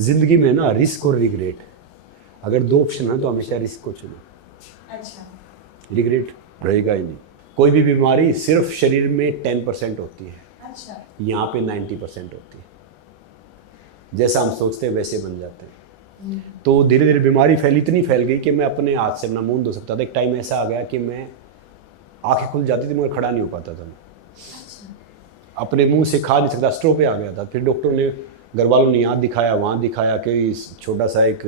जिंदगी में ना रिस्क और रिग्रेट, अगर दो ऑप्शन है तो हमेशा रिस्क को चुनो। अच्छा। रिग्रेट रहेगा ही नहीं। कोई भी बीमारी सिर्फ शरीर में 10% होती है, अच्छा। यहाँ पे 90% होती है। जैसा हम सोचते हैं वैसे बन जाते हैं। तो धीरे धीरे बीमारी इतनी फैल गई कि मैं अपने हाथ से अपना मुंह धो सकता था। एक टाइम ऐसा आ गया कि मैं आंखें खुल जाती थी मगर खड़ा नहीं हो पाता था। अच्छा। अपने मुंह से खा नहीं सकता, स्ट्रो पे आ गया था। फिर डॉक्टर ने, घर वालों ने यहाँ दिखाया वहाँ दिखाया कि छोटा सा एक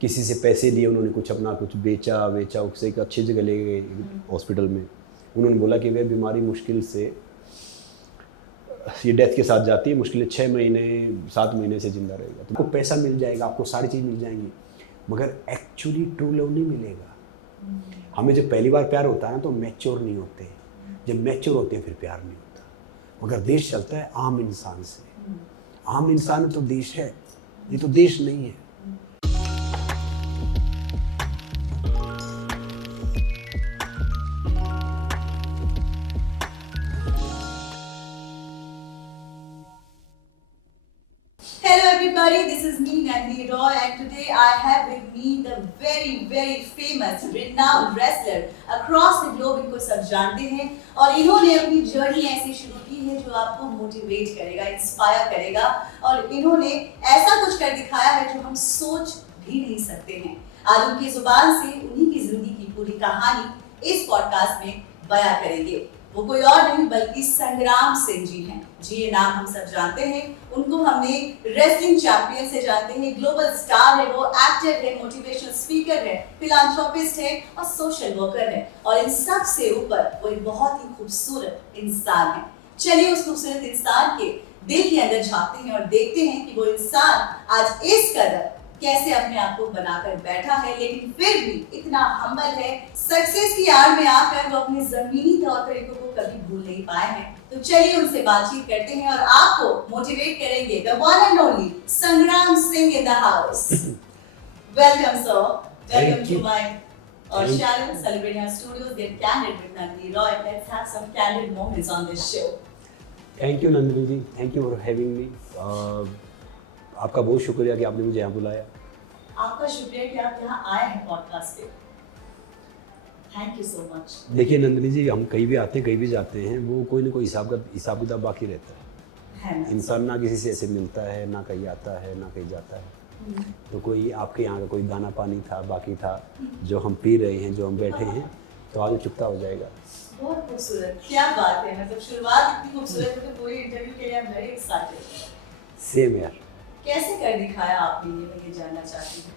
किसी से पैसे लिए, उन्होंने कुछ अपना कुछ बेचा उससे एक अच्छी जगह ले गए हॉस्पिटल में। उन्होंने बोला कि वह बीमारी मुश्किल से ये डेथ के साथ जाती है, मुश्किल 6 महीने 7 महीने से जिंदा रहेगा। तो आपको पैसा मिल जाएगा, आपको सारी चीज़ मिल जाएंगी, मगर एक्चुअली ट्रू लव नहीं मिलेगा। हमें जब पहली बार प्यार होता है ना तो मैच्योर नहीं होते, जब मैच्योर होते हैं फिर प्यार नहीं होता। मगर देश चलता है आम इंसान से। आम इंसान तो देश है, ये तो देश नहीं है। Hello everybody, this is me Nandini Roy and today I have with me the very famous renowned wrestler across the globe। इनको सब जानते हैं और इन्होंने अपनी जर्नी ऐसी शुरू की है जो आपको मोटिवेट करेगा, इंस्पायर करेगा और इन्होंने ऐसा कुछ कर दिखाया है जो हम सोच भी नहीं सकते हैं। आज उनकी जुबान से उन्हीं की जिंदगी की पूरी कहानी इस पॉडकास्ट में बयां करेंगे। वो कोई और नहीं बल्कि संग्राम सिंह जी हैं। जी ये नाम हम सब जानते हैं, उनको हमने रेसलिंग चैंपियन से जानते हैं, ग्लोबल स्टार है, वो एक्टर है, मोटिवेशनल स्पीकर है, फिलांथ्रोपिस्ट है और सोशल वर्कर है और इन सब से ऊपर वो एक बहुत ही खूबसूरत इंसान है। चलिए उस खूबसूरत इंसान के दिल के अंदर झांकते हैं और देखते हैं कि वो इंसान आज इस कदर कैसे अपने आप को बनाकर बैठा है, लेकिन फिर भी इतना हम्बल है। सक्सेस की आड़ में आकर वो अपने जमीनी तौर तरीकों को कभी भूल नहीं पाए हैं। तो चलिए उनसे बातचीत करते हैं और आपको मोटिवेट करेंगे। The one and only Sangram Singh in the house. Welcome sir, welcome to my channel celebrating our studios, get candid with Nandini Roy. Let's have some candid moments on this show. Thank you Nandini ji, thank you for having me. आपका बहुत शुक्रिया कि आपने मुझे यहाँ बुलाया। आपका शुक्रिया कि आप यहाँ आए हैं पॉडकास्ट पे। Thank you so much. देखिए नंदिनी जी, हम कहीं भी आते हैं कहीं भी जाते हैं, वो कोई ना कोई हिसाब किताब बाकी रहता है। इंसान ना किसी से ऐसे मिलता है, ना कहीं आता है ना कहीं जाता है। तो कोई आपके यहाँ का कोई दाना पानी था बाकी था, जो हम पी रहे हैं, जो हम बैठे हैं, तो आगे चुकता हो जाएगा। बहुत खूबसूरत, क्या बात है। मतलब शुरुआत इतनी खूबसूरत है, पूरी इंटरव्यू के लिए I am very excited. Same यार। कैसे कर दिखाया आपने, ये मैं जानना चाहती हूँ।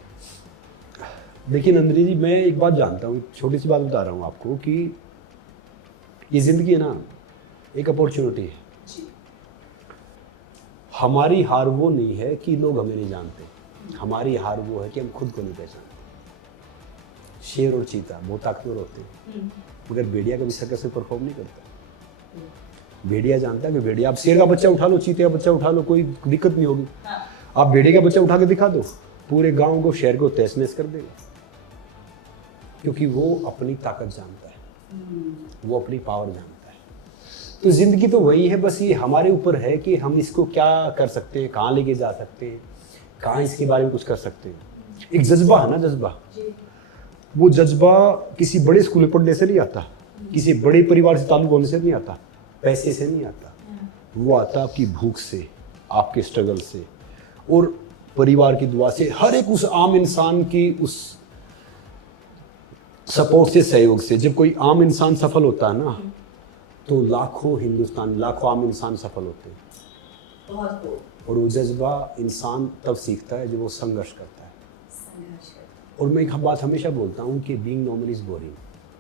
देखिए नंदिनी जी, मैं एक बात जानता हूँ, छोटी सी बात बता रहा हूँ आपको कि ये जिंदगी है ना, एक अपॉर्चुनिटी है। जी। हमारी हार वो नहीं है कि लोग हमें नहीं जानते, हमारी हार वो है कि हम खुद को नहीं पहचानते। शेर और चीता बहुत ताकतवर होते हैं, मगर भेड़िया कभी सर्कस में परफॉर्म नहीं करता। भेड़िया जानता है कि भेड़िया, आप शेर का बच्चा उठा लो, चीते का बच्चा उठा लो, कोई दिक्कत नहीं होगी। आप भेड़िया का बच्चा उठा के दिखा दो, पूरे गांव को, शहर को तहस नहस कर देगा, क्योंकि वो अपनी ताकत जानता है, वो अपनी पावर जानता है। तो जिंदगी तो वही है, बस ये हमारे ऊपर है कि हम इसको क्या कर सकते हैं, कहाँ लेके जा सकते हैं, कहाँ इसके बारे में कुछ कर सकते हैं। एक जज्बा है ना, जज्बा, वो जज्बा किसी बड़े स्कूल में पढ़ने से नहीं आता, किसी बड़े परिवार से ताल्लुक होने से नहीं आता, पैसे से नहीं आता। वो आता आपकी भूख से, आपके स्ट्रगल से और परिवार की दुआ से, हर एक उस आम इंसान की उस सपोर्ट से, सहयोग से। जब कोई आम इंसान सफल होता है ना, तो लाखों आम इंसान सफल होते हैं। बहुत। और वो जज्बा इंसान तब सीखता है जब वो संघर्ष करता है। और मैं एक बात हमेशा बोलता हूँ कि being normal is boring.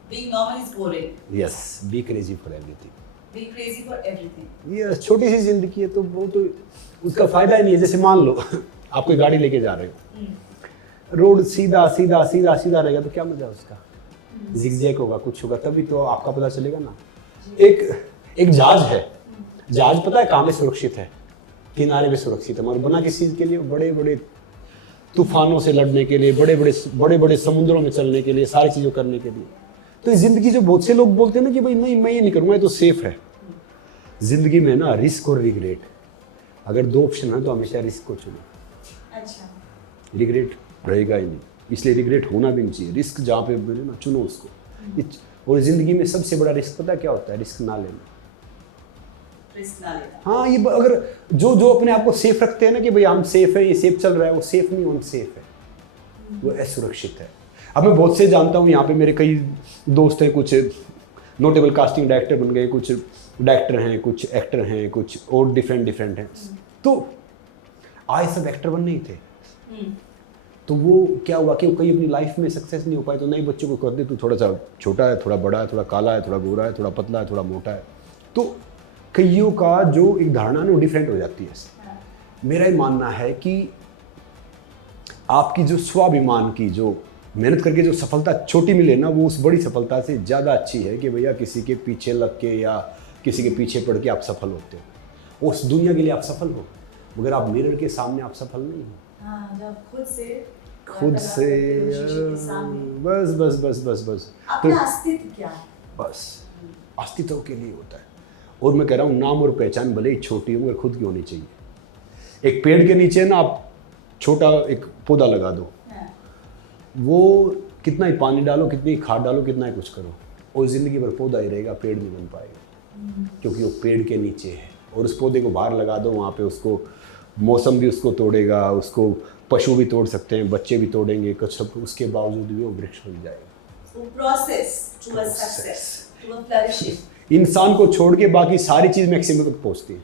Being normal is boring. Yes, be crazy for everything. Be crazy for everything. ये छोटी सी जिंदगी है, तो वो तो उसका फायदा ही नहीं है। जैसे मान लो आप कोई गाड़ी लेके जा रहे हो, रोड सीधा सीधा सीधा सीधा रहेगा तो क्या मजा उसका, जिगजैग होगा, कुछ होगा, तभी तो आपका पता चलेगा ना। एक जहाज है, जहाज पता है कहाँ पे सुरक्षित है, किनारे पे सुरक्षित है, मगर बना किस चीज के लिए, बड़े बड़े तूफानों से लड़ने के लिए, बड़े बड़े समुद्रों में चलने के लिए, सारी चीजों करने के लिए। तो इस जिंदगी जो बहुत से लोग बोलते हैं ना कि भाई नहीं मैं ये नहीं करूंगा, ये तो सेफ है। जिंदगी में ना रिस्क और रिग्रेट, अगर दो ऑप्शन है तो हमेशा रिस्क को चुनो। अच्छा। रिग्रेट रहेगा ही नहीं, इसलिए रिग्रेट होना भी नहीं चाहिए। रिस्क जहाँ पे मिले ना चुनो उसको। और ज़िंदगी में सबसे बड़ा रिस्क पता क्या होता है? रिस्क ना लेना। रिस्क ना लेना। हाँ, ये अगर जो जो अपने आप को सेफ रखते हैं ना कि भाई हम सेफ है, ये सेफ चल रहा है, वो सेफ नहीं, अनसेफ है, वो असुरक्षित है। अब मैं बहुत से जानता हूँ, यहाँ पे मेरे कई दोस्त हैं, कुछ नोटेबल कास्टिंग डायरेक्टर बन गए, कुछ डायरेक्टर हैं, कुछ एक्टर हैं, कुछ और डिफरेंट हैं। तो आए सब एक्टर बनने ही थे। तो वो क्या हुआ कि वो कहीं अपनी लाइफ में सक्सेस नहीं हो पाए, तो नए बच्चों को कर दे, तू थोड़ा सा छोटा है, थोड़ा बड़ा है, थोड़ा काला है, थोड़ा गोरा है, थोड़ा पतला है, थोड़ा मोटा है। तो कईयों का जो एक धारणा ना वो डिफरेंट हो जाती है। मेरा ये मानना है कि आपकी जो स्वाभिमान की, जो मेहनत करके जो सफलता छोटी मिले ना, वो उस बड़ी सफलता से ज़्यादा अच्छी है कि भैया किसी के पीछे लग के या किसी के पीछे पड़ के आप सफल होते हो। उस दुनिया के लिए आप सफल हो, मगर आप मिरर के सामने आप सफल नहीं हो। हाँ, जब खुद से बस बस बस बस बस अपना अस्तित्व क्या है? बस अस्तित्व के लिए होता है। और मैं कह रहा हूँ, नाम और पहचान भले ही छोटी हो, मगर खुद की होनी चाहिए। एक पेड़ के नीचे ना आप छोटा एक पौधा लगा दो, वो कितना ही पानी डालो, कितनी ही खाद डालो, कितना ही कुछ करो, और ज़िंदगी भर पौधा ही रहेगा, पेड़ नहीं बन पाएगा, क्योंकि वो पेड़ के नीचे है। और उस पौधे को बाहर लगा दो, वहाँ पे उसको मौसम भी उसको तोड़ेगा, उसको पशु भी तोड़ सकते हैं, बच्चे भी तोड़ेंगे, कुछ उसके बावजूद भी वो वृक्ष बन जाएगा। Process to a success, to a flourishing. इंसान को छोड़ के बाकी सारी चीज़ मैक्सिमम तक पहुँचती है।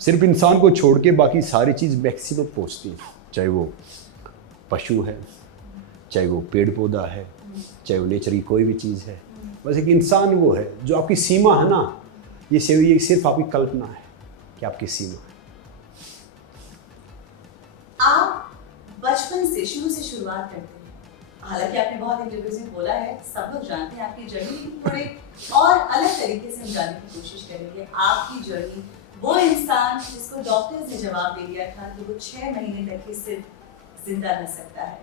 सिर्फ इंसान को छोड़ के बाकी सारी चीज़ मैक्सिमम पहुँचती है, चाहे वो पशु है, चाहे वो पेड़ पौधा है, चाहे वो नेचर की कोई भी चीज़ है। बस एक इंसान वो है जो आपकी सीमा है ना, ये सिर्फ आपकी कल्पना है कि आपकी सीमा है। आप बचपन से शुरुआत करते हैं। हालांकि आपने बहुत इंटरव्यूज में बोला है, सब लोग जानते हैं आपकी जर्नी, थोड़े और अलग तरीके से हम जानने की कोशिश करेंगे। आपकी जर्नी, वो इंसान जिसको डॉक्टर्स ने जवाब दे दिया था कि वो 6 महीने तक ही सिर्फ जिंदा रह सकता है,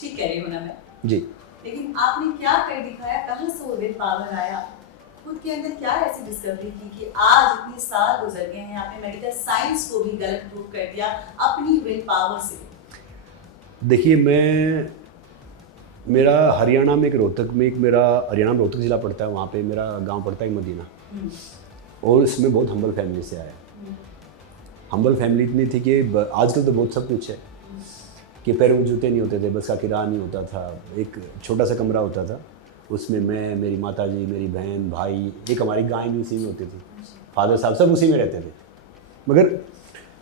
ठीक कह रही हूँ ना मैं? जी। लेकिन आपने क्या कर दिखाया, कहाँ से वो विल पावर आया, खुद के अंदर क्या ऐसी डिस्कवरी की कि आज इतने साल गुजर गए हैं, आपने मेडिकल साइंस को भी गलत प्रूव कर दिया अपनी विल पावर से? देखिए, मेरा हरियाणा में एक रोहतक में, हरियाणा में रोहतक ज़िला पड़ता है, वहाँ पे मेरा गांव पड़ता है मदीना, और इसमें बहुत हम्बल फैमिली से आया। हम्बल फैमिली इतनी थी कि आजकल तो बहुत सब कुछ है कि पैरों में जूते नहीं होते थे, बस का किराया नहीं होता था, एक छोटा सा कमरा होता था, उसमें मैं, मेरी माताजी, मेरी बहन, भाई, एक हमारी गाय भी उसी में होती थी, फादर साहब सब उसी में रहते थे, मगर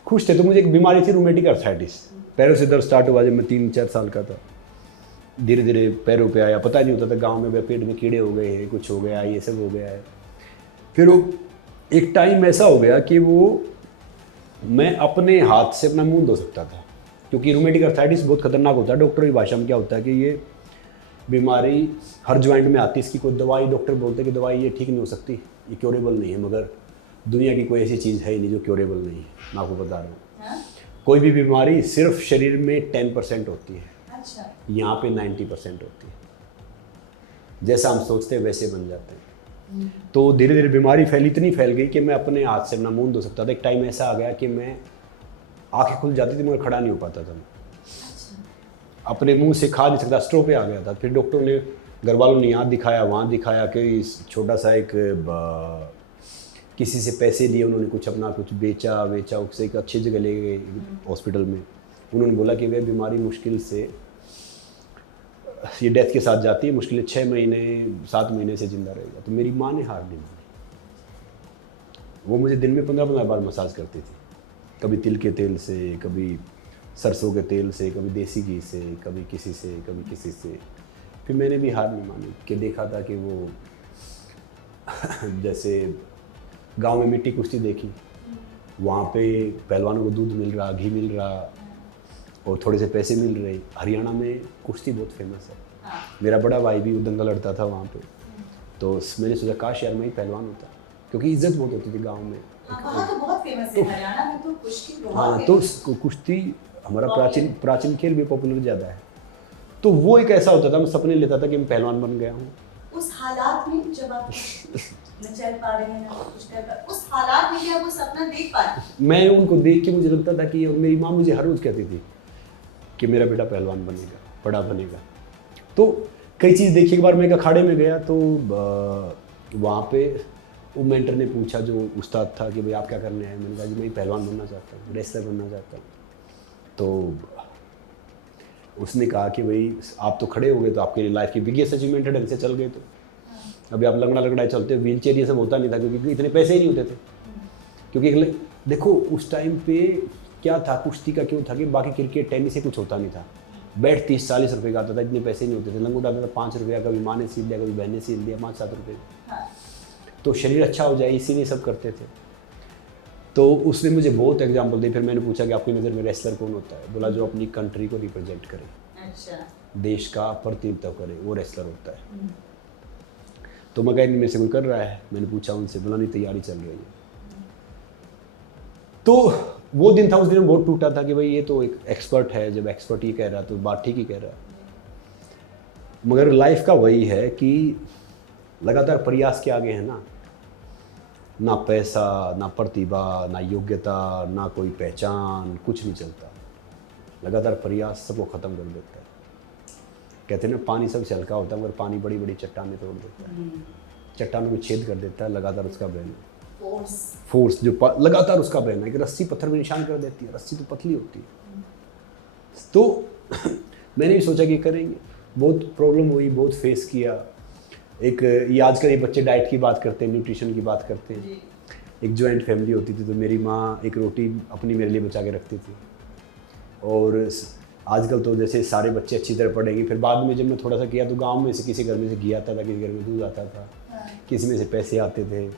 खुश थे। तो मुझे एक बीमारी थी, रूमेटिक अर्थराइटिस, पैरों से दर्द स्टार्ट हुआ जब मैं 3-4 साल का था। धीरे धीरे पैरों पे आया, पता नहीं होता था गांव में, पेट में कीड़े हो गए हैं, कुछ हो गया, ये सब हो गया है। फिर वो एक टाइम ऐसा हो गया कि वो मैं अपने हाथ से अपना मुंह धो सकता था, क्योंकि रूमेटिक अर्थराइटिस बहुत खतरनाक होता है। डॉक्टर की भाषा में क्या होता है कि ये बीमारी हर जॉइंट में आती है, इसकी कोई दवाई, डॉक्टर बोलते हैं कि दवाई ये ठीक नहीं हो सकती, ये क्योरेबल नहीं है, मगर दुनिया की कोई ऐसी चीज़ है ही नहीं जो क्योरेबल नहीं है। मैं आपको बता रहा हूँ, कोई भी बीमारी सिर्फ शरीर में 10% होती है, अच्छा, यहाँ पे 90% होती है। जैसा हम सोचते हैं वैसे बन जाते हैं। तो धीरे धीरे बीमारी इतनी फैल गई कि मैं अपने हाथ से अपना मुंह धो सकता था। एक टाइम ऐसा आ गया कि मैं, आंखें खुल जाती थी मगर खड़ा नहीं हो पाता था, अपने मुंह से खा नहीं सकता, स्ट्रो पे आ गया था। फिर डॉक्टर ने, घर वालों ने यहाँ दिखाया, वहाँ दिखाया, कि छोटा सा एक किसी से पैसे लिए, उन्होंने कुछ अपना कुछ बेचा, उससे एक अच्छी जगह ले गए हॉस्पिटल में। उन्होंने बोला कि वह बीमारी मुश्किल से ये डेथ के साथ जाती है, मुश्किल 6 महीने 7 महीने से जिंदा रहेगा। तो मेरी माँ ने हार नहीं मानी, वो मुझे दिन में 15-15 बार मसाज करती थी, कभी तिल के तेल से, कभी सरसों के तेल से, कभी देसी घी से, कभी किसी से, कभी किसी से। फिर मैंने भी हार नहीं मानी कि देखा था कि वो जैसे गांव में मिट्टी कुश्ती देखी, वहाँ पे पहलवानों को दूध मिल रहा, घी मिल रहा और थोड़े से पैसे मिल रहे। हरियाणा में कुश्ती बहुत फेमस है, मेरा बड़ा भाई भी दंगल लड़ता था वहाँ पे। तो मैंने सोचा काश यार मैं ही पहलवान होता, क्योंकि इज्जत बहुत होती थी गाँव में। वहाँ तो बहुत फेमस है, हरियाणा में तो कुश्ती बहुत हाँ, तो कुश्ती हमारा प्राचीन खेल भी पॉपुलर ज़्यादा है। तो वो एक ऐसा होता था, मैं सपने लेता था कि मैं पहलवान बन गया हूँ। उस हालात में जब आप न चल पा रहे हैं, ना कुछ कर पा, उस हालात में भी आप वो सपना देख पा रहे हैं। मैं उनको देख के मुझे लगता था कि, और मेरी माँ मुझे हर रोज़ कहती थी कि मेरा बेटा पहलवान बनेगा, बड़ा बनेगा। तो कई चीज़ देखी। एक बार मैं एक अखाड़े में गया तो वहाँ पे वो मेंटर ने पूछा, जो उस्ताद था, कि भाई आप क्या करने हैं। मैंने कहा जी मैं पहलवान बनना चाहता हूँ, रेसलर बनना चाहता हूँ। तो उसने कहा कि भाई आप तो खड़े हो गए, तो आपके लिए लाइफ की बिगेस्ट अचीवमेंट है, ढंग से चल गए। तो अभी आप लगड़ा चलते हो, व्हील चेयर ये सब होता नहीं था, क्योंकि इतने पैसे ही नहीं होते थे। क्योंकि देखो उस टाइम पे क्या था, कुश्ती का क्यों था कि बाकी क्रिकेट टेनिस से कुछ होता नहीं था। बैट 30-40 रुपये का आता था, इतने पैसे नहीं होते थे। लंगोट आता था 5 रुपये, कभी माँ ने सील दिया, कभी बहन ने सील दिया 5-7 रुपये। तो शरीर अच्छा हो जाए इसीलिए सब करते थे। तो उसने मुझे बहुत एग्जाम्पल दी। फिर मैंने पूछा कि आपकी नज़र में रेसलर कौन होता है। बोला जो अपनी कंट्री को रिप्रेजेंट करे, अच्छा, देश देश का प्रतिनिधित्व करे, वो रेसलर होता है। तो मैं कहा इनमें से कोई कर रहा है। मैंने पूछा उनसे, बोला नहीं तैयारी चल रही है। तो वो दिन था, उस दिन बहुत टूटा था कि भाई ये तो एक एक्सपर्ट है, जब एक्सपर्ट ये कह रहा है तो बात ठीक ही कह रहा है। मगर लाइफ का वही है कि लगातार प्रयास के आगे है ना पैसा, ना प्रतिभा, ना योग्यता, ना कोई पहचान, कुछ नहीं चलता। लगातार प्रयास सबको ख़त्म कर देता है। कहते हैं ना पानी सबसे हल्का होता है, मगर पानी बड़ी बड़ी चट्टानें तोड़ देता है, चट्टानों को छेद कर देता है। लगातार उसका बहना, फोर्स जो लगातार उसका बहना है कि रस्सी पत्थर में निशान कर देती है। रस्सी तो पतली होती है। तो मैंने भी सोचा कि करेंगे। बहुत प्रॉब्लम हुई, बहुत फेस किया। एक ये आजकल ये बच्चे डाइट की बात करते हैं, न्यूट्रिशन की बात करते हैं। एक जॉइंट फैमिली होती थी, तो मेरी माँ एक रोटी अपनी मेरे लिए बचा के रखती थी। और आजकल तो जैसे सारे बच्चे अच्छी तरह पढ़ेंगे। फिर बाद में जब मैं थोड़ा सा किया तो गांव में से किसी घर में से घी आता था, किसी घर में दूध आता था, किसी में से पैसे आते थे।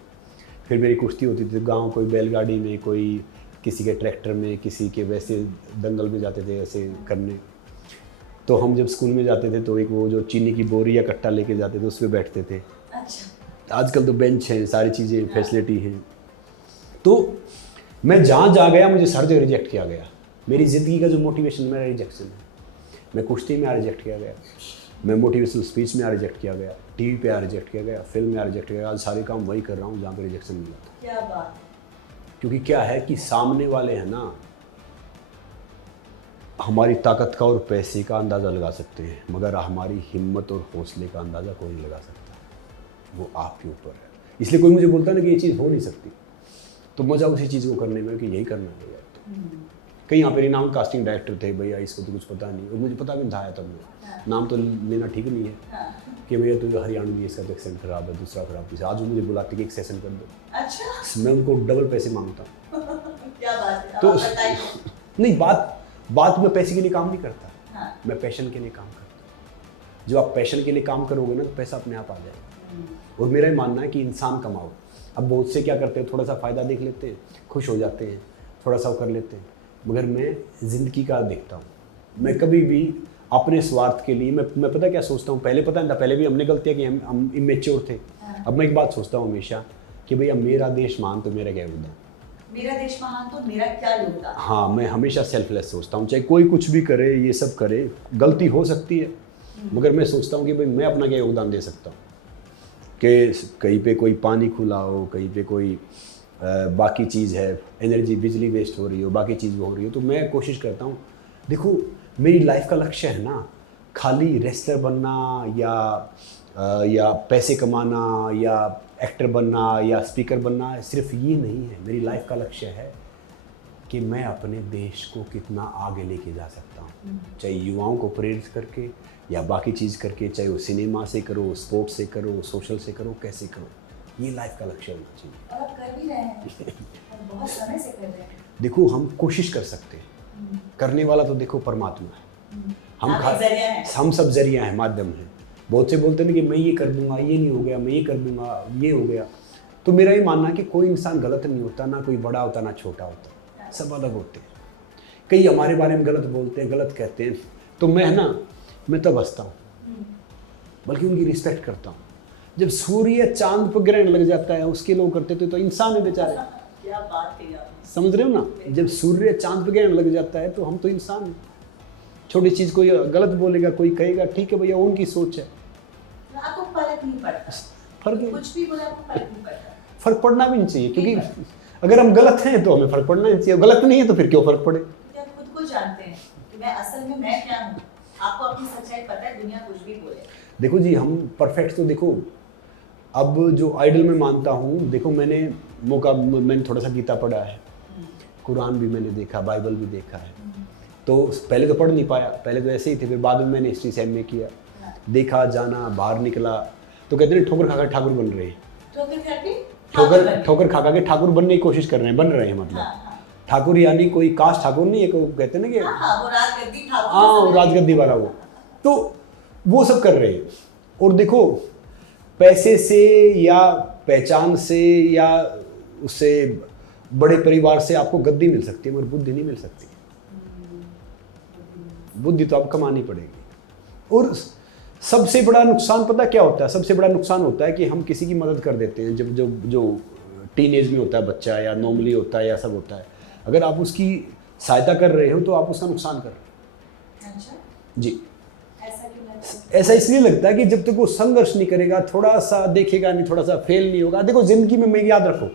फिर मेरी कुश्ती होती थी गांव, कोई बैलगाड़ी में, कोई किसी के ट्रैक्टर में, किसी के वैसे दंगल में जाते थे ऐसे करने। तो हम जब स्कूल में जाते थे तो एक वो जो चीनी की बोरी या कट्टा लेके जाते थे उस पर बैठते थे। अच्छा। आजकल तो बेंच हैं, सारी चीज़ें फैसिलिटी हैं। तो मैं जहाँ गया मुझे हर जगह रिजेक्ट किया गया। मेरी ज़िंदगी का जो मोटिवेशन मेरा रिजेक्शन है। मैं कुश्ती में रिजेक्ट किया गया, मैं मोटिवेशनल स्पीच में रिजेक्ट किया गया, टीवी पे रिजेक्ट किया गया, फिल्म में रिजेक्ट किया गया। आज सारे काम वही कर रहा हूँ जहाँ पे रिजेक्शन मिला था। क्या बात है। क्योंकि क्या है कि सामने वाले हैं ना, हमारी ताकत का और पैसे का अंदाज़ा लगा सकते हैं, मगर हमारी हिम्मत और हौसले का अंदाज़ा कोई नहीं लगा सकता। वो आपके ऊपर है। इसलिए कोई मुझे बोलता ना कि ये चीज़ हो नहीं सकती, तो मज़ा उसी चीज़ को करने में कि यही करना है यार। तो कई यहाँ पे नाम कास्टिंग डायरेक्टर थे, भैया इसको तो कुछ पता नहीं, और मुझे पता भी नहीं था आया तब में। नाम तो लेना ठीक नहीं है कि भैया तो हरियाणवी, इसका तो एक्सेंट खराब है, दूसरा खराब। किसी आज वो मुझे बुलाते कि एक सेशन कर दो। अच्छा। मैं उनको डबल पैसे मांगता हूँ। क्या बात है। तो नहीं, बात में पैसे के लिए काम नहीं करता। मैं पैशन के लिए काम करता हूँ। जो आप पैशन के लिए काम करोगे ना तो पैसा अपने आप आ जाएगा। और मेरा ही मानना है कि इंसान कमाओ। अब बहुत से क्या करते हैं, थोड़ा सा फ़ायदा देख लेते हैं, खुश हो जाते हैं, थोड़ा सा कर लेते हैं। मगर मैं ज़िंदगी का देखता हूँ। मैं कभी भी अपने स्वार्थ के लिए मैं पता क्या सोचता हूँ, पहले पता नहीं था, पहले भी हमने गलतियाँ की, हम इमेच्योर थे। अब मैं एक बात सोचता हूँ हमेशा कि भैया मेरा देश महान तो मेरा क्या योगदान, मेरा देश महान तो मेरा क्या योगदान। हाँ, मैं हमेशा सेल्फलेस सोचता हूँ। चाहे कोई कुछ भी करे, ये सब करे, गलती हो सकती है, मगर मैं सोचता हूँ कि भाई मैं अपना क्या योगदान दे सकता हूँ। कि कहीं पे कोई पानी खुला हो, कहीं पे कोई बाकी चीज़ है, एनर्जी बिजली वेस्ट हो रही हो, बाकी चीज़ वो हो रही हो, तो मैं कोशिश करता हूँ। देखो मेरी लाइफ का लक्ष्य है ना खाली रेसलर बनना या पैसे कमाना या एक्टर बनना या स्पीकर बनना, सिर्फ ये नहीं है। मेरी लाइफ का लक्ष्य है कि मैं अपने देश को कितना आगे लेके जा सकता हूँ, चाहे युवाओं को प्रेरित करके या बाकी चीज़ करके, चाहे वो सिनेमा से करो, स्पोर्ट्स से करो, सोशल से करो, कैसे करो, ये लाइफ का लक्ष्य होना चाहिए। और आप कर भी रहे हैं, बहुत समय से कर रहे हैं। देखो हम कोशिश कर सकते हैं, करने वाला तो देखो परमात्मा है। हम सब जरिया हैं, माध्यम है। बहुत से बोलते हैं कि मैं ये कर दूंगा, ये नहीं हो गया, मैं ये कर दूंगा, ये हो गया। तो मेरा ये मानना है कि कोई इंसान गलत नहीं होता, ना कोई बड़ा होता ना छोटा होता, सब अलग होते हैं। कई हमारे बारे में गलत बोलते हैं, गलत कहते हैं, तो मैं तब हंसता हूँ, बल्कि उनकी रिस्पेक्ट करता हूँ। जब सूर्य चांद पर ग्रहण लग जाता है उसके लोग करते थे, तो इंसान है बेचारे। क्या बात है यार, समझ रहे हो ना। जब सूर्य चांद पर ग्रहण लग जाता है तो हम तो इंसान हैं। छोटी चीज़ कोई गलत बोलेगा, कोई कहेगा, ठीक है भैया उनकी सोच है, आपको फर्क नहीं पड़ता। फर्क नहीं, कुछ भी बोले आपको फर्क नहीं पड़ता। फर्क पड़ना भी नहीं चाहिए, क्योंकि अगर हम गलत हैं तो हमें फर्क पड़ना नहीं चाहिए, गलत नहीं है तो फिर क्यों फर्क पड़े। क्योंकि आप खुद को जानते हैं कि मैं असल में मैं क्या हूँ, आपको अपनी सच्चाई पता है, दुनिया कुछ भी बोले। देखो जी, हम परफेक्ट तो देखो, अब जो आइडल मैं मानता हूँ, देखो मैंने थोड़ा सा गीता पढ़ा है, कुरान भी मैंने देखा, बाइबल भी देखा है। तो पहले तो पढ़ नहीं पाया, पहले तो ऐसे ही थे, फिर बाद में मैंने हिस्ट्री से एमए किया, देखा जाना, बाहर निकला, तो कहते हैं ठोकर खा के ठाकुर बन रहे हैं। ठोकर खा के ठाकुर बनने की कोशिश कर रहे हैं, बन रहे हैं मतलब। ठाकुर यानी कोई कास्ट ठाकुर नहीं है, कहते हैं ना कि वो राजगद्दी वाला वो, तो वो सब कर रहे हैं। और देखो, पैसे से या पहचान से या उससे बड़े परिवार से आपको गद्दी मिल सकती है, मगर बुद्धि नहीं मिल सकती। बुद्धि तो आपको कमानी पड़ेगी। और सबसे बड़ा नुकसान पता क्या होता है? सबसे बड़ा नुकसान होता है कि हम किसी की मदद कर देते हैं, जब जो टीनेज में होता है बच्चा, या नॉर्मली होता है, या सब होता है, अगर आप उसकी सहायता कर रहे हो तो आप उसका नुकसान कर रहे हो। अच्छा? जी, ऐसा इसलिए लगता है कि जब तक वो संघर्ष नहीं करेगा, थोड़ा सा देखेगा नहीं, थोड़ा सा फेल नहीं होगा। देखो, जिंदगी में मैं याद रखो,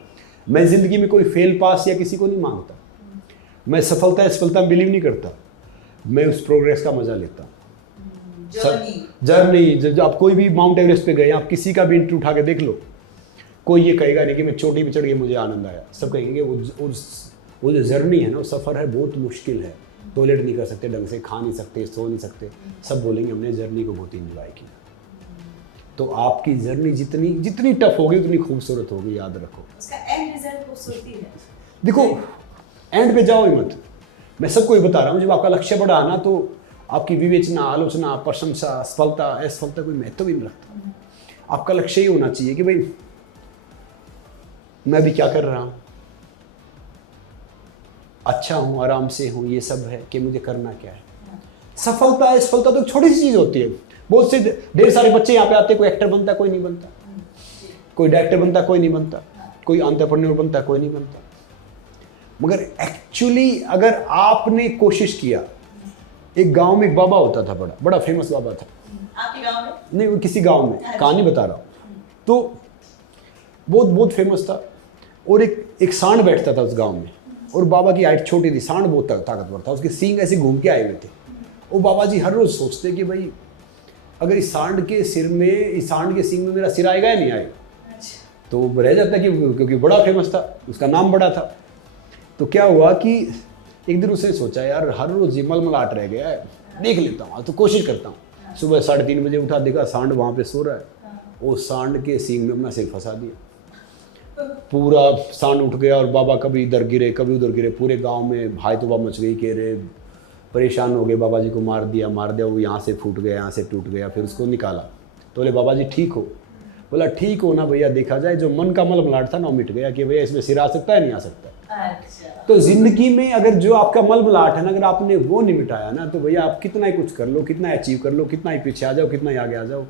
मैं जिंदगी में कोई फेल पास या किसी को नहीं मांगता, मैं सफलता बिलीव नहीं करता, मैं उस प्रोग्रेस का मजा लेता हूँ। जर्नी, जब आप कोई भी माउंट एवरेस्ट पे गए, आप किसी का भी इंटरव्यू उठा के देख लो, कोई ये कहेगा नहीं कि मैं चोटी पे चढ़ गया मुझे आनंद आया। सब कहेंगे वो जो जर्नी है ना, वो सफ़र है, बहुत मुश्किल है, टॉयलेट नहीं कर सकते ढंग से, खा नहीं सकते, सो नहीं सकते, सब बोलेंगे हमने जर्नी को बहुत इंजॉय किया। तो आपकी जर्नी जितनी टफ होगी उतनी खूबसूरत होगी, याद रखो। उसका एंड रिजल्ट खूबसूरती है। देखो, एंड पे जाओ ही मत। मैं सबको ही बता रहा हूँ, जब आपका लक्ष्य बड़ा आना तो आपकी विवेचना, आलोचना, प्रशंसा, सफलता, असफलता कोई महत्व भी नहीं रखता। आपका लक्ष्य ही होना चाहिए कि भाई मैं भी क्या कर रहा हूँ, अच्छा हूँ, आराम से हूँ, ये सब है कि मुझे करना क्या है। सफलता असफलता तो छोटी सी चीज़ होती है। बहुत से ढेर सारे बच्चे यहाँ पे आते हैं, कोई एक्टर बनता कोई नहीं बनता, कोई डायरेक्टर बनता कोई नहीं बनता, कोई एंटरप्रेन्योर बनता कोई नहीं बनता। मगर एक्चुअली अगर आपने कोशिश किया, एक गांव में एक बाबा होता था, बड़ा फेमस बाबा था। आपके गांव में? नहीं, वो किसी गांव में, कहानी बता रहा हूँ। तो बहुत फेमस था, और एक सांड बैठता था उस गांव में, और बाबा की हाइट छोटी थी, सांड बहुत ताकतवर था, उसके सींग ऐसे घूम के आए हुए थे। वो बाबा जी हर रोज सोचते कि भाई अगर इस सांड के सींग में मेरा सिर आएगा या नहीं आएगा। तो वो रह जाता क्योंकि बड़ा फेमस था, उसका नाम बड़ा था। तो क्या हुआ कि एक दिन उसने सोचा, यार हर रोज ये मलमलाट रह गया है, देख लेता हूँ, तो कोशिश करता हूँ। सुबह 3:30 बजे उठा, देखा सांड वहाँ पे सो रहा है, वो सांड के सींग में अपना सिर फंसा दिया। पूरा सांड उठ गया, और बाबा कभी इधर गिरे कभी उधर गिरे, पूरे गांव में भाई तो मच गई, कह रहे परेशान हो गए, बाबा जी को मार दिया, वो यहाँ से फूट गया, यहाँ से टूट गया। फिर उसको निकाला, तो बोले बाबा जी ठीक हो? बोला ठीक हो ना भैया, देखा जाए जो मन का मलमलाट था ना, वो मिट गया कि भैया इसमें सिर आ सकता है, नहीं आ सकता। तो जिंदगी में अगर जो आपका मलमलाट है ना, अगर आपने वो नहीं मिटाया ना, तो भैया आप कितना ही कुछ कर लो, कितना अचीव कर लो, कितना ही पीछे आ जाओ, कितना ही आगे आ जाओ,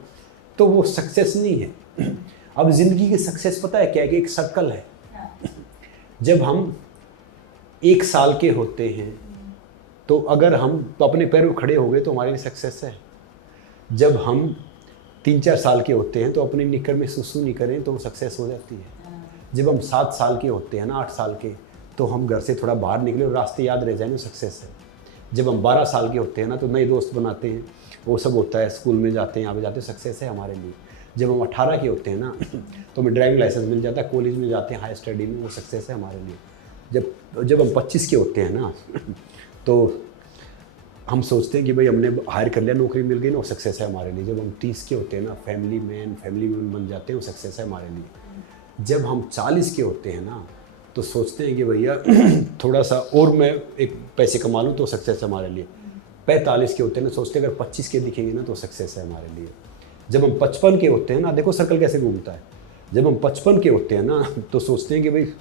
तो वो सक्सेस नहीं है। अब जिंदगी की सक्सेस पता है क्या है? कि एक सर्कल है। जब हम 1 साल के होते हैं तो अगर हम अपने पैरों पर खड़े हो गए तो हमारे लिए सक्सेस है। जब हम 3-4 साल के होते हैं तो अपनी निकर में सुसु नहीं करें तो वो सक्सेस हो जाती है। जब हम 7 साल के होते हैं ना, 8 साल के, तो हम घर से थोड़ा बाहर निकले और रास्ते याद रह जाए ना, सक्सेस है। जब हम 12 साल के होते हैं ना, तो नए दोस्त बनाते हैं, वो सब होता है, स्कूल में जाते हैं, यहाँ पे जाते हैं, सक्सेस है हमारे लिए। जब हम 18 के होते हैं ना, तो हमें ड्राइविंग लाइसेंस मिल जाता है, कॉलेज में जाते हैं, हाई स्टडी में, वो सक्सेस है हमारे लिए। जब हम 25 के होते हैं ना, तो हम सोचते हैं कि भाई हमने हायर कर लिया, नौकरी मिल गई ना, वो सक्सेस है हमारे लिए। जब हम 30 के होते हैं ना, फैमिली मैन बन जाते हैं, वो सक्सेस है हमारे लिए। जब हम 40 के होते हैं ना, तो सोचते हैं कि भैया थोड़ा सा और मैं एक पैसे कमा लूँ तो सक्सेस है हमारे लिए। 45 के होते हैं ना, सोचते हैं अगर 25 के दिखेंगे ना तो सक्सेस है हमारे लिए। जब हम 55 के होते हैं ना, देखो सर्कल कैसे घूमता है। जब हम 55 के होते हैं ना, तो सोचते हैं कि भाई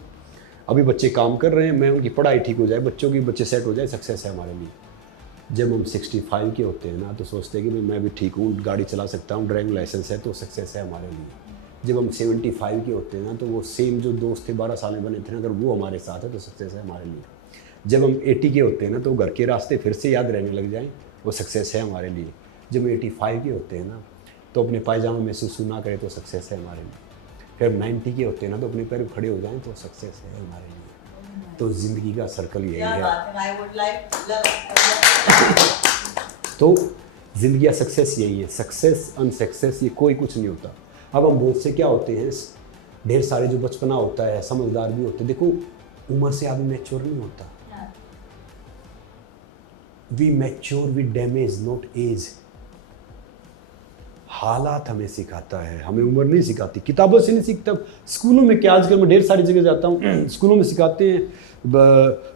अभी बच्चे काम कर रहे हैं, मैं उनकी पढ़ाई ठीक हो जाए, बच्चे सेट हो जाए, सक्सेस है हमारे लिए। जब हम 65 के होते हैं ना, तो सोचते हैं कि भाई मैं भी ठीक हूँ, गाड़ी चला सकता हूँ, ड्राइविंग लाइसेंस है, तो सक्सेस है हमारे लिए। जब हम 75 के होते हैं ना, तो वो सेम जो दोस्त थे 12 साल में बने थे ना, अगर वो हमारे साथ है तो सक्सेस है हमारे लिए। जब हम 80 के होते हैं ना, तो घर के रास्ते फिर से याद रहने लग जाएं, वो सक्सेस है हमारे लिए। जब हम 85 के होते हैं ना, तो अपने पायजामे में सुसु ना करें तो सक्सेस है हमारे लिए। फिर 90 के होते हैं ना तो अपने पैर पे खड़े हो जाएं तो सक्सेस है हमारे लिए। तो ज़िंदगी का सर्कल यही क्या है। बात है, I would like love. तो ज़िंदगी का सक्सेस यही है। सक्सेस अनसक्सेस ये कोई कुछ नहीं होता। अब हम बहुत से क्या होते हैं, ढेर सारे जो बचपना होता है, समझदार भी होते हैं। देखो उम्र से आदमी मैच्योर नहीं होता। We mature with damage not age. हालात हमें सिखाता है, हमें उम्र नहीं सिखाती। किताबों से नहीं सीखता। स्कूलों में क्या, आजकल मैं ढेर सारी जगह जाता हूँ, स्कूलों में सिखाते हैं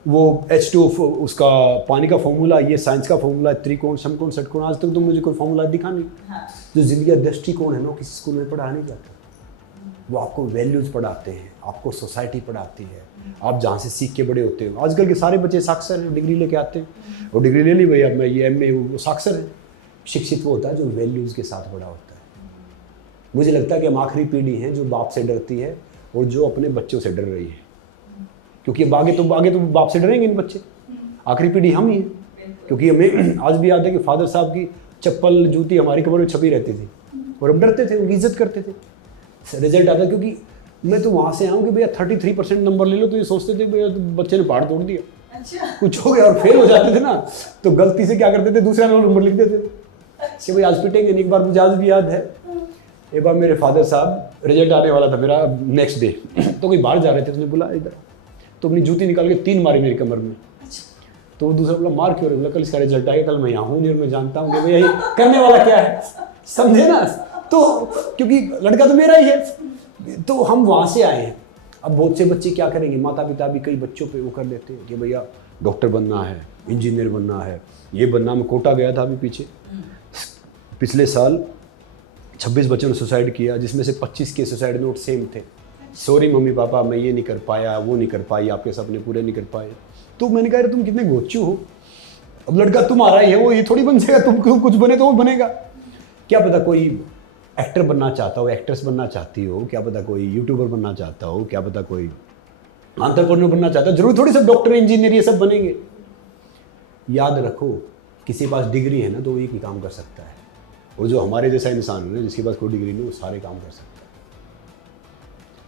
वो H2O उसका पानी का फॉर्मूला, ये साइंस का फॉर्मूला, त्रिकोण समकोण षटकोण। आज तक तो मुझे कोई फॉर्मूला दिखा नहीं। जो जिंदगी का दृष्टिकोण है ना, किसी स्कूल में पढ़ा नहीं जाता। वो आपको वैल्यूज़ पढ़ाते हैं, आपको सोसाइटी पढ़ाती है, आप जहाँ से सीख के बड़े होते हो। आजकल के सारे बच्चे साक्षर हैं, डिग्री लेके आते हैं। और डिग्री ले ली भाई, अब मैं ये MA, वो साक्षर है। शिक्षित वो होता है जो वैल्यूज़ के साथ बड़ा होता है। मुझे लगता है कि हम आखिरी पीढ़ी हैं जो बाप से डरती है और जो अपने बच्चों से डर रही है, क्योंकि अब आगे तो बाप से डरेंगे इन बच्चे। आखिरी पीढ़ी हम ही हैं, क्योंकि हमें आज भी याद है कि फादर साहब की चप्पल जूती हमारी कमर में छपी रहती थी और हम डरते थे, उनकी इज्जत करते थे। रिजल्ट आता, क्योंकि मैं तो वहाँ से आया हूँ कि भैया 33% नंबर ले लो तो ये सोचते थे भैया तो बच्चे ने पहाड़ तोड़ दिया। अच्छा। कुछ हो गया और फेल हो जाते थे ना, तो गलती से क्या करते थे, दूसरा नंबर लिख देते थे कि भाई आज पिटेंगे नहीं। एक बार मुझे आज भी याद है, एक बार मेरे फादर साहब, रिजल्ट आने वाला था मेरा नेक्स्ट डे, तो कोई बाहर जा रहे थे, उसने बोला इधर, तो अपनी जूती निकाल के 3 मारी मेरी कमर में। तो वो दूसरा बोला मार क्यों रहे? बोला कल इसका रिजल्ट आएगा, कल मैं यहाँ हूँ नहीं और मैं जानता हूँ कि भाई यही करने वाला क्या है, समझे ना। तो क्योंकि लड़का तो मेरा ही है, तो हम वहाँ से आए हैं। अब बहुत से बच्चे क्या करेंगे, माता पिता भी कई बच्चों पे वो कर देते हैं कि भैया डॉक्टर बनना है, इंजीनियर बनना है, ये बनना। मैं कोटा गया था अभी पीछे, पिछले साल 26 बच्चों ने सुसाइड किया, जिसमें से 25 के सुसाइड नोट सेम थे। सॉरी मम्मी पापा, मैं ये नहीं कर पाया, वो नहीं कर पाई, आपके सपने पूरे नहीं कर पाए। तो मैंने कहा तुम कितने गोचू हो, अब लड़का तुम्हारा ही है, वो ये थोड़ी बन जाएगा, तुम कुछ बने तो वो बनेगा। क्या पता कोई एक्टर बनना चाहता हो, एक्ट्रेस बनना चाहती हो, क्या पता कोई यूट्यूबर बनना चाहता हो, क्या पता कोई एंटरप्रेन्योर बनना चाहता है। जरूर थोड़ी सब डॉक्टर इंजीनियर ये सब बनेंगे। याद रखो किसी के पास डिग्री है ना तो वो एक ही काम कर सकता है, और जो हमारे जैसा इंसान है ना जिसके पास कोई डिग्री नहीं वो सारे काम कर सकता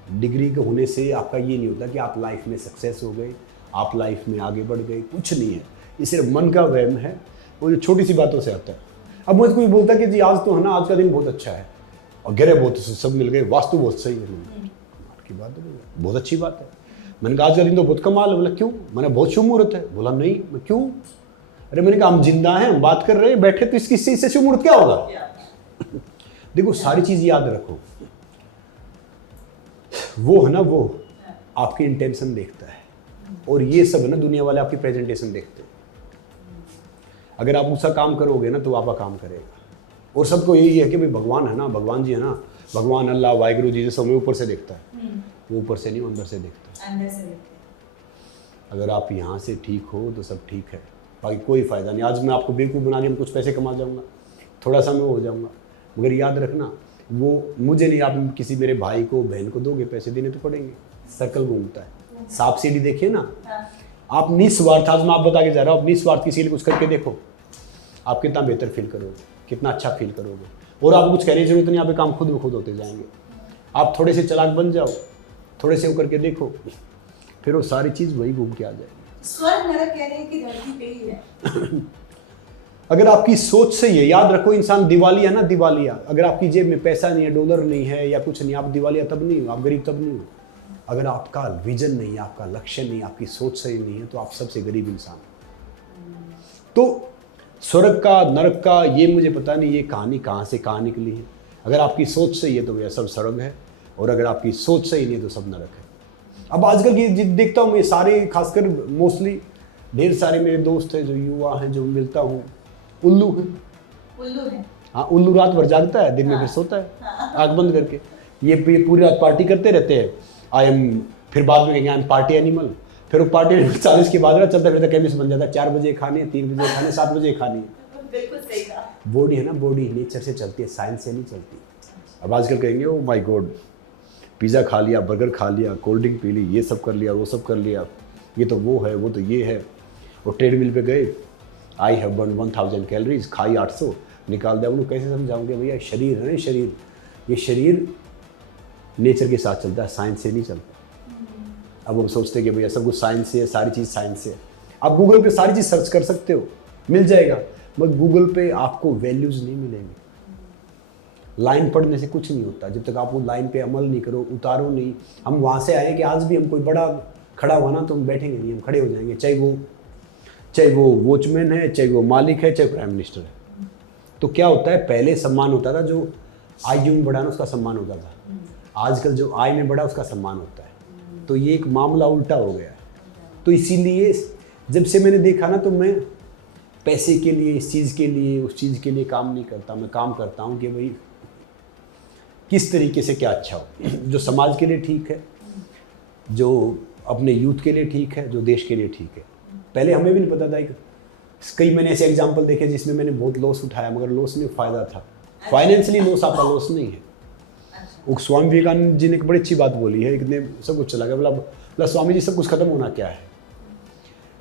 है। डिग्री के होने से आपका ये नहीं होता कि आप लाइफ में सक्सेस हो गए, आप लाइफ में आगे बढ़ गए, कुछ नहीं है। ये सिर्फ मन का वहम है, वो जो छोटी सी बातों से आता है। अब मुझे कोई बोलता कि जी आज तो है ना, आज का दिन बहुत अच्छा है और गिरे बहुत सब मिल गए, वास्तु बहुत सही है, की बात है, बहुत अच्छी बात है। मैंने कहा आज का दिन तो बहुत कमाल है। बोला क्यों? मैंने बहुत शुभ मुहूर्त है। बोला नहीं, मैं क्यों? अरे मैंने कहा हम जिंदा हैं, हम बात कर रहे हैं, बैठे, तो इससे शुभ मुहूर्त क्या होगा? देखो सारी चीज याद रखो, वो है ना, वो आपकी इंटेंशन देखता है, और ये सब है ना दुनिया वाले आपकी प्रेजेंटेशन देखते हैं। अगर आप उसका काम करोगे ना तो आपका काम करेगा। और सबको यही है कि भाई भगवान है ना, भगवान जी है ना, भगवान अल्लाह वाहिगुरु जी सब ऊपर से देखता है, वो ऊपर से नहीं अंदर से देखता है। अगर आप यहाँ से ठीक हो तो सब ठीक है, बाकी कोई फ़ायदा नहीं। आज मैं आपको बेवकूफ़ बना के मैं कुछ पैसे कमा जाऊँगा, थोड़ा सा मैं हो जाऊँगा, मगर याद रखना वो मुझे नहीं, आप किसी मेरे भाई को बहन को दोगे, पैसे देने तो पड़ेंगे। सर्कल घूमता है। सांप सीढ़ी देखिए ना, आप निस्वार्थ, आज मैं आप बता के जा रहा हूँ, आप निस्वार्थ किसी के लिए कुछ करके देखो, आप कितना बेहतर फील करोगे, कितना अच्छा फील करोगे, और आपको कुछ कहने की जरूरत नहीं, आप काम खुद ब खुद होते जाएंगे। आप थोड़े से चालाक बन जाओ, थोड़े से वो करके देखो, फिर वो सारी चीज़ वही घूम के आ जाएगी। स्वर्ग नरक कह रहे हैं कि धरती पे ही है। अगर आपकी सोच सही है, याद रखो इंसान दिवालिया ना, दिवालिया। अगर आपकी जेब में पैसा नहीं है, डॉलर नहीं है या कुछ नहीं, आप दिवालिया तब नहीं हो, आप गरीब तब नहीं हो। अगर आपका विजन नहीं है, आपका लक्ष्य नहीं, आपकी सोच सही नहीं है, तो आप सबसे गरीब इंसान हो। तो स्वर्ग का नरक का ये मुझे पता नहीं, ये कहानी कहाँ से कहाँ निकली है। अगर आपकी सोच सही है तो यह सब स्वर्ग है, और अगर आपकी सोच सही नहीं तो सब नरक है। अब आजकल की देखता हूँ मैं, सारे खासकर मोस्टली ढेर सारे मेरे दोस्त हैं जो युवा हैं, जो मिलता हूँ, उल्लू है। हाँ, उल्लू रात भर जागता है, दिन में फिर सोता है आँख बंद करके। ये पूरी रात पार्टी करते रहते हैं। फिर बाद में कहेंगे आई एम पार्टी एनिमल। फिर वो पार्टी एनिमल 40 के बाद चलता फिरता केमिस्ट बन जाता है। 4 बजे खानी है, 3 बजे खानी है, 7 बजे खानी है। बिल्कुल सही कहा। बॉडी है ना, बॉडी नेचर से चलती है, साइंस से नहीं चलती। अब आजकल कहेंगे ओ माय गॉड, पिज़्ज़ा खा लिया, बर्गर खा लिया, कोल्ड ड्रिंक पी ली, ये सब कर लिया, वो सब कर लिया, ये तो वो है, वो तो ये है। वो ट्रेडमिल पे गए, आई हैव बर्न 1000 कैलोरीज, खाई 800, निकाल दिया। उन्हें कैसे समझाऊंगे भैया, शरीर है ना, शरीर, ये शरीर नेचर के साथ चलता है, साइंस से नहीं चलता। अब हम सोचते हैं कि भैया सब कुछ साइंस से है, सारी चीज़ साइंस से है। आप गूगल पे सारी चीज़ सर्च कर सकते हो, मिल जाएगा, मगर गूगल पे आपको वैल्यूज़ नहीं मिलेंगे। लाइन पढ़ने से कुछ नहीं होता जब तक आप वो लाइन पे अमल नहीं करो, उतारो नहीं। हम वहाँ से आए कि आज भी हम कोई बड़ा खड़ा हुआ ना तो हम बैठेंगे नहीं, हम खड़े हो जाएंगे, चाहे वो वॉचमैन है, चाहे वो मालिक है, चाहे प्राइम मिनिस्टर है। तो क्या होता है, पहले सम्मान होता था, जो आयु में बढ़ा ना उसका सम्मान होता था। आजकल जो आय में बढ़ा उसका सम्मान होता है। तो ये एक मामला उल्टा हो गया है। तो इसीलिए जब से मैंने देखा ना, तो मैं पैसे के लिए, इस चीज़ के लिए, उस चीज़ के लिए काम नहीं करता। मैं काम करता हूँ कि भाई किस तरीके से क्या अच्छा हो, जो समाज के लिए ठीक है, जो अपने यूथ के लिए ठीक है, जो देश के लिए ठीक है। पहले हमें भी नहीं पता था। कई मैंने ऐसे एग्जाम्पल देखे जिसमें मैंने बहुत लॉस उठाया, मगर लॉस में फ़ायदा था। फाइनेंशियली लॉस आपका लॉस नहीं है। वो स्वामी विवेकानंद जी ने एक बड़ी अच्छी बात बोली है, इतने सब कुछ चला गया, बोला स्वामी जी सब कुछ खत्म होना क्या है?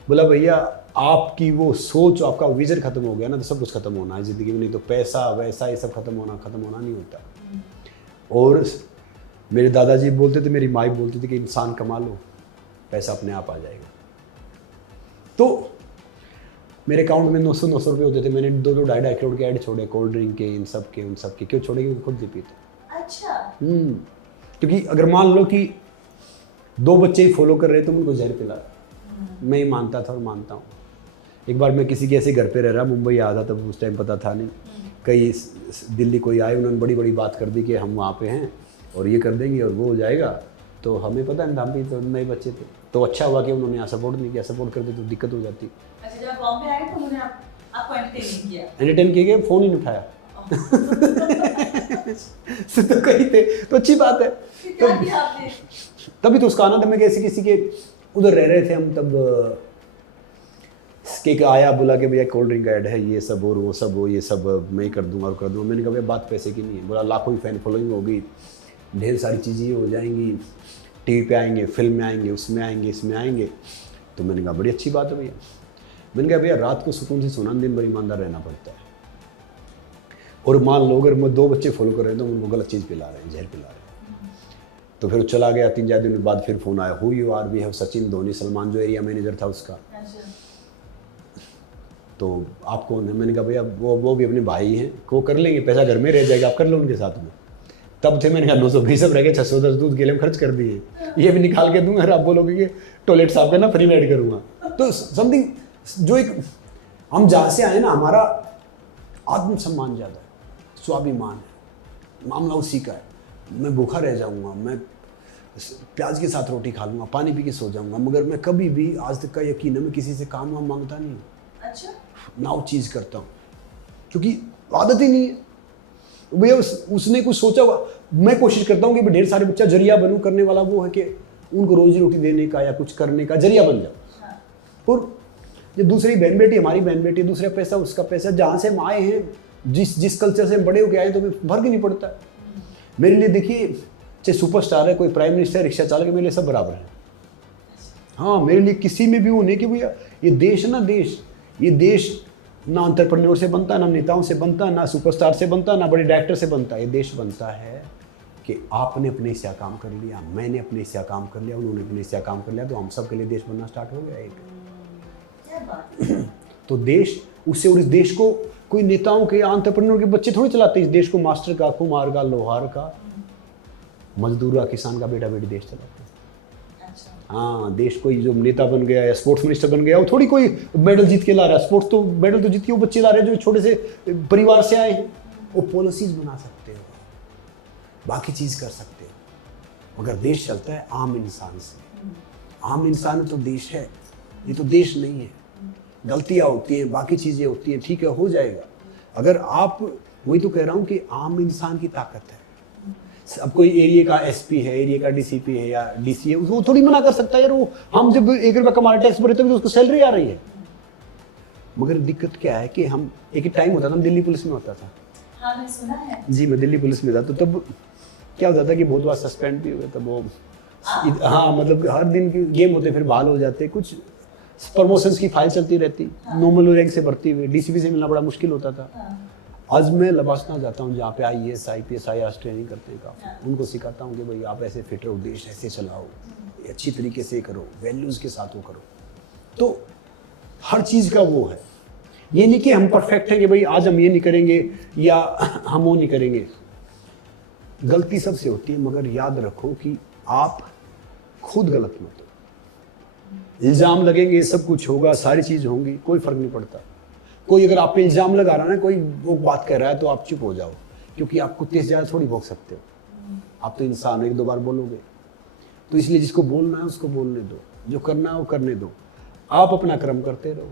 बोला भैया आपकी वो सोच, आपका विजन खत्म हो गया ना तो सब कुछ खत्म होना है ज़िंदगी में, नहीं तो पैसा वैसा ये सब खत्म होना नहीं होता। और मेरे दादाजी बोलते थे, मेरी माँ बोलती थी कि इंसान कमा लो, पैसा अपने आप आ जाएगा। तो मेरे अकाउंट में 900 रुपये होते थे, मैंने 2-2, 2.5 करोड़ के ऐड छोड़े, कोल्ड ड्रिंक के, इन सब के, उन सब के। क्यों छोड़े? क्योंकि खुद नहीं पीते। अच्छा। क्योंकि अगर मान लो कि 2 बच्चे ही फॉलो कर रहे तो उनको जहर पिला, मैं ही मानता था और मानता हूँ। एक बार मैं किसी के ऐसे घर पे रह रहा, मुंबई आया था, तब उस टाइम पता था नहीं। कई दिल्ली कोई आए, उन्होंने बड़ी बड़ी बात कर दी कि हम वहाँ पे हैं और ये कर देंगे और वो हो जाएगा। तो हमें पता नहीं था, हम भी तो नए बच्चे थे। तो अच्छा हुआ कि उन्होंने यहाँ सपोर्ट नहीं किया, सपोर्ट करते तो दिक्कत हो जाती। अच्छा, जब आप बॉम्बे आए तो उन्होंने आपको एंटरटेन किया? एंटरटेन किए गए, फ़ोन ही नहीं उठाया। तो कहीं थे तो अच्छी बात है। तो तभी तो उसका आनंद, में किसी के उधर रह रहे थे हम, तब केक आया, बोला कि भैया कोल्ड ड्रिंक ऐड है, ये सब और वो सब हो, ये सब मैं ही कर दूंगा और कर दूंगा। मैंने कहा भैया बात पैसे की नहीं है। बोला लाखों ही फैन फॉलोइंग होगी, ढेर सारी चीज़ें हो जाएंगी, टीवी पे आएंगे, फिल्म में आएंगे, उसमें आएंगे, इसमें आएंगे। तो मैंने कहा बड़ी अच्छी बात है भैया। मैंने कहा भैया रात को सुकून से सोना, दिन भर ईमानदार रहना पड़ता है। और मान लो अगर मैं 2 बच्चे फॉलो कर रहे हैं तो उनको गलत चीज़ पिला रहे हैं, जहर पिला रहे हैं। तो फिर चला गया, 3-4 दिन बाद फिर फ़ोन आया, who you are? We have Sachin Dhoni, Salman जो एरिया मैनेजर था उसका। तो आप कौन है? मैंने कहा भैया वो भी अपने भाई हैं, वो कर लेंगे, पैसा घर में रह जाएगा, आप कर लो उनके साथ में। तब थे, मैंने कहा 920 रह गए, 610 दूध के लिए खर्च कर दिए, ये भी निकाल के दूंगा। आप बोलोगे कि टॉयलेट साफ करना फ्री में ऐड करूँगा। तो समथिंग जो एक हम जहाँ से आए ना, हमारा आत्मसम्मान ज़्यादा है, स्वाभिमान है, मामला उसी का है। मैं भूखा रह जाऊँगा, मैं प्याज के साथ रोटी खा लूँगा, पानी पी के सो जाऊँगा, मगर मैं कभी भी आज तक का यकीन है मैं किसी से काम वाम मांगता नहीं हूँ। अच्छा। ना वो चीज़ करता हूँ क्योंकि आदत ही नहीं है। भैया उसने कुछ सोचा हुआ, मैं कोशिश करता हूँ कि ढेर सारे बच्चा जरिया बनूँ, करने वाला वो है कि उनको रोजी रोटी देने का या कुछ करने का जरिया बन जाओ। हाँ। और जो दूसरी बहन बेटी, हमारी बहन बेटी, दूसरा पैसा उसका पैसा, जहाँ से हम आए हैं, जिस कल्चर से हम बड़े होके आए, तो हमें फर्क ही नहीं पड़ता। मेरे लिए देखिए, चाहे सुपरस्टार है, कोई प्राइम मिनिस्टर, रिक्शा चालक है, मेरे लिए सब बराबर है। हाँ, मेरे लिए किसी में भी वो नहीं कि भैया ये देश है ना, ये देश ना एंटरप्रेन्योर से बनता, ना नेताओं से बनता, ना सुपरस्टार से बनता, ना बड़े डायरेक्टर से बनता। ये देश बनता है कि आपने अपने से काम कर लिया, मैंने अपने से काम कर लिया, उन्होंने अपने से काम कर लिया, तो हम सब के लिए देश बनना स्टार्ट हो गया एक। क्या बात। तो देश उससे, और इस देश को कोई नेताओं के, एंटरप्रेन्योर के बच्चे थोड़ी चलाते। इस देश को मास्टर का, कुम्हार का, लोहार का, मजदूर का, किसान का बेटा बेटी देश चलाते हैं। हाँ, देश कोई जो नेता बन गया या स्पोर्ट्स मिनिस्टर बन गया, वो थोड़ी कोई मेडल जीत के ला रहा है। स्पोर्ट्स तो मेडल तो जीत के वो बच्चे ला रहे हैं जो छोटे से परिवार से आए हैं। वो पॉलिसीज बना सकते हो, बाकी चीज़ कर सकते हो, मगर देश चलता है आम इंसान से। आम इंसान तो देश है, ये तो देश नहीं है। गलतियाँ होती हैं, बाकी चीज़ें होती हैं, ठीक है, हो जाएगा। अगर आप, वही तो कह रहा हूँ कि आम इंसान की ताकत है। अब कोई एरिया का एसपी है, एरिया का डीसीपी है या डीसी है, वो थोड़ी मना कर सकता है यार। वो हम जब 1 रुपया कमा टैक्स भरे तभी तो उसको सैलरी आ रही है। मगर दिक्कत क्या है कि हम, एक टाइम होता था, हम दिल्ली पुलिस में होता था। हाँ, मैं सुना है। जी, मैं दिल्ली पुलिस में था। तो तब क्या होता था कि बहुत बार सस्पेंड भी हुए। तब वो हाँ, मतलब हर दिन की गेम होते, फिर बहाल हो जाते, कुछ प्रमोशंस की फाइल चलती रहती, नॉर्मल रैंक से भर्ती हुए, डीसीपी से मिलना बड़ा मुश्किल होता था। आज मैं लबासना जाता हूँ जहाँ पे IAS IPS IAS ट्रेनिंग करते हैं काफ़ी, उनको सिखाता हूँ कि भाई आप ऐसे फिट रहो, देश ऐसे चलाओ, अच्छी तरीके से करो, वैल्यूज़ के साथ वो करो। तो हर चीज़ का वो है, ये नहीं कि हम परफेक्ट हैं कि भाई आज हम ये नहीं करेंगे या हम वो नहीं करेंगे। गलती सबसे होती है, मगर याद रखो कि आप खुद गलत मत हो। इल्ज़ाम लगेंगे, सब कुछ होगा, सारी चीज़ होंगी, कोई फ़र्क नहीं पड़ता। कोई अगर आप पे इल्ज़ाम लगा रहा है ना, कोई वो बात कर रहा है, तो आप चुप हो जाओ, क्योंकि आप कुत्ते से ज़्यादा थोड़ी भोंक सकते हो। आप तो इंसान हो, एक दो बार बोलोगे। तो इसलिए जिसको बोलना है उसको बोलने दो, जो करना है वो करने दो। आप अपना कर्म करते रहो,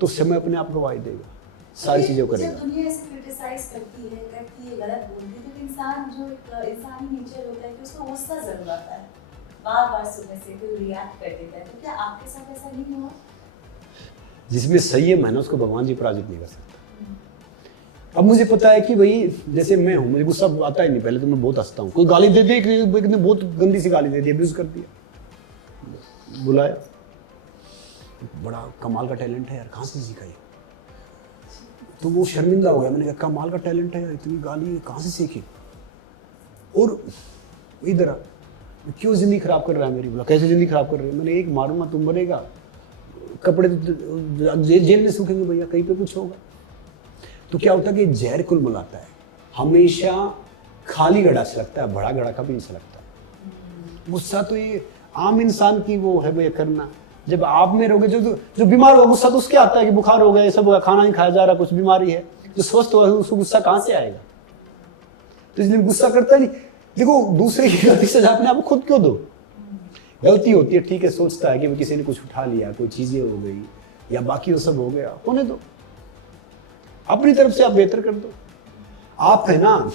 तो समय अपने आप गवाही देगा, सारी चीज़ें करेगा। जब दुनिया ऐसे क्रिटिसाइज करती है, गलत बोलती है, तो इंसान जो एक इंसानी नेचर होता है कि उसको गुस्सा जरूर आता है, बार-बार सुनने से कोई रिएक्ट कर देता है। तो क्या आपके साथ ऐसा नहीं हुआ? जिसमें संयम है ना, उसको भगवान जी पराजित नहीं कर सकते। अब मुझे पता है कि भाई जैसे मैं हूँ, मुझे गुस्सा आता ही नहीं, पहले तो मैं बहुत हंसता हूँ। कोई गाली दे दे, एक ने बहुत गंदी सी गाली दे दी, अब्यूज कर दिया, बुलाया, बड़ा कमाल का टैलेंट है यार, कहाँ से सीखा ये? तो वो शर्मिंदा हो गया। मैंने कहा कमाल का टैलेंट है यार, इतनी गाली कहाँ से सीखी? और इधर क्यों ज़िंदगी खराब कर रहा है मेरी? बोला कैसे ज़िंदगी खराब कर रही है? मैंने एक मारूंगा तुम बनेगा, कपड़े तो जेल में सूखेंगे भैया, कहीं पे कुछ होगा। तो क्या होता है कि जहर कुल मिलाता है, हमेशा खाली घड़ा से लगता है, बड़ा घड़ा कभी नहीं से लगता। गुस्सा तो ये आम इंसान की वो है भैया करना। जब आप में रहोगे, जो बीमार होगा गुस्सा तो उसके आता है कि बुखार हो गया, ये सब होगा, खाना नहीं खाया जा रहा, कुछ बीमारी है। जो स्वस्थ हुआ है उसको गुस्सा कहाँ से आएगा? तो इसलिए गुस्सा करता नहीं। देखो, दूसरे की गलती सजा अपने आप खुद क्यों दो? गलती होती है, ठीक है, सोचता है कि किसी ने कुछ उठा लिया, कोई चीजें हो गई या बाकी वो सब हो गया, होने दो, अपनी तरफ से आप बेहतर कर दो। आप है ना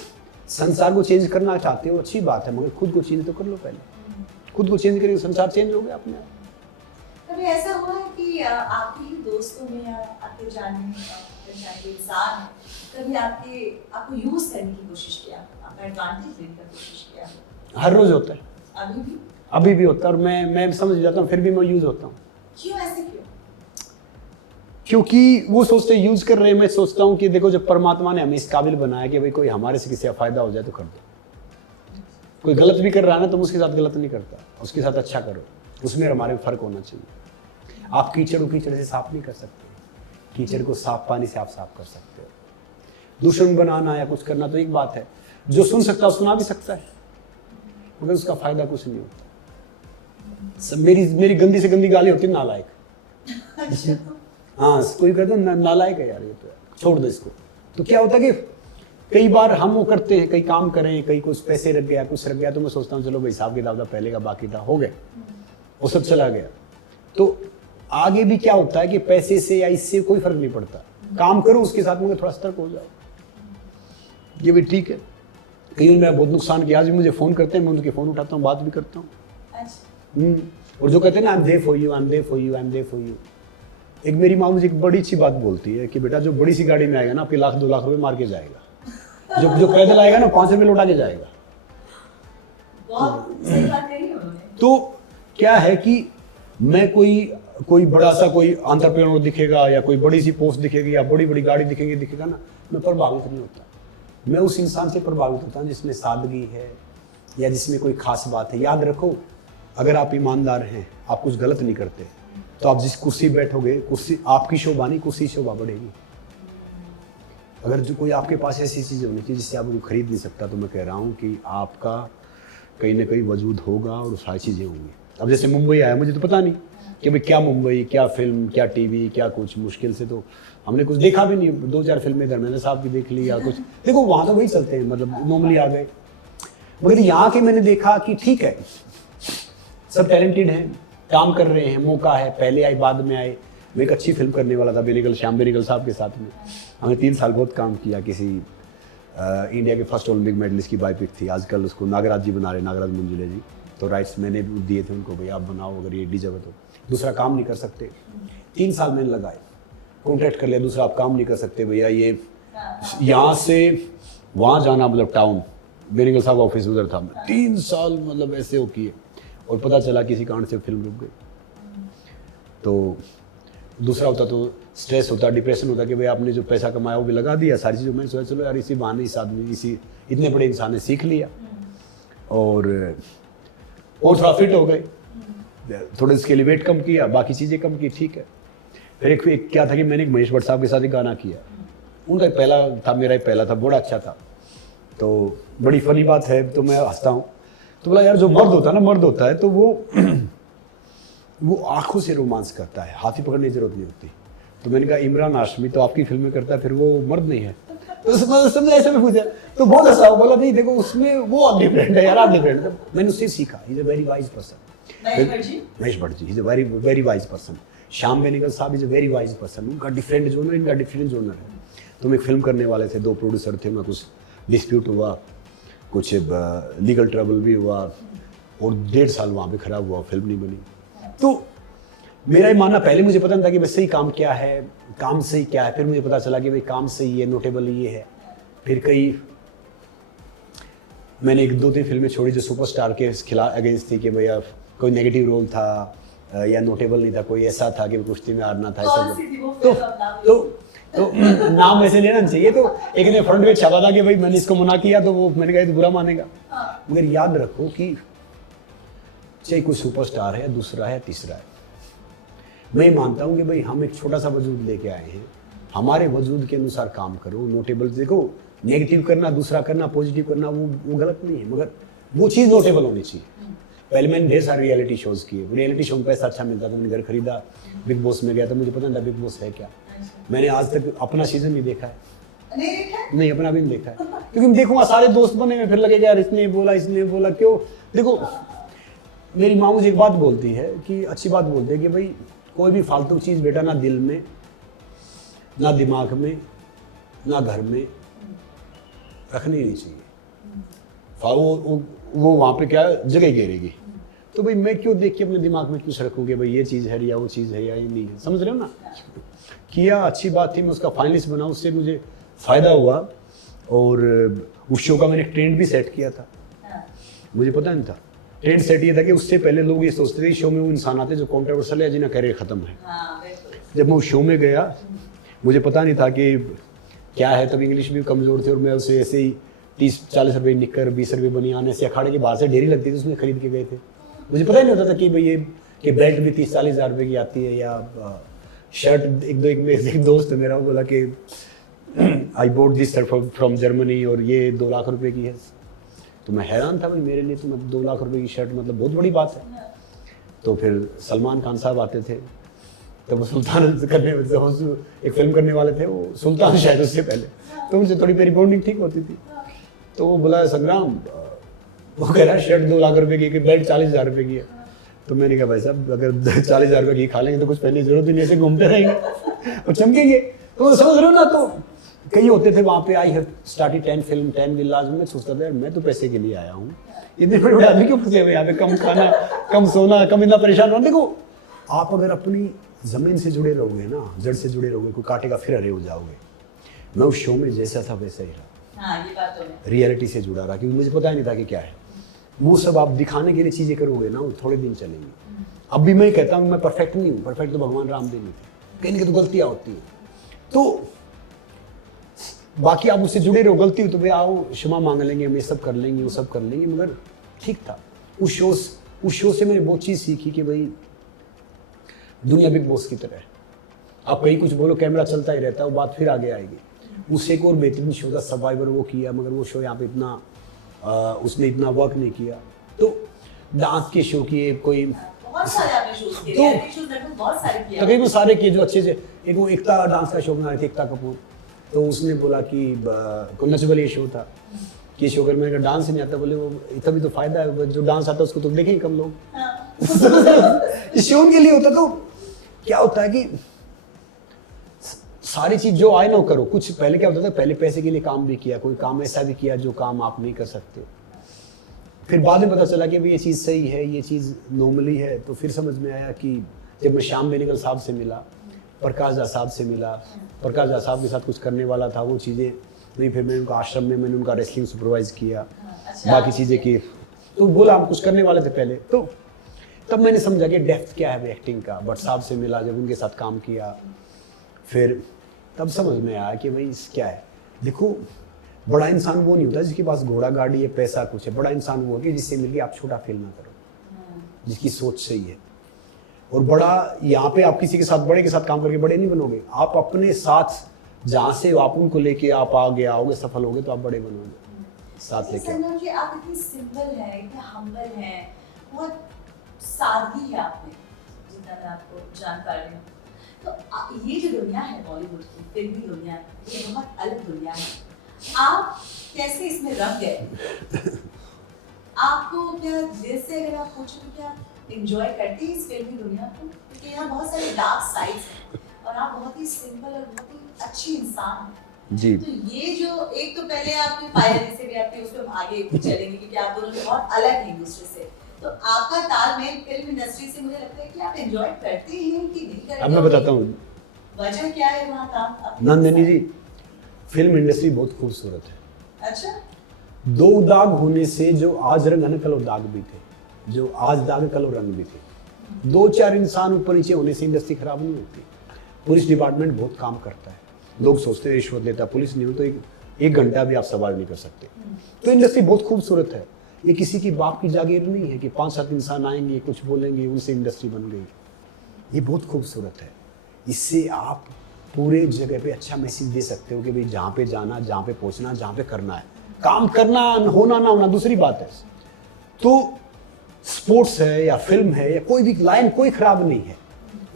संसार को चेंज करना चाहते हो, अच्छी बात है, मगर खुद को चेंज तो कर लो पहले। खुद को चेंज करेंगे, संसार चेंज हो गया अपने आप। कभी ऐसा हुआ है कि आपके ही दोस्तों में या आपके जानने में इंसान है, कभी आपको यूज करने की कोशिश किया, आपका एडवांटेज लेने की कोशिश किया? हर रोज होता है, अभी भी होता है, और मैं समझ जाता हूँ, फिर भी मैं यूज होता हूँ। क्यों ऐसे? क्योंकि वो सोचते यूज कर रहे हैं, मैं सोचता हूँ कि देखो, जब परमात्मा ने हमें इस काबिल बनाया कि भाई कोई हमारे से किसी का फायदा हो जाए तो कर दो। कोई गलत भी कर रहा है ना, तो उसके साथ गलत नहीं करता, उसके साथ अच्छा करो, उसमें हमारे फर्क होना चाहिए। आप कीचड़ से साफ नहीं कर सकते, कीचड़ को साफ पानी से आप साफ कर सकते हो। दुश्मन बनाना या कुछ करना तो एक बात है, जो सुन सकता है सुना भी सकता है, मगर उसका फायदा कुछ नहीं होता। मेरी गंदी से गंदी गाली होती है नालायक। हाँ, कोई कहता है नालायक है यार, ये तो छोड़ दो इसको। तो क्या होता है कि कई बार हम वो करते हैं, कई काम करें, कई कुछ पैसे रख गया, कुछ रख गया, तो मैं सोचता हूँ चलो भाई हिसाब किताब था, पहले का बाकी था, हो गया, वो सब चला गया। तो आगे भी क्या होता है कि पैसे से या इससे कोई फर्क नहीं पड़ता, काम करो उसके साथ, मगर थोड़ा सतर्क हो जाओ, ये भी ठीक है। कहीं मैं बहुत नुकसान किया, आज भी मुझे फोन करते हैं, मैं उनके फोन उठाता हूँ, बात भी करता हूँ। और जो कहते हैं ना, I am there for you, I am there for you, I am there for you. एक मेरी माँ मुझे एक बड़ी अच्छी बात बोलती है कि बेटा, जो बड़ी सी गाड़ी में आएगा ना, आपके 1-2 लाख रुपए मार के जाएगा, जो पैदल आएगा ना 5 रुपए लौटा के जाएगा। बहुत सही बात कही उन्होंने। तो क्या है कि मैं कोई बड़ा सा कोई एंटरप्रेन्योर दिखेगा या कोई बड़ी सी पोस्ट दिखेगी या बड़ी बड़ी गाड़ी दिखेगा ना, मैं प्रभावित नहीं होता। मैं उस इंसान से प्रभावित होता हूँ जिसमें सादगी है या जिसमें कोई खास बात है। याद रखो, अगर आप ईमानदार हैं, आप कुछ गलत नहीं करते, तो आप जिस कुर्सी बैठोगे, कुर्सी आपकी शोभा नहीं, कुर्सी शोभा बढ़ेगी। अगर जो कोई आपके पास ऐसी चीज़ होनी चाहिए जिससे आप उनको खरीद नहीं सकता, तो मैं कह रहा हूँ कि आपका कहीं ना कहीं वजूद होगा और सारी चीज़ें होंगी। अब जैसे मुंबई आया, मुझे तो पता नहीं कि भाई क्या मुंबई, क्या फिल्म, क्या टीवी, क्या कुछ, मुश्किल से तो हमने कुछ देखा भी नहीं। 2-4 फिल्में धर्मेंद्र साहब की देख ली या कुछ, देखो वहाँ तो वही चलते हैं, मतलब नॉर्मली आ गए। मगर यहाँ के मैंने देखा कि ठीक है, सब टैलेंटेड हैं, काम कर रहे हैं, मौका है, पहले आए बाद में आए। मैं एक अच्छी फिल्म करने वाला था बेनीगल, श्याम बेनीगल साहब के साथ में। हमने 3 साल बहुत काम किया, किसी इंडिया के फर्स्ट ओलंपिक मेडलिस्ट की बायोपिक थी, आजकल उसको नागराज जी बना रहे, नागराज मंजुले जी। तो राइट्स मैंने भी दिए थे उनको, भाई आप बनाओ, अगर ये डिजर्व तो। दूसरा काम नहीं कर सकते, 3 साल मैंने लगाए, कॉन्ट्रैक्ट कर लिया। दूसरा आप काम नहीं कर सकते भैया, ये यहाँ से वहाँ जाना, मतलब टाउन, बेनीगल साहब ऑफिस उधर था। 3 साल मतलब ऐसे हो किए, और पता चला किसी कारण से फिल्म रुक गई। तो दूसरा होता तो स्ट्रेस होता, डिप्रेशन होता कि भाई आपने जो पैसा कमाया वो भी लगा दिया सारी चीज़ों में। सोचा चलो यार इसी बहाने इस आदमी इसी इतने बड़े इंसान ने सीख लिया और थोड़ा फिट हो गए, थोड़े इसके लिए वेट कम किया, बाकी चीज़ें कम की, ठीक है। फिर एक क्या था कि मैंने एक महेश भट्ट साहब के साथ एक गाना किया, उनका पहला था, मेरा ही पहला था, बड़ा अच्छा था। तो बड़ी फनी बात है, तो मैं हंसता हूँ। तो बोला यार जो मर्द होता है ना, मर्द होता है तो वो आंखों से रोमांस करता है, हाथी पकड़ने की जरूरत नहीं होती। तो मैंने कहा इमरान हाशमी तो आपकी फिल्म में करता है, फिर वो मर्द नहीं है? तो समझे ऐसे में पूछा तो बहुत हंसा। बोला नहीं देखो उसमें वो आप डिफरेंट है यार, आप डिफरेंट। तो मैंने उससे सीखा, is a very wise person. Mahesh Bhatt ji is a very very wise person. Shyam Benegal साहब is a very wise person. उनका डिफरेंट जोनर, इनका डिफरेंट जोनर है। तो हम एक फिल्म करने वाले थे, 2 प्रोड्यूसर थे, मैं कुछ डिस्प्यूट हुआ, कुछ लीगल ट्रबल भी हुआ और 1.5 साल वहाँ पे खराब हुआ, फिल्म नहीं बनी। तो मेरा ये मानना, पहले मुझे पता नहीं था कि वैसे ही काम क्या है, काम सही क्या है। फिर मुझे पता चला कि भाई काम सही है, नोटेबल ये है। फिर कई मैंने 1-2-3 फिल्में छोड़ी जो सुपरस्टार के खिलाफ अगेंस्ट थी कि भैया कोई नेगेटिव रोल था या नोटेबल नहीं था, कोई ऐसा था कि कुश्ती में हारना था, ऐसा। तो नाम वैसे लेना चाहिए। तो एक ने फ्रंट में छापा था कि भाई मैंने इसको मना किया, तो वो मैंने कहा तो बुरा मानेगा। मगर याद रखो कि चाहे कोई सुपरस्टार है, दूसरा है, तीसरा है, मैं मानता हूँ कि भाई हम एक छोटा सा वजूद लेके आए हैं, हमारे वजूद के अनुसार काम करो। नोटेबल देखो, नेगेटिव करना, दूसरा करना, पॉजिटिव करना वो गलत नहीं है, मगर वो चीज़ नोटेबल होनी चाहिए। पहले मैंने ढेर सारे रियलिटी शोज़ किए, रियलिटी शो में पैसा अच्छा मिलता था, मैंने घर खरीदा, बिग बॉस में गया था, मुझे पता नहीं था बिग बॉस है क्या। मैंने आज तक अपना सीजन नहीं देखा है, नहीं अपना भी नहीं देखा है, क्योंकि मैं देखूंगा सारे दोस्त बने हुए, फिर लगेगा यार इसने बोला क्यों। देखो मेरी माँ मुझे एक बात बोलती है कि अच्छी बात बोलती है कि भाई कोई भी फालतू चीज़ बेटा ना दिल में, ना दिमाग में, ना घर में रखनी नहीं चाहिए। वो वहाँ पे क्या जगह घेरेगी। तो भाई मैं क्यों देख के अपने दिमाग में कुछ रखूँगी भाई ये चीज़ है या वो चीज़ है या ये नहीं है, समझ रहे हो ना। किया, अच्छी बात थी, मैं उसका फाइनलिस्ट बना, उससे मुझे फ़ायदा हुआ। और उस शो का मैंने ट्रेंड भी सेट किया था, मुझे पता नहीं था। ट्रेंड सेट ये था कि उससे पहले लोग ये सोचते थे शो में वो इंसान आते जो कॉन्ट्रोवर्शियल है, जिनका करियर ख़त्म है। जब मैं उस शो में गया, मुझे पता नहीं था कि क्या है, तब इंग्लिश भी कमज़ोर थे और मैं उसे ऐसे ही 30-40 रुपये निक्कर, 20 रुपये बनियान से अखाड़े के बाहर से ढेरी लगती थी, उसमें खरीद के गए थे। मुझे पता ही नहीं होता था कि भाई ये कि बेल्ट भी 30-40 हज़ार रुपये की आती है, या शर्ट। एक दोस्त है मेरा, वो बोला कि I bought this shirt from Germany और ये 2 लाख रुपए की है। तो मैं हैरान था, भाई मेरे लिए तो 2 लाख रुपए की शर्ट मतलब बहुत बड़ी बात है। तो फिर सलमान खान साहब आते थे, तब वो सुल्तान एक फिल्म करने वाले थे, वो सुल्तान शायद उससे पहले, तो उनसे थोड़ी मेरी बॉन्डिंग ठीक होती थी। तो वो बोला संग्राम, वो कह रहा है शर्ट 2 लाख रुपए की, बेल्ट 40,000 रुपए की है। तो मैंने कहा भाई साहब अगर 40,000 रुपए की खा लेंगे तो कुछ पहले जरूरत ही नहीं, ऐसे घूमते रहेंगे और चमकेंगे। तो समझ रहे हो ना। तो कई होते थे वहाँ पे, I have started 10 film 10 village में, सोचता था यार मैं तो पैसे के लिए आया हूँ, इतने बड़े बड़े आदमी क्यों फंसे हुए यहाँ पे, कम खाना, कम सोना, कम इतना परेशान होना। देखो आप अगर अपनी ज़मीन से जुड़े रहोगे ना, जड़ से जुड़े रहोगे, कोई काटेगा फिर हरे हो जाओगे। मैं उस शो में जैसा था वैसा ही रहा, ये बात तो है। रियलिटी से जुड़ा रहा, क्योंकि मुझे पता ही नहीं था कि क्या है। वो सब आप दिखाने के लिए चीज़ें करोगे ना, वो थोड़े दिन चलेंगी। अब भी मैं कहता हूँ मैं परफेक्ट नहीं हूँ, परफेक्ट तो भगवान रामदेव नहीं थे, कहीं तो गलतियाँ होती हैं। तो बाकी आप उससे जुड़े रहो, गलती हो तो भाई आओ क्षमा मांग लेंगे, हम ये सब कर लेंगे, वो सब कर लेंगे। मगर ठीक था। उस शो से मैंने बहुत चीज़ सीखी कि भाई दुनिया बिग बॉस की तरह है, आप कहीं कुछ बोलो कैमरा चलता ही रहता है, वो बात फिर आगे आएगी। उससे एक और बेहतरीन शो था सर्वाइवर, वो किया, मगर वो शो यहाँ पे इतना उसने इतना वर्क नहीं किया। तो डांस के शो किए, कोई बहुत सारे आपने शोज किए, रियलिटी शोज लगभग बहुत सारे किए, तकरीबन सारे किए जो अच्छे से। एक वो एकता डांस का शो बना रही थी, एकता कपूर, तो उसने बोला कि कोई नचबल ये शो था कि शो कर, मैंने कहा डांस नहीं आता, बोले वो तभी तो फायदा है, जो डांस आता है उसको तो देखेंगे कम लोग। इस शो के लिए होता। तो क्या होता है कि सारी चीज जो आए ना वो करो। कुछ पहले क्या होता था, पहले पैसे के लिए काम भी किया, कोई काम ऐसा भी किया जो काम आप नहीं कर सकते, फिर बाद में पता चला कि ये चीज़ सही है, ये चीज़ नॉर्मली है। तो फिर समझ में आया कि जब मैं श्याम बेनेगल साहब से मिला, प्रकाश झा साहब से मिला, प्रकाश झा साहब के साथ कुछ करने वाला था, वो चीज़ें नहीं। फिर मैंने उनका आश्रम में मैंने उनका रेसलिंग सुपरवाइज किया, बाकी चीज़ें की। तो बोला हम कुछ करने वाले थे पहले। तो तब मैंने समझा कि डेप्थ क्या है एक्टिंग का। भट्ट साहब से मिला, जब उनके साथ काम किया, फिर तब समझ में आया कि भाई इस क्या है। देखो, बड़ा इंसान वो नहीं होता जिसके पास घोड़ा गाड़ी है, पैसा कुछ है। बड़ा इंसान वो है जिससे मिलके आप छोटा फील ना करो, जिसकी सोच सही है। और बड़ा, यहाँ पे आप किसी के साथ, बड़े के साथ काम करके बड़े नहीं बनोगे। आप अपने साथ जहाँ से आप उनको लेके आप आगे आओगे, सफल होगे, तो आप बड़े बनोगे साथ लेके। संगम जी, आप इतनी सिंपल है, इतने हम्बल हैं, बहुत सादगी है आप में, जितना मैं आपको जान पा रही हूँ। तो ये जो दुनिया है बॉलीवुड की, फिल्मी दुनिया, ये बहुत अलग दुनिया है। आप कैसे इसमें रंग गए? आपको क्या दिल से, अगर आप पूछो तो क्या एंजॉय करते हैं इस फिल्मी दुनिया को? क्योंकि यहाँ बहुत सारे डार्क साइड्स हैं और आप बहुत ही सिंपल और बहुत ही अच्छी इंसान हैं जी। तो ये जो एक, तो पहले आपने पाया, जैसे भी आपके उसमें हम आगे चलेंगे क्योंकि आप दोनों बहुत अलग हैं एक दूसरे से। तो आपका तालमेल फिल्म इंडस्ट्री से, मुझे लगता है कि आप एंजॉय करते हैं कि नहीं करते? अब मैं बताता हूँ वजह क्या है वहाँ काम? नंदिनी जी, फिल्म इंडस्ट्री बहुत खूबसूरत है। अच्छा। दो दाग होने से जो आज रंग है ना, कल वो दाग भी थे। जो आज दाग कल वो रंग भी थे। दो चार इंसान ऊपर नीचे होने से इंडस्ट्री खराब नहीं होती। पुलिस डिपार्टमेंट बहुत काम करता है। लोग सोचते हैं रिश्वत लेता, पुलिस नहीं हो तो एक घंटा भी आप सवाल नहीं कर सकते। तो इंडस्ट्री बहुत खूबसूरत है। ये किसी की बाप की जागीर नहीं है कि 5-7 इंसान आएंगे, कुछ बोलेंगे, उनसे इंडस्ट्री बन गई। ये बहुत खूबसूरत है। इससे आप पूरे जगह पे अच्छा मैसेज दे सकते हो कि भाई जहाँ पे जाना, जहाँ पे पहुँचना, जहाँ पे करना है, काम करना, होना ना होना दूसरी बात है। तो स्पोर्ट्स है या फिल्म है या कोई भी लाइन, कोई खराब नहीं है।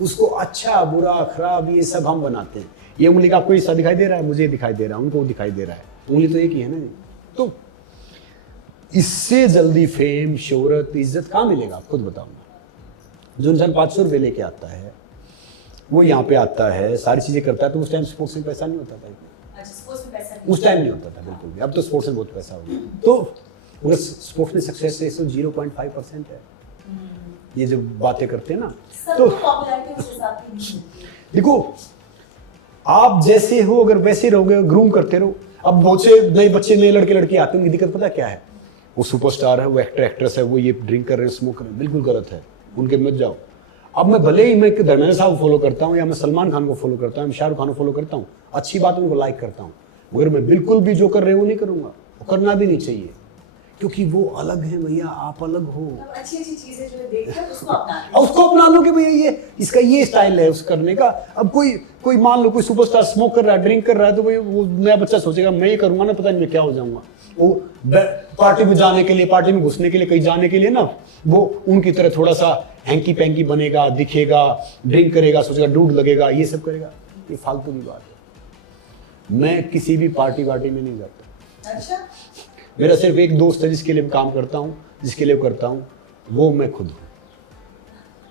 उसको अच्छा, बुरा, खराब, ये सब हम बनाते हैं। ये उंगली का आपको हिस्सा दिखाई दे रहा है, मुझे दिखाई दे रहा है, उनको दिखाई दे रहा है। उंगली तो एक ही है ना। तो इससे जल्दी फेम, शोहरत, इज्जत कहाँ मिलेगा? आप खुद बताओ ना। जो इंसान 500 रुपये लेके आता है, वो यहाँ पे आता है, सारी चीजें करता है, तो उस टाइम स्पोर्ट्स में पैसा नहीं होता था। अच्छा, स्पोर्ट्स में पैसा उस टाइम नहीं होता था बिल्कुल भी। अब तो स्पोर्ट्स में बहुत पैसा हो गया। तो अगर स्पोर्ट्स में सक्सेस रेशियो 0.5% है, ये जो बातें करते हैं ना, तो देखो, आप जैसे हो अगर वैसे रहोगे, ग्रूम करते रहो। अब बहुत से नए बच्चे, नए लड़के लड़की आते हैं, उनकी दिक्कत पता क्या है? वो सुपरस्टार है, वो एक्टर एक्ट्रेस है, वो ये ड्रिंक कर रहे हैं, स्मोक कर रहे हैं, बिल्कुल गलत है, उनके मत जाओ। अब मैं भले ही मैं धर्मेंद्र साहब को फॉलो करता हूँ, या मैं सलमान खान को फॉलो करता हूँ, मैं शाहरुख खान को फॉलो करता हूँ, अच्छी बात उनको लाइक करता हूँ, मगर मैं बिल्कुल भी जो कर रहे हैं वो नहीं करूँगा। वो करना भी नहीं चाहिए, क्योंकि वो अलग है भैया, आप अलग हो। अच्छी अच्छी चीजें जो देखकर उसको अपना लो कि भैया ये इसका ये स्टाइल है उस करने का। अब कोई मान लो कोई सुपरस्टार स्मोक कर रहा है, ड्रिंक कर रहा है, तो भाई वो नया बच्चा सोचेगा मैं ये करूंगा ना, पता नहीं मैं क्या हो जाऊंगा। वो पार्टी में जाने के लिए, पार्टी में घुसने के लिए, कहीं जाने के लिए ना, वो उनकी तरह थोड़ा सा हैंकी पैंकी बनेगा, दिखेगा, ड्रिंक करेगा, सोचेगा डूड लगेगा, ये सब करेगा। ये फालतू की बात है। मैं किसी भी पार्टी वार्टी में नहीं जाता। अच्छा। मेरा सिर्फ एक दोस्त है जिसके लिए काम करता हूँ, जिसके लिए करता हूँ, वो मैं खुद हूँ।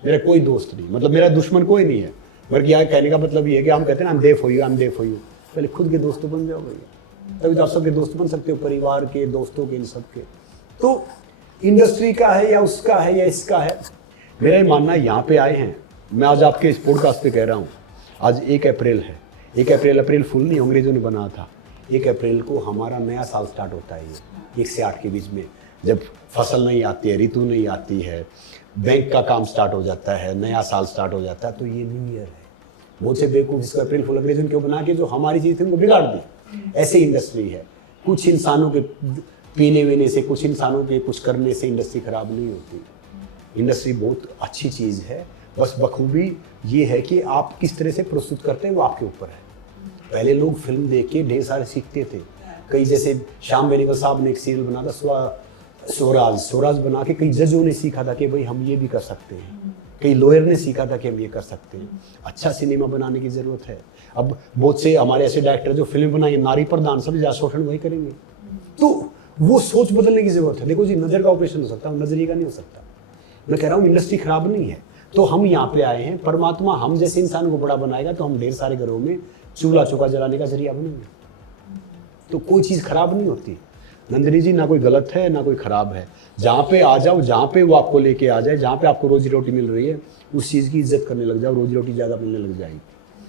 मेरा कोई दोस्त नहीं, मतलब मेरा दुश्मन कोई नहीं है। बल्कि यहाँ कहने का मतलब ये है कि हम कहते हैं ना, I'm there for you, I'm there for you। पहले खुद के दोस्तों बन जाओ भैया, तभी तो आप सबके दोस्त बन सकते हो, परिवार के, दोस्तों के, इन सब के। तो इंडस्ट्री का है या उसका है या इसका है, मेरा ही मानना है। यहाँ पे आए हैं, मैं आज आपके इस पॉडकास्ट पे कह रहा हूँ, आज 1 अप्रैल है। 1 अप्रैल अप्रैल फुल नहीं, अंग्रेजों ने बना था। 1 अप्रैल को हमारा नया साल स्टार्ट होता है। ये 1 से 8 के बीच में, जब फसल नहीं आती है, ऋतु नहीं आती है, बैंक का काम स्टार्ट हो जाता है, नया साल स्टार्ट हो जाता है, तो ये न्यू ईयर है। बहुत से बेवकूफ इसको अप्रैल फुल अंग्रेजों ने क्यों बना के जो हमारी चीज़ थी उनको बिगाड़ दी। ऐसे इंडस्ट्री है। कुछ इंसानों के पीने वीने से, कुछ इंसानों के कुछ करने से इंडस्ट्री खराब नहीं होती। इंडस्ट्री बहुत अच्छी चीज़ है, बस बखूबी ये है कि आप किस तरह से प्रस्तुत करते हैं वो आपके ऊपर है। पहले लोग फिल्म देख के ढेर सारे सीखते थे। कई जैसे श्याम बेनेगल साहब ने एक सीरियल बना था स्वराज बना के कई जजों ने सीखा था कि भाई हम ये भी कर सकते हैं। कई लॉयर ने सीखा था कि हम ये कर सकते हैं। अच्छा सिनेमा बनाने की जरूरत है। अब बहुत से हमारे ऐसे डायरेक्टर जो फिल्म बनाएंगे, नारी प्रधान सब ज्यादा शोषण वही करेंगे, तो वो सोच बदलने की जरूरत है। देखो जी, नजर का ऑपरेशन हो सकता है, नजरिए का नहीं हो सकता। मैं कह रहा हूँ इंडस्ट्री खराब नहीं है। तो हम यहाँ पे आए हैं, परमात्मा हम जैसे इंसान को बड़ा बनाएगा तो हम ढेर सारे घरों में चूल्हा चौका जलाने का जरिया बनेंगे। तो कोई चीज़ खराब नहीं होती। नंदिनी जी, ना कोई गलत है ना कोई खराब है। जहाँ पे आ जाओ, जहाँ पे वो आपको लेके आ जाए, जहाँ पे आपको रोजी रोटी मिल रही है, उस चीज़ की इज्जत करने लग जाओ, रोजी रोटी ज़्यादा मिलने लग जाएगी।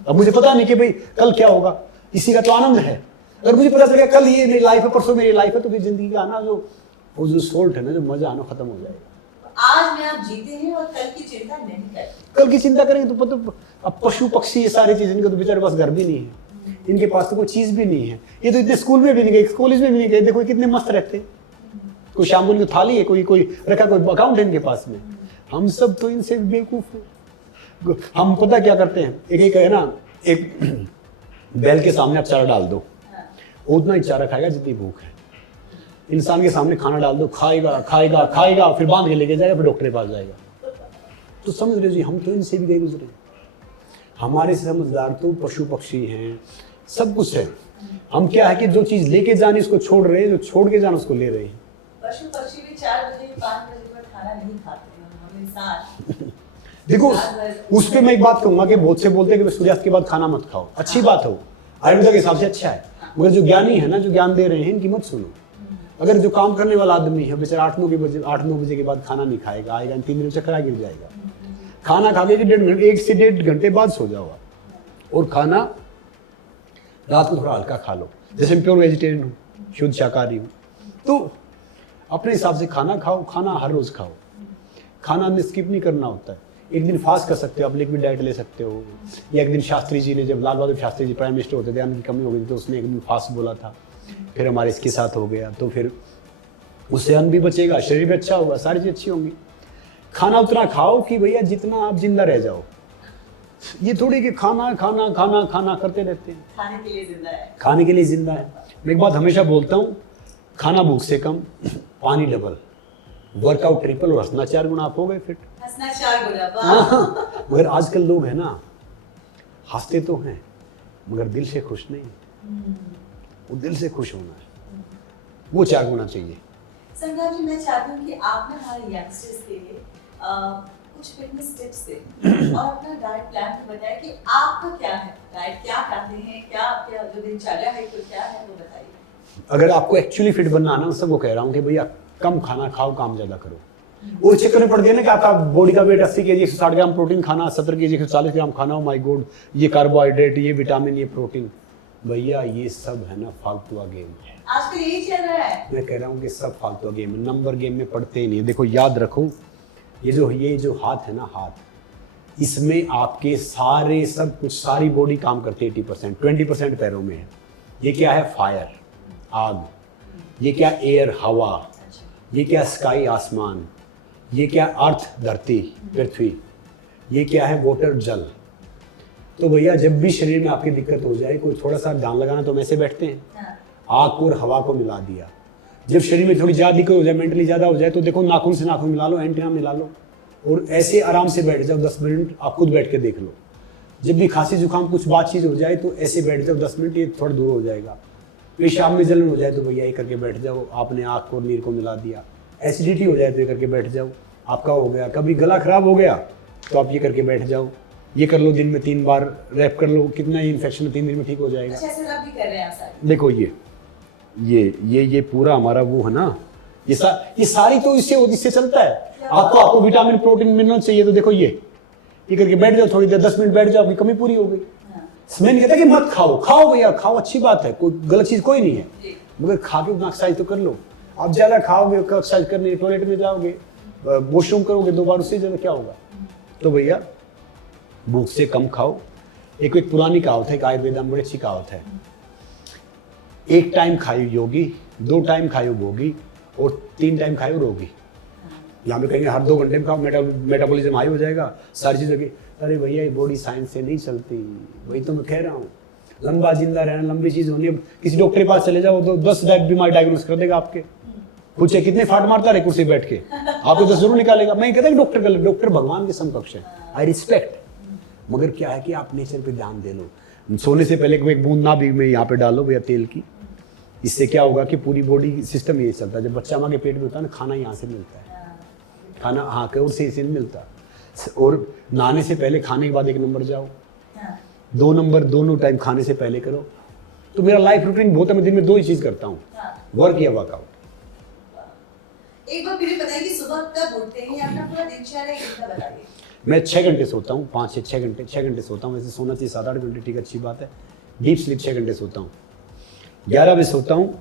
अब मुझे पता नहीं कि भाई कल क्या होगा, इसी का तो आनंद है। अगर मुझे पता चलेगा कल ये मेरी लाइफ है, परसों मेरी लाइफ है, तो फिर जिंदगी का आना जो सोल्ट है ना, जो मजा आना खत्म हो जाएगा। आज में आप जीते हैं और कल की चिंता नहीं करते। कल की चिंता करेंगे तो पता, अब पशु पक्षी ये सारी चीजें, इनके तो बेचारे पास घर भी नहीं है, इनके पास तो कोई चीज भी नहीं है। ये तो इतने स्कूल में भी नहीं गए, कॉलेज में भी नहीं गए, देखो कितने मस्त रहते हैं। कोई शाम को थाली है, कोई रखा, कोई अकाउंट है इनके पास में। हम सब तो इनसे बेवकूफ हैं। हम पता क्या करते हैं, एक है ना, एक बैल के सामने आप चारा डाल दो, उतना ही चारा खाएगा जितनी भूख है। इंसान के सामने खाना डाल दो, खाएगा खाएगा खाएगा, फिर बांध के लेके जाएगा, फिर डॉक्टर के पास जाएगा। तो समझ रहे जी, हम तो इनसे भी गए गुजरे। हमारे से समझदार तो पशु पक्षी हैं, सब कुछ है। हम क्या है कि जो चीज लेके जानी उसको छोड़ रहे हैं, जो छोड़ के जाना उसको ले रहे हैं। पशु पक्षी भी 4 बजे 5 बजे पर खाना नहीं खाते हैं, हम इंसान। देखो उस पे मैं एक बात कहूंगा कि बहुत से बोलते हैं कि सूर्यास्त के बाद खाना मत खाओ, अच्छी बात हो, आयुर्वेद के हिसाब से अच्छा है, मगर जो ज्ञानी है ना, जो ज्ञान दे रहे हैं, इनकी मत सुनो। अगर जो काम करने वाला आदमी है बेचारा 8-9 बजे के बाद खाना नहीं खाएगा, आएगा 3 दिन चक्कर गिर जाएगा। खाना खा के 1 से 1.5 घंटे बाद सो जाओ आप। और खाना रात को थोड़ा हल्का खा लो, जैसे मैं प्योर वेजिटेरियन हूँ, शुद्ध शाकाहारी हूँ, तो अपने हिसाब से खाना खाओ। खाना हर रोज खाओ, खाना हमने स्किप नहीं करना होता है। एक दिन फास्ट कर सकते हो, आप लिक्विड डाइट ले सकते हो, या एक दिन शास्त्री जी ने, जब लाल बहादुर शास्त्री जी प्राइम मिनिस्टर होते थे, अन्न की कमी हो गई थी, तो उसने एक दिन फास्ट बोला था, फिर हमारे इसके साथ हो गया, तो फिर उससे अन्न भी बचेगा, शरीर भी अच्छा होगा, सारी चीज अच्छी होंगी। खाना उतना खाओ कि भैया जितना आप जिंदा रह जाओ। ये थोड़ी कि खाना खाना खाना खाना करते रहते हैं। खाने के लिए जिंदा है, खाने के लिए जिंदा है। मैं एक बात हमेशा बोलता हूँ, खाना भूख से कम, पानी डबल, वर्कआउट ट्रिपल, और हंसना 4 गुना, आप हो गए फिट। हंसना 4 गुना, वाह। मगर आजकल लोग है ना, हंसते तो हैं मगर दिल से खुश नहीं। वो दिल से खुश होना है, वो 4 गुना चाहिए। संग्राम जी, मैं चाहती हूँ कि आप ना हमारे यंगस्टर्स के लिए कुछ फिटनेस टिप्स दें और अपना डाइट प्लान भी बताएं कि आपका क्या है, डाइट क्या खाते हैं, क्या क्या जो दिनचर्या है तो क्या है, वो बताइए। अगर आपको एक्चुअली फिट बनना है ना, मैं सबको कह रहा हूँ कि भैया कम खाना खाओ, काम ज्यादा करो। और चक्कर में पड़ गया ना कि आपका बॉडी का वेट 80 kg, 160 ग्राम प्रोटीन खाना, 70 kg 140 ग्राम खाना हो, माय गॉड, ये कार्बोहाइड्रेट, ये विटामिन, ये प्रोटीन, भैया ये सब है ना फालतू गेम है। आजकल यही चल रहा है। मैं कह रहा हूँ कि सब फालतू गेम है, नंबर गेम में पढ़ते ही नहीं। देखो याद रखो, ये जो हाथ है ना, हाथ, इसमें आपके सारे सब कुछ, सारी बॉडी काम करती है 80%, 20% पैरों में है। ये क्या है? फायर, आग। ये क्या? एयर, हवा। ये क्या? स्काई, आसमान। ये क्या? अर्थ, धरती, पृथ्वी। ये क्या है? वाटर, जल। तो भैया जब भी शरीर में आपकी दिक्कत हो जाए, कोई थोड़ा सा ध्यान लगाना, तो हम ऐसे बैठते हैं, आग और हवा को मिला दिया। जब शरीर में थोड़ी ज़्यादा दिक्कत हो जाए, मेंटली ज़्यादा हो जाए, तो देखो नाखून से नाखून मिला लो, एंटीना मिला लो, और ऐसे आराम से बैठ जाओ 10 मिनट। आप खुद बैठ के देख लो, जब भी खांसी जुकाम कुछ बातचीत हो जाए तो ऐसे बैठ जाओ 10 मिनट, ये थोड़ा दूर हो जाएगा। पेशाब में जलन हो जाए तो भैया ये करके बैठ जाओ, आपने आँख और नीर को मिला दिया। एसिडिटी हो जाए तो ये करके बैठ जाओ, आपका हो गया। कभी गला खराब हो गया तो आप ये करके बैठ जाओ, ये कर लो, दिन में 3 बार रैप कर लो, कितना ही इन्फेक्शन 3 दिन में ठीक हो जाएगा। अच्छा, ऐसे रब भी कर रहे हैं आप सारे। देखो ये पूरा हमारा वो है ना, ये सारी तो इससे चलता है। आपको विटामिन, प्रोटीन, मिनरल चाहिए, तो देखो ये करके बैठ जाओ, थोड़ी देर 10 मिनट बैठ जाओ, आपकी कमी पूरी हो गई। मैं नहीं कहता कि मत खाओ, खाओ भैया, खाओ, अच्छी बात है, कोई गलत चीज कोई नहीं है, मगर खा के उतना एक्सरसाइज तो कर लो। आप ज्यादा खाओगे, एक्सरसाइज करने टॉयलेट में जाओगे, वॉशरूम करोगे 2 बार, उससे ज्यादा क्या होगा? तो भैया भूख से कम खाओ। एक पुरानी कहावत है, आयुर्वेद में बड़ी अच्छी कहावत है, 1 टाइम खायो योगी, 2 टाइम खायो भोगी, और 3 टाइम खायो रोगी। यहाँ पे कहेंगे हर 2 घंटे में खाओ, मेटाबॉलिज्म हाई हो जाएगा, सारी चीज़ों की। अरे भैया ये बॉडी साइंस से नहीं चलती, वही तो मैं कह रहा हूँ। लंबा जिंदा रहना, लंबी चीज़ होनी है। किसी डॉक्टर के पास चले जाओ तो 10 बीमारी डायग्नोस कर देगा आपके। पूछे कितने फाट मारता रहे कुर्सी बैठ के, आपको 10 जरूर निकालेगा। मैं कहता कि डॉक्टर भगवान के समकक्ष है, आई रिस्पेक्ट। मगर क्या है कि आप नेचर पे ध्यान दे लो। सोने से पहले एक बूंद नाभि में यहाँ पे डालो भैया तेल की, इससे क्या होगा कि पूरी बॉडी सिस्टम ये चलता है। जब बच्चा माँ के पेट में होता है ना, खाना यहाँ से मिलता है, खाना हाँ कौर से इसे मिलता। और नहाने से पहले, खाने के बाद 1 नंबर जाओ, 2 नंबर दोनों टाइम खाने से पहले करो। तो मेरा लाइफ रूटीन बहुत है, मैं दिन में 2 ही चीज करता हूँ, वर्क या वर्कआउट। एक बार फिर बताइए कि सुबह कब उठते हैं, अपना पूरा दिनचर्या एक घंटा बताइए। मैं 6 घंटे सोता हूँ, 5 से 6 घंटे सोता हूँ। वैसे सोना चाहिए 7-8 घंटे, ठीक, अच्छी बात है। डीप स्लीप 6 घंटे सोता हूँ। 11 बजे सोता हूँ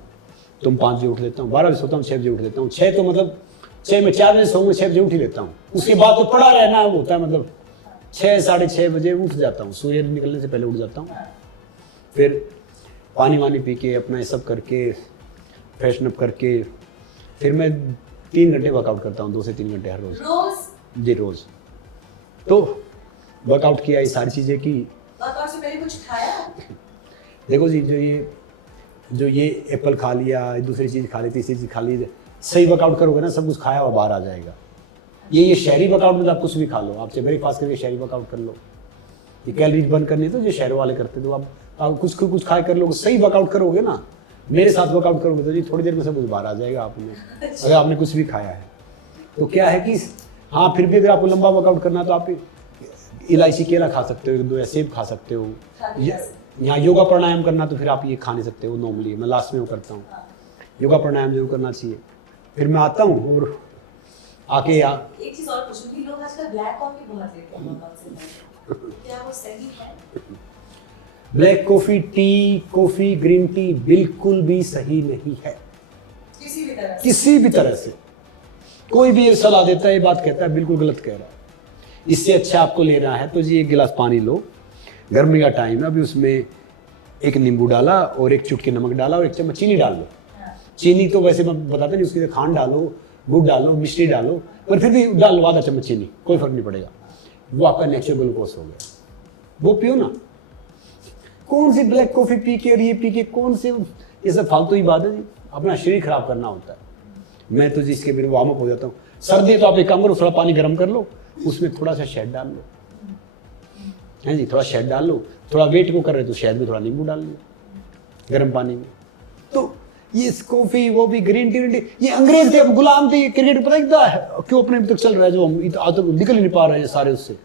तो 5 बजे उठ लेता हूँ। 12 बजे सोता हूँ, 6 बजे उठ लेता हूँ। 6 तो मतलब चाहे मैं 4 बजे सोऊंगा 6 बजे उठ ही लेता हूँ। उसके बाद तो पड़ा रहना होता है, मतलब 6 साढ़े 6 बजे उठ जाता हूँ, सूर्य निकलने से पहले उठ जाता हूँ। फिर पानी वानी पी के अपना ये सब करके फ्रेशन अप करके फिर मैं 3 घंटे वर्कआउट करता हूँ, 2 से 3 घंटे हर रोज। रोज जी रोज। तो वर्कआउट किया, ये सारी चीज़ें की। वर्कआउट से पहले कुछ खाया? देखो जी, जो ये एप्पल खा लिया, दूसरी चीज़ खा ली, तीसरी चीज़ खा ली, सही वर्कआउट करोगे ना सब कुछ खाया हुआ बाहर आ जाएगा। ये शहरी वर्कआउट में तो आप कुछ भी खा लो, आप ब्रेकफास्ट करके शहरी वर्कआउट कर लो, ये कैलोरीज बर्न करनी है तो जो शहरों वाले करते तो आप कुछ खा कर लोगे, सही वर्कआउट करोगे ना, मेरे साथ वर्कआउट करोगे तो जी थोड़ी देर में सब कुछ बाहर आ जाएगा आप में, अगर आपने कुछ भी खाया है तो। क्या है कि हाँ, फिर भी अगर आपको लंबा वर्कआउट करना है तो आप इलायची केला खा सकते हो, 2 या सेब खा सकते हो। यहाँ योगा प्राणायाम करना तो फिर आप ये खा नहीं सकते हो नॉर्मली, मैं लास्ट में वो करता हूँ। योगा प्राणायाम जरूर करना चाहिए। फिर मैं आता हूँ और आके यहाँ एक चीज और पूछूंगी, लोग आजकल ब्लैक कॉफी बहुत लेते हैं वर्कआउट से पहले, क्या वो सही है? Black coffee, T, coffee, green tea बिल्कुल भी सही नहीं है किसी भी तरह से। कोई भी ये सलाह देता है, ये बात कहता है, बिल्कुल गलत कह रहा है। इससे अच्छा आपको लेना है तो जी 1 गिलास पानी लो, गर्मी का टाइम है, अभी उसमें एक नींबू डाला और 1 चुटकी नमक डाला और 1 चम्मच चीनी डाल लो। चीनी तो वैसे मैं बताता नहीं, उसकी खांड डालो, गुड़ डालो, मिश्री डालो, पर फिर भी डाल लो आधा चम्मच चीनी, कोई फर्क नहीं पड़ेगा, वो आपका नेचुरल ग्लूकोज हो गया, वो पियो ना। कौन सी ब्लैक कॉफी पी के और ये पी के कौन से, ये सब फालतू ही बात है जी, अपना शरीर खराब करना होता है। मैं तो जी इसके बिना वार्म अप हो जाता हूँ। सर्दी तो आप एक काम करो, थोड़ा पानी गर्म कर लो, उसमें थोड़ा सा शहद डाल लो, है जी, थोड़ा शहद डाल लो, थोड़ा वेट को कर रहे तो शहद में थोड़ा नींबू डाल लो गर्म पानी में। तो ये कॉफी, वो भी ग्रीन टी, ये अंग्रेज थे, गुलाम थे। क्रिकेट पता क्या है क्यों अपने अभी तक चल रहा है, जो हम आज तक निकल ही नहीं पा रहे हैं सारे उससे।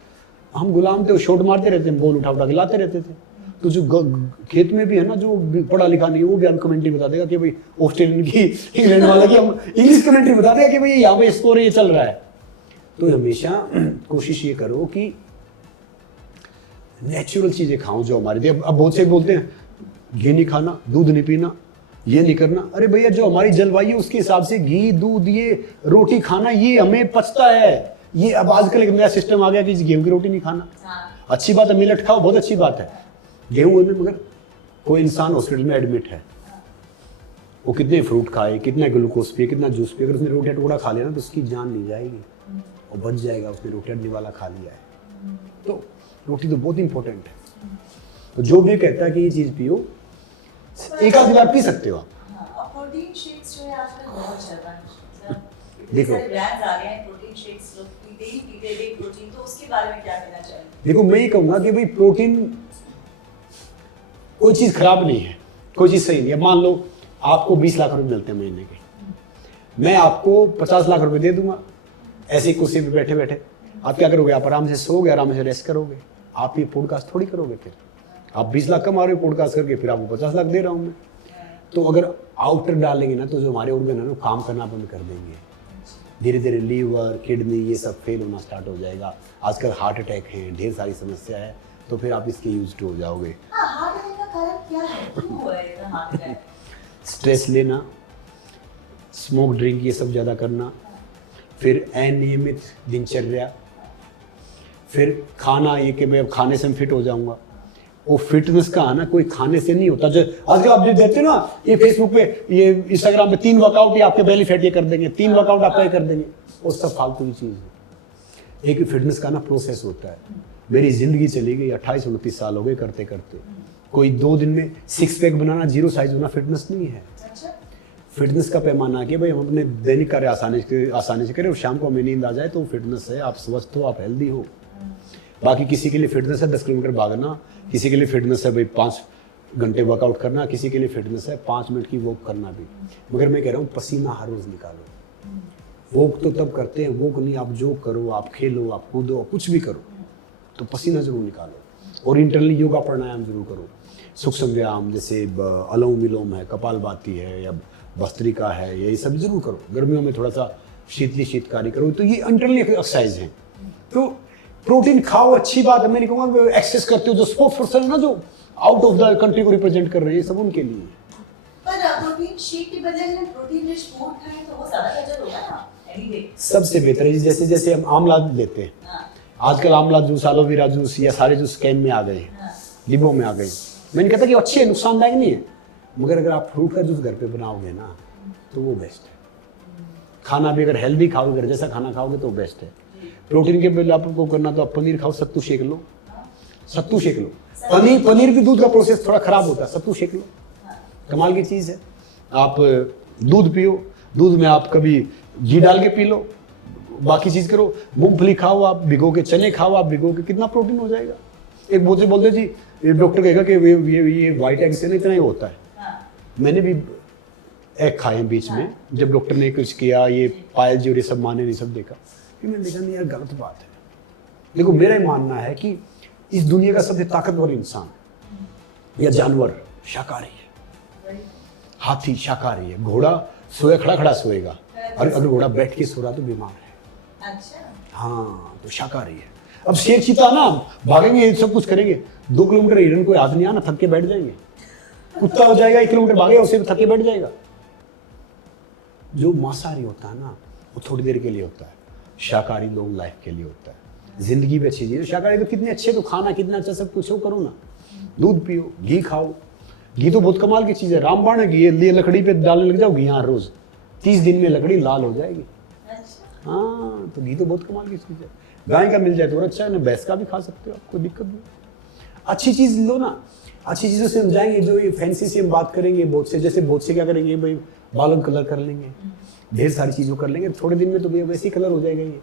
हम गुलाम थे, शॉट मारते रहते, बॉल उठा उठा के लाते रहते थे। तो जो खेत में भी है ना, जो पढ़ा लिखा नहीं है, वो भी हम कमेंट्री बता देगा कि भाई ऑस्ट्रेलियन की, इंग्लैंड वाला की, हम इंग्लिश कमेंट्री बता देगा कि भाई यहाँ पे स्कोर ये चल रहा है। तो हमेशा कोशिश ये करो कि नेचुरल चीजें खाओ जो हमारे। अब बहुत से बोलते हैं घी नहीं खाना, दूध नहीं पीना, ये नहीं करना। अरे भैया, जो हमारी जलवायु उसके हिसाब से घी, दूध, ये रोटी खाना, ये हमें पचता है। ये अब आजकल एक नया सिस्टम आ गया कि गेहूं की रोटी नहीं खाना। अच्छी बात है, मिलेट खाओ, बहुत अच्छी बात है, गेहूं में। मगर कोई इंसान हॉस्पिटल में एडमिट है, वो कितने फ्रूट खाए, कितना ग्लूकोज पिए, कितना जूस पिए, अगर उसने रोटी टुकड़ा खा लिया ना तो उसकी जान नहीं जाएगी, और बच जाएगा, उसने रोटी अड्डी वाला खा लिया है। तो रोटी तो बहुत इंपॉर्टेंट है। तो जो भी कहता है कि ये चीज पियो, एक आधी बार पी सकते हो आप। प्रोटीन शेक्स जो है आजकल बहुत चल रहा है, देखो ब्रांड्स आ गए हैं प्रोटीन शेक्स, लोग पीते ही पीते हैं प्रोटीन, तो उसके बारे में क्या कहना चाहिए? देखो, मैं ये कहूंगा कि भाई प्रोटीन कोई चीज खराब नहीं है, कोई चीज सही नहीं है। मान लो आपको 20 लाख रुपए मिलते हैं महीने के, मैं आपको 50 लाख रुपए दे दूंगा ऐसी कुर्सी पे बैठे बैठे। आप क्या करोगे? आप आराम से सोओगे, आराम से रेस्ट करोगे। आप ये पॉडकास्ट थोड़ी करोगे, फिर आप 20 लाख कमा रहे हो पॉडकास्ट करके, फिर आपको 50 लाख दे रहा हूं मैं। तो अगर आउटर डालेंगे ना तो जो हमारे ऑर्गन है ना काम करना बंद कर देंगे, धीरे धीरे लीवर, किडनी, ये सब फेल होना स्टार्ट हो जाएगा। आजकल हार्ट अटैक है, ढेर सारी समस्या है, तो फिर आप इसके यूज्ड हो जाओगे। हार्ट अटैक का कारण क्या है, क्यों हुआ है इतना हार्ट अटैक? स्ट्रेस लेना, स्मोक ड्रिंक, ये सब ज़्यादा करना, फिर अनियमित दिनचर्या, फिर खाना, ये कि मैं अब खाने से फिट हो जाऊंगा। वो फिटनेस का आना कोई खाने से नहीं होता। जो आजकल आप देखते हो ना, ये फेसबुक पे, ये इंस्टाग्राम पे 3 वर्कआउट ये आपके बेली फैट ये कर देंगे, 3 वर्कआउट आपका ये कर देंगे, वो सब फालतू की चीज़ है। एक फिटनेस का ना प्रोसेस होता है। मेरी जिंदगी चली गई 28-29 साल हो गए करते करते। कोई 2 दिन में 6 पैक बनाना, 0 साइज होना फिटनेस नहीं है। फिटनेस का पैमाना कि भाई हम अपने दैनिक कार्य आसानी से करें और शाम को हमें नींद आ जाए तो फिटनेस है। आप स्वस्थ हो, आप हेल्दी हो। बाकी किसी के लिए फिटनेस है 10 किलोमीटर भागना, किसी के लिए फिटनेस है भाई 5 घंटे वर्कआउट करना, किसी के लिए फिटनेस है 5 मिनट की वॉक करना भी। मगर मैं कह रहा हूँ पसीना हर रोज निकालो। वॉक तो तब करते हैं, वॉक नहीं, आप जो करो, आप खेलो, आप कूदो, कुछ भी करो, तो पसीना जरूर निकालो। और इंटरनली योगा प्राणायाम जरूर करो, सूक्ष्म व्यायाम जैसे अनुलोम विलोम है, कपालभाति है, या भस्त्रिका है, ये सब जरूर करो। गर्मियों में थोड़ा सा शीतकारी करो। तो ये इंटरनली एक्सरसाइज है। तो प्रोटीन खाओ, अच्छी बात है, मैं नहीं कहूँगा एक्सेस करते हो। जो स्पोर्ट्स पर्सन है ना, जो आउट ऑफ द कंट्री को रिप्रेजेंट कर रहे हैं, ये सब उनके लिए। पर प्रोटीन शेक के बदले अगर प्रोटीन रिच फूड खाएं तो वो ज्यादा बेहतर होगा ना, एनी डे। सबसे बेहतर है। जैसे जैसे हम आमला लेते हैं, हाँ, आजकल आमला जूस, एलोवेरा जूस, या सारे जूस कैन में आ गए हैं, हाँ, डिब्बों में आ गए। मैं नहीं कहता कि अच्छे नुकसानदायक नहीं है, मगर अगर आप फ्रूट का जूस घर पे बनाओगे ना तो वो बेस्ट है। खाना भी अगर हेल्दी खाओगे, घर जैसा खाना खाओगे तो बेस्ट है। प्रोटीन के बिल आपको करना तो आप पनीर खाओ, सत्तू शेक लो, सत्तू शेक लो। पनीर भी दूध का प्रोसेस थोड़ा खराब होता है, सत्तू शेक लो, कमाल की चीज़ है। आप दूध पियो, दूध में आप कभी घी डाल के पी लो, बाकी चीज़ करो। मूंगफली खाओ आप भिगो के, चने खाओ आप भिगो के, कितना प्रोटीन हो जाएगा। एक बहुत से बोलते जी, ये डॉक्टर कहेगा कि ये वाइट एग से ना इतना ही होता है। मैंने भी एग खाए बीच में, जब डॉक्टर ने कुछ किया, ये पायल जी और ये सब माने नहीं, सब देखा, फिर मैंने देखा नहीं यार गलत बात है। देखो मेरा ही मानना है कि इस दुनिया का सबसे ताकतवर इंसान या जानवर शाकाहारी है। हाथी शाकाहारी है, घोड़ा सोया खड़ा खड़ा सोएगा, और अगर घोड़ा बैठ के सो रहा तो बीमार है। अच्छा, हाँ, तो शाकाहारी है। अब शेर चीता ना भागेंगे, सब कुछ करेंगे, 2 किलोमीटर हिरन कोई हाथ नहीं आना, थक के बैठ जाएंगे। कुत्ता हो जाएगा 1 किलोमीटर भागेगा, उसे भी थक के बैठ जाएगा। जो मांसाहारी होता है ना वो थोड़ी देर के लिए होता है, शाकाहारी लॉन्ग लाइफ के लिए होता है। जिंदगी भी अच्छी चीज। शाकाहारी तो कितने अच्छे, तो खाना कितना अच्छा, सब कुछ हो, करो ना, दूध पियो, घी खाओ। घी तो बहुत कमाल की चीज़ है, रामबाण है घी, ये लकड़ी पे डालने लग जाओ घी यहाँ रोज, 30 दिन में लकड़ी लाल हो जाएगी। अच्छा, हाँ, तो घी तो बहुत कमाल की चीज़ है। गाय का मिल जाए तो और अच्छा है ना, भैंस का भी खा सकते हो आप, कोई दिक्कत नहीं। अच्छी चीज़ लो ना, अच्छी चीज़ों से हम जाएंगे। जो ये फैंसी से हम बात करेंगे, बहुत से जैसे बहुत से क्या करेंगे भाई, बालों कलर कर लेंगे, ढेर सारी चीज़ों कर लेंगे, थोड़े दिन में तो भैया वैसे ही कलर हो जाएगा। ये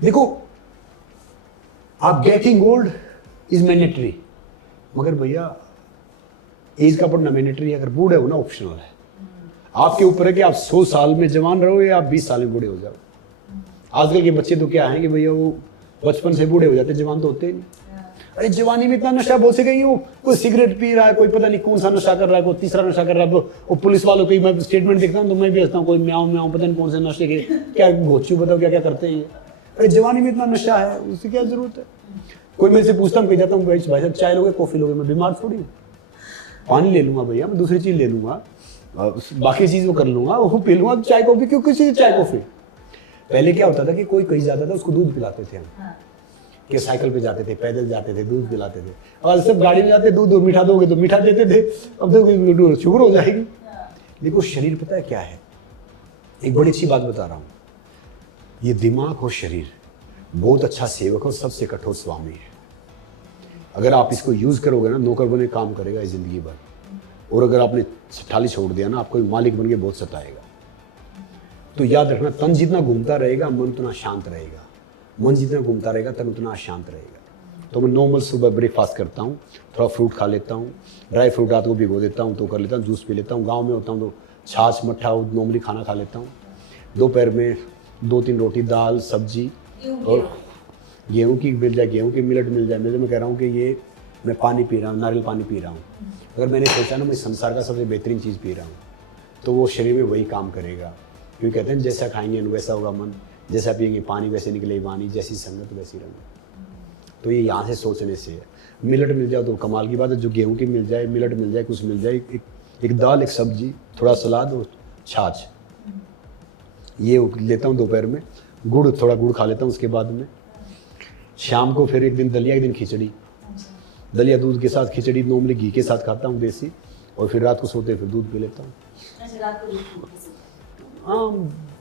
देखो, आप गेटिंग ओल्ड इज मैंडेटरी, मगर भैया एज का पढ़ना मैंडेटरी है। अगर बूढ़े हो ना ऑप्शनल है, आपके ऊपर है कि आप 100 साल में जवान रहो या आप 20 साल में बूढ़े हो जाओ। आजकल के बच्चे तो क्या है कि भैया वो बचपन से बूढ़े हो जाते, जवान तो होते ही नहीं। अरे जवानी में इतना नशा बोल सकेंगे, वो कोई सिगरेट पी रहा है, कोई पता नहीं कौन सा नशा कर रहा है, कोई तीसरा नशा कर रहा है। वो पुलिस वालों की मैं स्टेटमेंट देखता हूँ तो मैं भी हंसता हूँ, कोई म्याऊं म्याऊं पता नहीं कौन से नशे के, क्या घोचू बताओ क्या क्या करते हैं ये। अरे जवानी में इतना नशा है, उसकी क्या जरूरत है। कोई मेरे से पूछता हूँ, कह जाता हूँ भाई साहब चाय लोगे कॉफी लोगे, मैं बीमार थोड़ी हूँ, पानी ले लूंगा भैया, मैं दूसरी चीज ले लूंगा, बाकी चीज वो कर लूंगा, वो पी लूंगा। चाय कॉफी क्यों, किसी चाय कॉफी। पहले क्या होता था कि कोई कहीं जाता था उसको दूध पिलाते थे हम, कि साइकिल पे जाते थे, पैदल जाते थे, दूध पिलाते थे। और सब गाड़ी में जाते, दूध और मीठा दोगे तो मीठा देते थे, अब तो शुगर हो जाएगी। देखो शरीर पता है क्या है, एक बड़ी अच्छी बात बता रहा हूँ, ये दिमाग और शरीर बहुत अच्छा सेवक और सबसे कठोर स्वामी है। अगर आप इसको यूज करोगे ना, नौकर बने काम करेगा इस जिंदगी भर, और अगर आपने थाली छोड़ दिया ना, आपको मालिक बन के बहुत सताएगा। तो याद रखना, तन जितना घूमता रहेगा मन उतना शांत रहेगा, मन जितना घूमता रहेगा तन उतना शांत रहेगा। तो मैं नॉर्मल सुबह ब्रेकफास्ट करता हूँ, थोड़ा फ्रूट खा लेता हूँ, ड्राई फ्रूट रात को भिगो देता हूँ तो कर लेता हूँ, जूस पी लेता हूँ। गाँव में होता हूँ तो छाछ मट्ठा नॉर्मली खाना खा लेता हूँ। दोपहर में 2-3 रोटी, दाल सब्जी, और गेहूँ की मिल जाए, गेहूँ की मिलट मिल जाए। मैं कह रहा हूँ कि ये मैं पानी पी रहा हूँ, नारियल पानी पी रहा हूँ। अगर मैंने सोचा ना मैं संसार का सबसे बेहतरीन चीज़ पी रहा हूँ, तो वो शरीर में वही काम करेगा। क्योंकि कहते हैं जैसा खाएंगे वैसा होगा मन, जैसा पिएंगे पानी वैसे निकले वाणी, जैसी संगत वैसी रंग। तो ये यहाँ से सोचने से है। मिलट मिल जाए तो कमाल की बात है, जो गेहूँ की मिल जाए, मिलट मिल जाए, कुछ मिल जाए, एक दाल, एक सब्जी, थोड़ा सलाद और छाछ, ये लेता हूँ दोपहर में। गुड़, थोड़ा गुड़ खा लेता हूँ उसके बाद में। शाम को फिर एक दिन दलिया, एक दिन खिचड़ी। दलिया दूध के साथ, खिचड़ी नॉर्मली घी के साथ खाता हूँ देसी, और फिर रात को सोते फिर दूध पी लेता हूँ। हाँ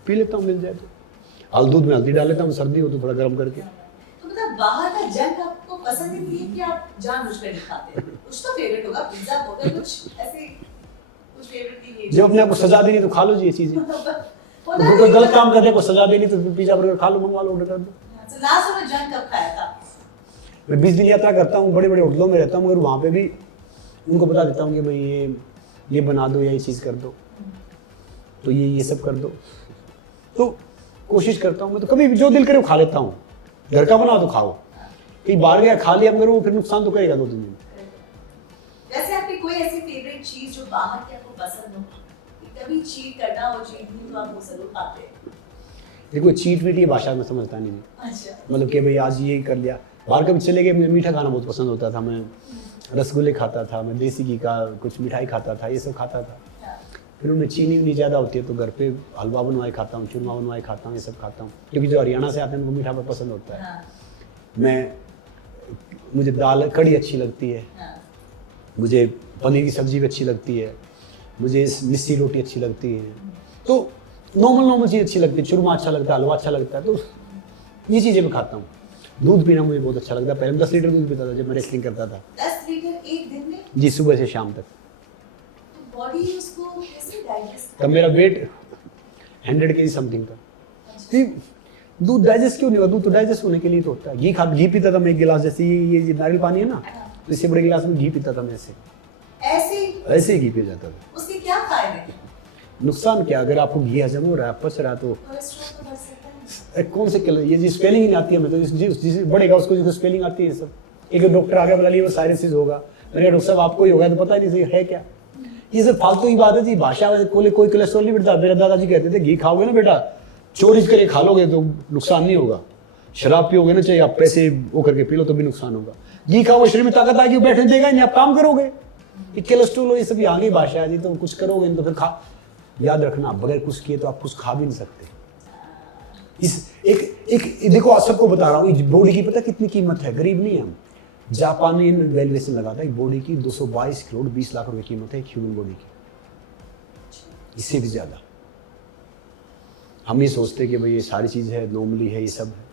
पी लेता हूँ, मिल जाए तो। दूध में हल्दी डाल लेता हूँ, सर्दी हो तो थोड़ा गर्म करके। तो मतलब बाहर का जंक आपको पसंद नहीं है कि आप जानबूझकर नहीं खाते? कुछ तो फेवरेट होगा, पिज्जा होगा, कुछ ऐसे कुछ फेवरेट नहीं है। जब अपने आप को सजा देनी तो खा लो जी ये चीजें। कोई गलत काम करने को सजा देनी तो पिज्जा बर्गर खा लो, मंगवा लो, ऑर्डर कर दो। तो लास्ट में जंक कब खाया था? मैं 20 दिन यात्रा करता हूँ, बड़े बड़े होटलों में रहता हूँ, मगर वहाँ पे भी उनको बता देता हूँ कि भाई ये बना दो या ये चीज़ कर दो, तो ये सब कर दो। तो कोशिश करता हूँ मैं, तो कभी भी जो दिल करे वो खा लेता हूँ। घर का बनाओ तो खाओ, कहीं बाहर गया खा लिया मगर वो फिर नुकसान तो करेगा 2-3 दिन। वैसे आपकी कोई ऐसी फेवरेट चीज जो बाहर की आपको पसंद हो, कभी चीट करना हो, चीट नहीं तो आप वो जरूर खाते हैं? देखो चीट वीट ये भाषा में समझता नहीं। अच्छा, मतलब कि भाई आज ये कर लिया। बाहर कभी चले गए, मुझे मीठा खाना बहुत पसंद होता था, मैं रसगुल्ले खाता था, मैं देसी घी का कुछ मिठाई खाता था, ये सब खाता था। फिर उनमें चीनी भी ज़्यादा होती है, तो घर पे हलवा बनवाए खाता हूँ, चूरमा बनवाए खाता हूँ, ये सब खाता हूँ, क्योंकि जो हरियाणा से आते हैं उनको मीठा बहुत पसंद होता है। हाँ, मुझे दाल कढ़ी अच्छी लगती है, हाँ, मुझे पनीर की सब्जी भी अच्छी लगती है, मुझे मिस्सी रोटी अच्छी लगती है, तो नॉर्मल चीज़ अच्छी लगती है, चूरमा अच्छा लगता है, हलवा अच्छा लगता है, तो ये चीज़ें मैं खाता हूँ। दूध पीना मुझे बहुत अच्छा लगता है, पहले मैं 10 लीटर दूध पीता था जब मैं रेसलिंग करता था। 10 लीटर एक दिन में? जी, सुबह से शाम तक। तो बॉडी उसको कैसे डाइजेस्ट? तब मेरा वेट 100 kg समथिंग था। कि दूध डाइजेस्ट क्यों नहीं होगा? दूध तो डाइजेस्ट होने के लिए तो होता है। घी पीता था मैं 1 गिलास, जैसे ये नारियल पानी है ना, तो इससे बड़े गिलास में घी पीता था मैं ऐसे ही घी पी जाता था। उसके क्या फायदे? नुकसान क्या? अगर आपको घी हजम हो रहा है, पच रहा है, तो कोलेस्ट्रॉल तो बढ़ सकता है। कौन से कलर ये जी स्पेलिंग ही नहीं आती है, मैं तो जिसे बढ़ेगा उसको जिसको स्पेलिंग आती है सब। एक डॉक्टर आ गया बोला ये साइनसिस होगा, मैंने डॉक्टर साहब आपको ही होगा, तो पता नहीं सही है क्या। ये सब फालतू की बात है जी। भाषा में कोई कोलेस्ट्रॉल नहीं बढ़ता। मेरे दादाजी कहते थे घी खाओगे ना बेटा, चोरी करके खा लोगे तो नुकसान नहीं होगा, शराब पियोगे ना, चाहिए आप पैसे वो करके पी लो तो भी नुकसान होगा। घी खाओगे, शरीर में ताकत आएगी, बैठने देगा नहीं, आप काम करोगे। ये कोलेस्ट्रॉल ये सब आगे भाषा है जी, तो कुछ करोगे नहीं तो फिर खा। याद रखना, बगैर कुछ किए तो आप कुछ खा भी नहीं सकते। एक देखो, सबको बता रहा हूँ, बॉडी की पता कितनी कीमत है, गरीब नहीं है हम। जापानी वैल्यूएशन लगाता है बॉडी की 222 करोड़ 20 लाख रुपए कीमत है एक ह्यूमन बॉडी की, इससे भी ज्यादा। हम ये सोचते हैं कि भाई ये सारी चीज़ है, नॉर्मली है, ये सब है,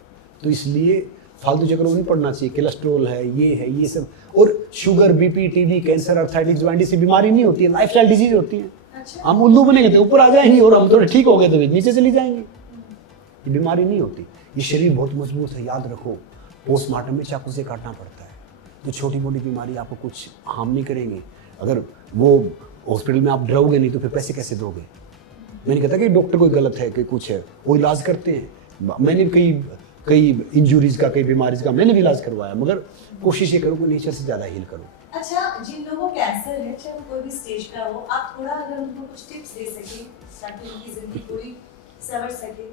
तो इसलिए फालतू चक्कर में नहीं पड़ना चाहिए। कोलेस्ट्रॉल है, ये सब, और sugar, BP, TB, cancer, arthritis, jaundice की बीमारी नहीं होती है, लाइफस्टाइल डिजीज होती है। अच्छा। हम उल्लू बनेंगे तो ऊपर आ जाएंगे, और हम थोड़े ठीक हो गए तो नीचे चली जाएंगे। ये बीमारी नहीं होती। ये शरीर बहुत मजबूत है, याद रखो। पोस्टमार्टम में चाकू से काटना पड़ता है, तो छोटी मोटी बीमारी आपको कुछ हार्म नहीं करेंगे। अगर वो हॉस्पिटल में आप डरोगे नहीं तो फिर पैसे कैसे दोगे? मैंने कहता कि डॉक्टर कोई गलत है कि कुछ है, वो इलाज करते हैं। मैंने कई इंजुरीज का, कई बीमारीज का मैंने भी इलाज करवाया, मगर कोशिश ये करो कि नेचर से ज़्यादा हील करो। अच्छा, जिन लोगों को कैंसर है, चाहे वो कोई भी स्टेज का हो, आप थोड़ा अगर उनको कुछ टिप्स दे सके ताकि उनकी जिंदगी पूरी संवर सके,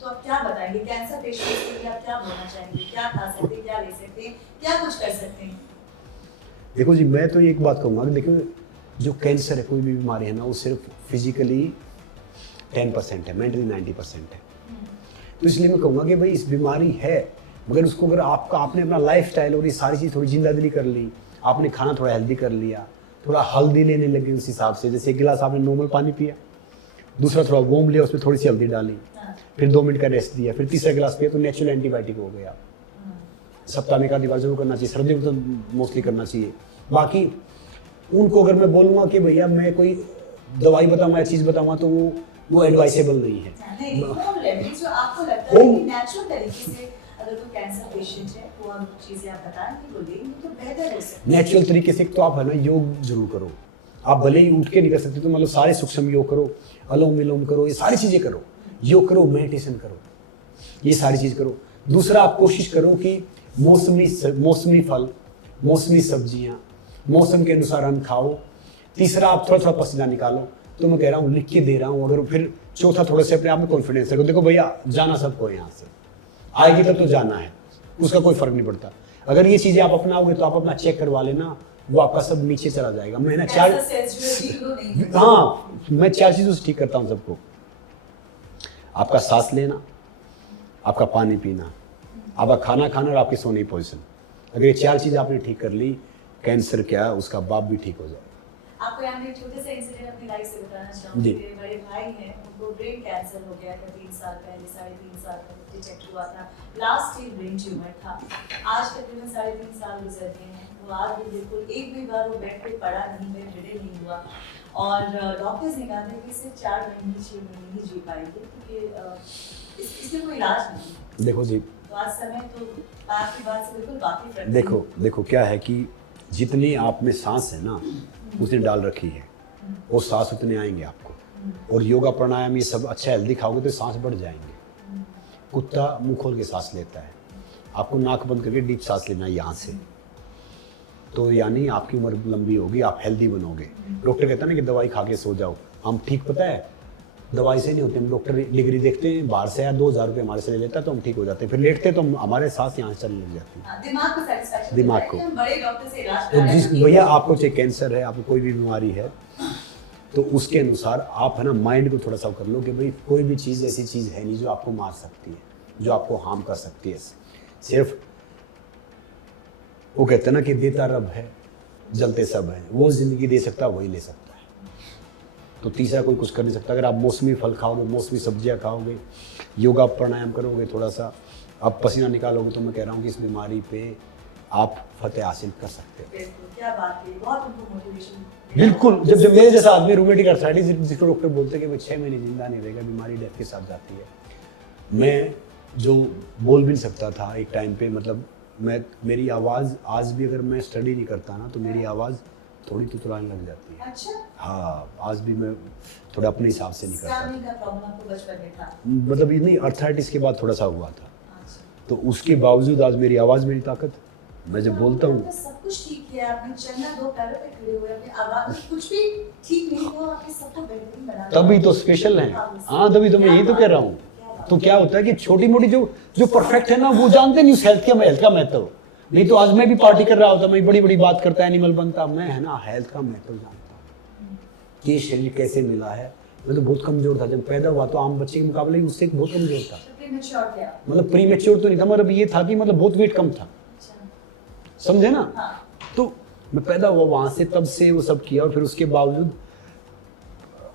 तो आप क्या बताएंगे? कैंसर पेशेंट्स के लिए आप क्या बोलना चाहेंगे? क्या खा सकते हैं, क्या ले सकते हैं, क्या कुछ कर सकते हैं? देखो जी, मैं तो एक बात कहूँगा कि देखो, जो कैंसर है, कोई भी बीमारी है ना, वो सिर्फ फिजिकली 10% है, मेंटली 90% है। तो इसलिए मैं कहूँगा कि भाई इस बीमारी है, मगर उसको अगर आपने अपना लाइफ स्टाइल और ये सारी चीज़ थोड़ी जिंदादिली कर ली, आपने खाना थोड़ा हेल्दी कर लिया, थोड़ा हल्दी लेने लगे उस हिसाब से, जैसे 1 गिलास आपने नॉर्मल पानी पिया, दूसरा थोड़ा वार्म लिया, उसमें थोड़ी सी हल्दी डाली, फिर 2 मिनट का रेस्ट दिया, फिर तीसरा गिलास पिया, तो नेचुरल एंटीबायोटिक हो गया। सप्ताह में 1 आधी बार जरूर करना चाहिए, सर्दियों में तो मोस्टली करना चाहिए। बाकी उनको अगर मैं बोलूँगा कि भैया मैं कोई दवाई बताऊँगा या चीज़ बताऊँगा, तो वो एडवाइसेबल नहीं है। नहीं, होम रेमेडी जो आपको लगता है कि नेचुरल तरीके से अगर कोई कैंसर पेशेंट है, वो हम चीजें आप बताएं कि वो लें तो बेहतर हो सकता है। नेचुरल तरीके से तो आप है ना योग जरूर करो। आप भले ही उठ के नहीं कर सकते तो मतलब सारे सूक्ष्म योग करो, अनुलोम विलोम करो, ये सारी चीज़ें करो, योग करो, मेडिटेशन करो, ये सारी चीज़ करो। दूसरा, आप कोशिश करो कि मौसमी फल, मौसमी सब्जियाँ, मौसम के अनुसार अन्न खाओ। तीसरा, आप थोड़ा थोड़ा पसीना निकालो। तो मैं कह रहा हूँ, लिख के दे रहा हूँ। अगर फिर चौथा, थोड़ा से अपने आप में कॉन्फिडेंस रखो। देखो भैया, जाना सबको है, यहाँ से आएगी तब तो जाना है, उसका कोई फर्क नहीं पड़ता। अगर ये चीज़ें आप अपनाओगे तो आप अपना चेक करवा लेना, वो आपका सब नीचे चला जाएगा। मैं ना 4 चीज़ों से ठीक करता हूँ सबको। आपका सांस लेना, आपका पानी पीना, आपका खाना खाना और आपकी सोने की पोजीशन। अगर ये 4 चीज़ आपने ठीक कर ली, कैंसर क्या उसका बाप भी ठीक हो जाए। आपको यहाँ एक छोटे से इंसिडेंट अपनी लाइफ से बताना चाहूँगी। मेरे बड़े भाई हैं, उनको ब्रेन कैंसर हो गया था 3 साल पहले, 3.5 साल पहले डिटेक्ट हुआ था। लास्ट स्टेज ब्रेन ट्यूमर था। आज तकरीबन 3.5 साल गुजर गए हैं। वो आज भी बिल्कुल एक भी बार वो बेड पे पड़ा नहीं, बेड नहीं हुआ। और डॉक्टर्स ने कहा था कि सिर्फ 4 महीने 6 महीने ही जी पाएंगे, क्योंकि इसमें कोई इलाज नहीं। देखो जी, तो आज समय तो आपकी बात से बिल्कुल वाकिफ है। देखो क्या है कि जितनी आप में सांस है ना, उसने डाल रखी है, वो सांस उतने आएंगे आपको। और योगा प्राणायाम ये सब अच्छा हेल्दी खाओगे तो सांस बढ़ जाएंगे। कुत्ता मुंह खोल के सांस लेता है, आपको नाक बंद करके डीप सांस लेना है यहाँ से, तो यानी आपकी उम्र लंबी होगी, आप हेल्दी बनोगे। डॉक्टर कहता है ना कि दवाई खा के सो जाओ, हम ठीक, पता है दवाई से नहीं होते। हम डॉक्टर डिग्री देखते हैं, बाहर से आया 2000 रुपये हमारे से ले लेता है, तो हम ठीक हो जाते हैं। फिर लेटते तो हमारे सांस यहाँ से चलने लग जाती है, दिमाग को सैटिस्फैक्शन, दिमाग को। बड़े डॉक्टर से इलाज तो जिस भैया आपको चाहे कैंसर है, आपको कोई भी बीमारी है, तो उसके अनुसार आप है ना माइंड को थोड़ा सा कर लो कि भाई कोई भी चीज़ ऐसी चीज़ है नहीं जो आपको मार सकती है, जो आपको हार्म कर सकती है। सिर्फ वो कहते हैं ना कि देता रब है, जलते सब है, वो जिंदगी दे सकता है वही ले सकता है। तो तीसरा कोई कुछ कर नहीं सकता। अगर आप मौसमी फल खाओगे, मौसमी सब्जियां खाओगे, योगा प्राणायाम करोगे, थोड़ा सा आप पसीना निकालोगे, तो मैं कह रहा हूँ कि इस बीमारी पे आप फतेह हासिल कर सकते हो। क्या बात है, बहुत उनको मोटिवेशन। बिल्कुल। जब मेरे जैसा आदमी रूमेटिक अर्थराइटिस जिसको डॉक्टर बोलते हैं कि भाई 6 महीने जिंदा नहीं रहेगा, बीमारी डेथ के साथ जाती है। मैं जो बोल भी नहीं सकता था एक टाइम पे, मतलब मेरी आवाज़ आज भी अगर मैं स्टडी नहीं करता ना तो मेरी आवाज़ थोड़ी तुतलाने लग जाती है। अच्छा। हाँ, आज भी मैं थोड़ा अपने हिसाब से नहीं करता। स्टैमिना का प्रॉब्लम आपको बचपन में था? मतलब ये नहीं, अर्थराइटिस के बाद थोड़ा सा हुआ था। अच्छा। तो उसके बावजूद आज मेरी आवाज़, मेरी ताकत, मैं जब बोलता हूँ सब कुछ ठीक है, आपने चलना 2 पैरों पे खड़े हुए, अपनी आवाज कुछ भी ठीक नहीं हो, आपने सबको बेहतरीन बना दिया। तभी तो स्पेशल है। हाँ, तभी तो मैं यही तो कह रहा हूँ। तो क्या होता है कि छोटी मोटी जो परफेक्ट है ना, वो जानते नहीं उस हेल्थ का महत्व। नहीं तो आज मैं भी पार्टी कर रहा होता, मैं बड़ी बड़ी बात करता, एनिमल बनता। मैं है ना हेल्थ का महत्व जानता हूँ कि शरीर कैसे मिला है। मैं तो बहुत कमजोर था जब पैदा हुआ, तो आम बच्चे के मुकाबले उससे बहुत कमजोर था। मतलब प्री मैच्योर तो नहीं था, मतलब ये था कि मतलब बहुत वेट कम था, समझे ना। तो मैं पैदा हुआ वहां से, तब से वो सब किया, और फिर उसके बावजूद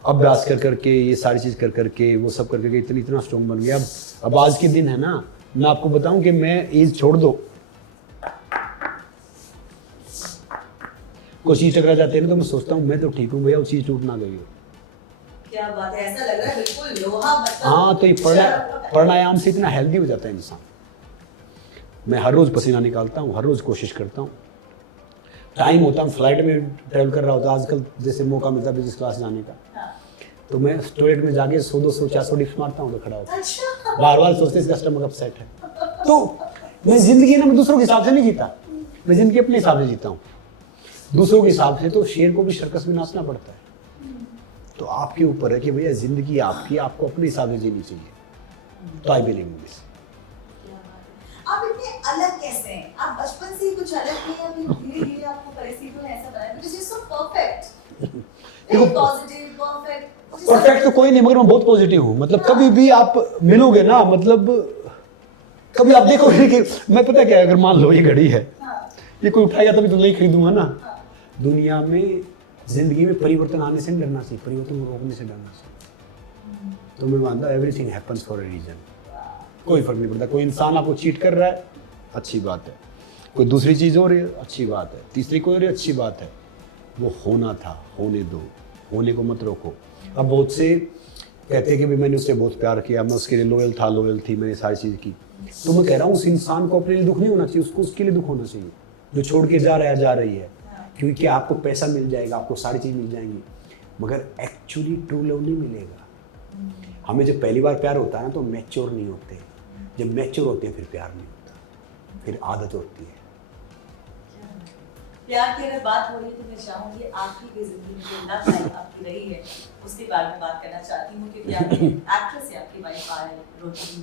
अभ्यास कर करके, ये सारी चीज कर करके, वो सब कर करके इतना स्ट्रॉन्ग बन गया। अब आज के दिन है ना, मैं आपको बताऊं कि मैं एज छोड़ दो, कोई चीज टकरा जाती है ना तो मैं सोचता हूँ मैं तो ठीक हूँ भैया, वो चीज टूट ना गई हो। क्या बात है, ऐसा लग रहा है बिल्कुल लोहा। मतलब हाँ, तो ये प्राणायाम से इतना हेल्दी हो जाता है इंसान। मैं हर रोज पसीना निकालता हूँ, हर रोज कोशिश करता हूँ। टाइम होता है, फ्लाइट में ट्रैवल कर रहा होता, आजकल जैसे मौका मिलता है बिजनेस क्लास जाने का, तो मैं टॉयलेट में जाके 100 200 400 डिप्स मारता हूँ तो खड़ा होता। अच्छा। बार बार सोचते इस कस्टमर का अपसेट है। तो मैं जिंदगी ना, मैं दूसरों के हिसाब से नहीं जीता, मैं जिंदगी अपने हिसाब से जीता हूँ। दूसरों के हिसाब से तो शेर को भी सर्कस में नाचना पड़ता है। तो आपके ऊपर है कि भैया जिंदगी आपकी, आपको अपने हिसाब से जीनी चाहिए। तो आई बिलीव इन दिस। आप इतने अलग कैसे हैं? आप बचपन से ही कुछ अलग थे या फिर धीरे-धीरे आपको परिस्थितियों ने ऐसा बनाया? Because you're so perfect. देखो, पॉजिटिव, परफेक्ट। परफेक्ट तो कोई नहीं, मगर मैं बहुत पॉजिटिव हूँ। मतलब कभी भी आप मिलोगे ना, मतलब कभी आप देखोगे कि मैं, पता क्या है, अगर मान लो ये घड़ी है, ये कोई उठाएगा तभी तो नहीं खरीदूंगा ना। दुनिया में, जिंदगी में परिवर्तन आने से नहीं डरना चाहिए, परिवर्तन को रोकने से डरना चाहिए। तो मैं मानता हूँ everything happens for a reason. कोई फर्क नहीं पड़ता। कोई इंसान आपको चीट कर रहा है, अच्छी बात है। कोई दूसरी चीज़ हो रही है, अच्छी बात है। तीसरी कोई हो रही है, अच्छी बात है। वो होना था, होने दो, होने को मत रोको। अब बहुत से कहते हैं कि भाई मैंने उससे बहुत प्यार किया, मैं उसके लिए लॉयल थी, मैंने सारी चीज़ की। तो मैं कह रहा हूँ उस इंसान को अपने लिए दुख नहीं होना चाहिए, उसको उसके लिए दुख होना चाहिए जो छोड़ के जा रहा है, जा रही है। क्योंकि आपको पैसा मिल जाएगा, आपको सारी चीज़ मिल जाएंगी, मगर एक्चुअली ट्रू लव नहीं मिलेगा। हमें जब पहली बार प्यार होता है ना तो मैच्योर नहीं होते, जब मैच्योर होते हैं फिर प्यार नहीं होता, फिर आदत होती है। प्यार की अगर बात हो रही है तो मैं चाहूंगी आपकी भी जिंदगी में जो लव लाइफ आपकी रही है उसके बारे में बात करना चाहती हूँ, क्योंकि आप एक्ट्रेस है, आपकी वाइफ आयल रोटी,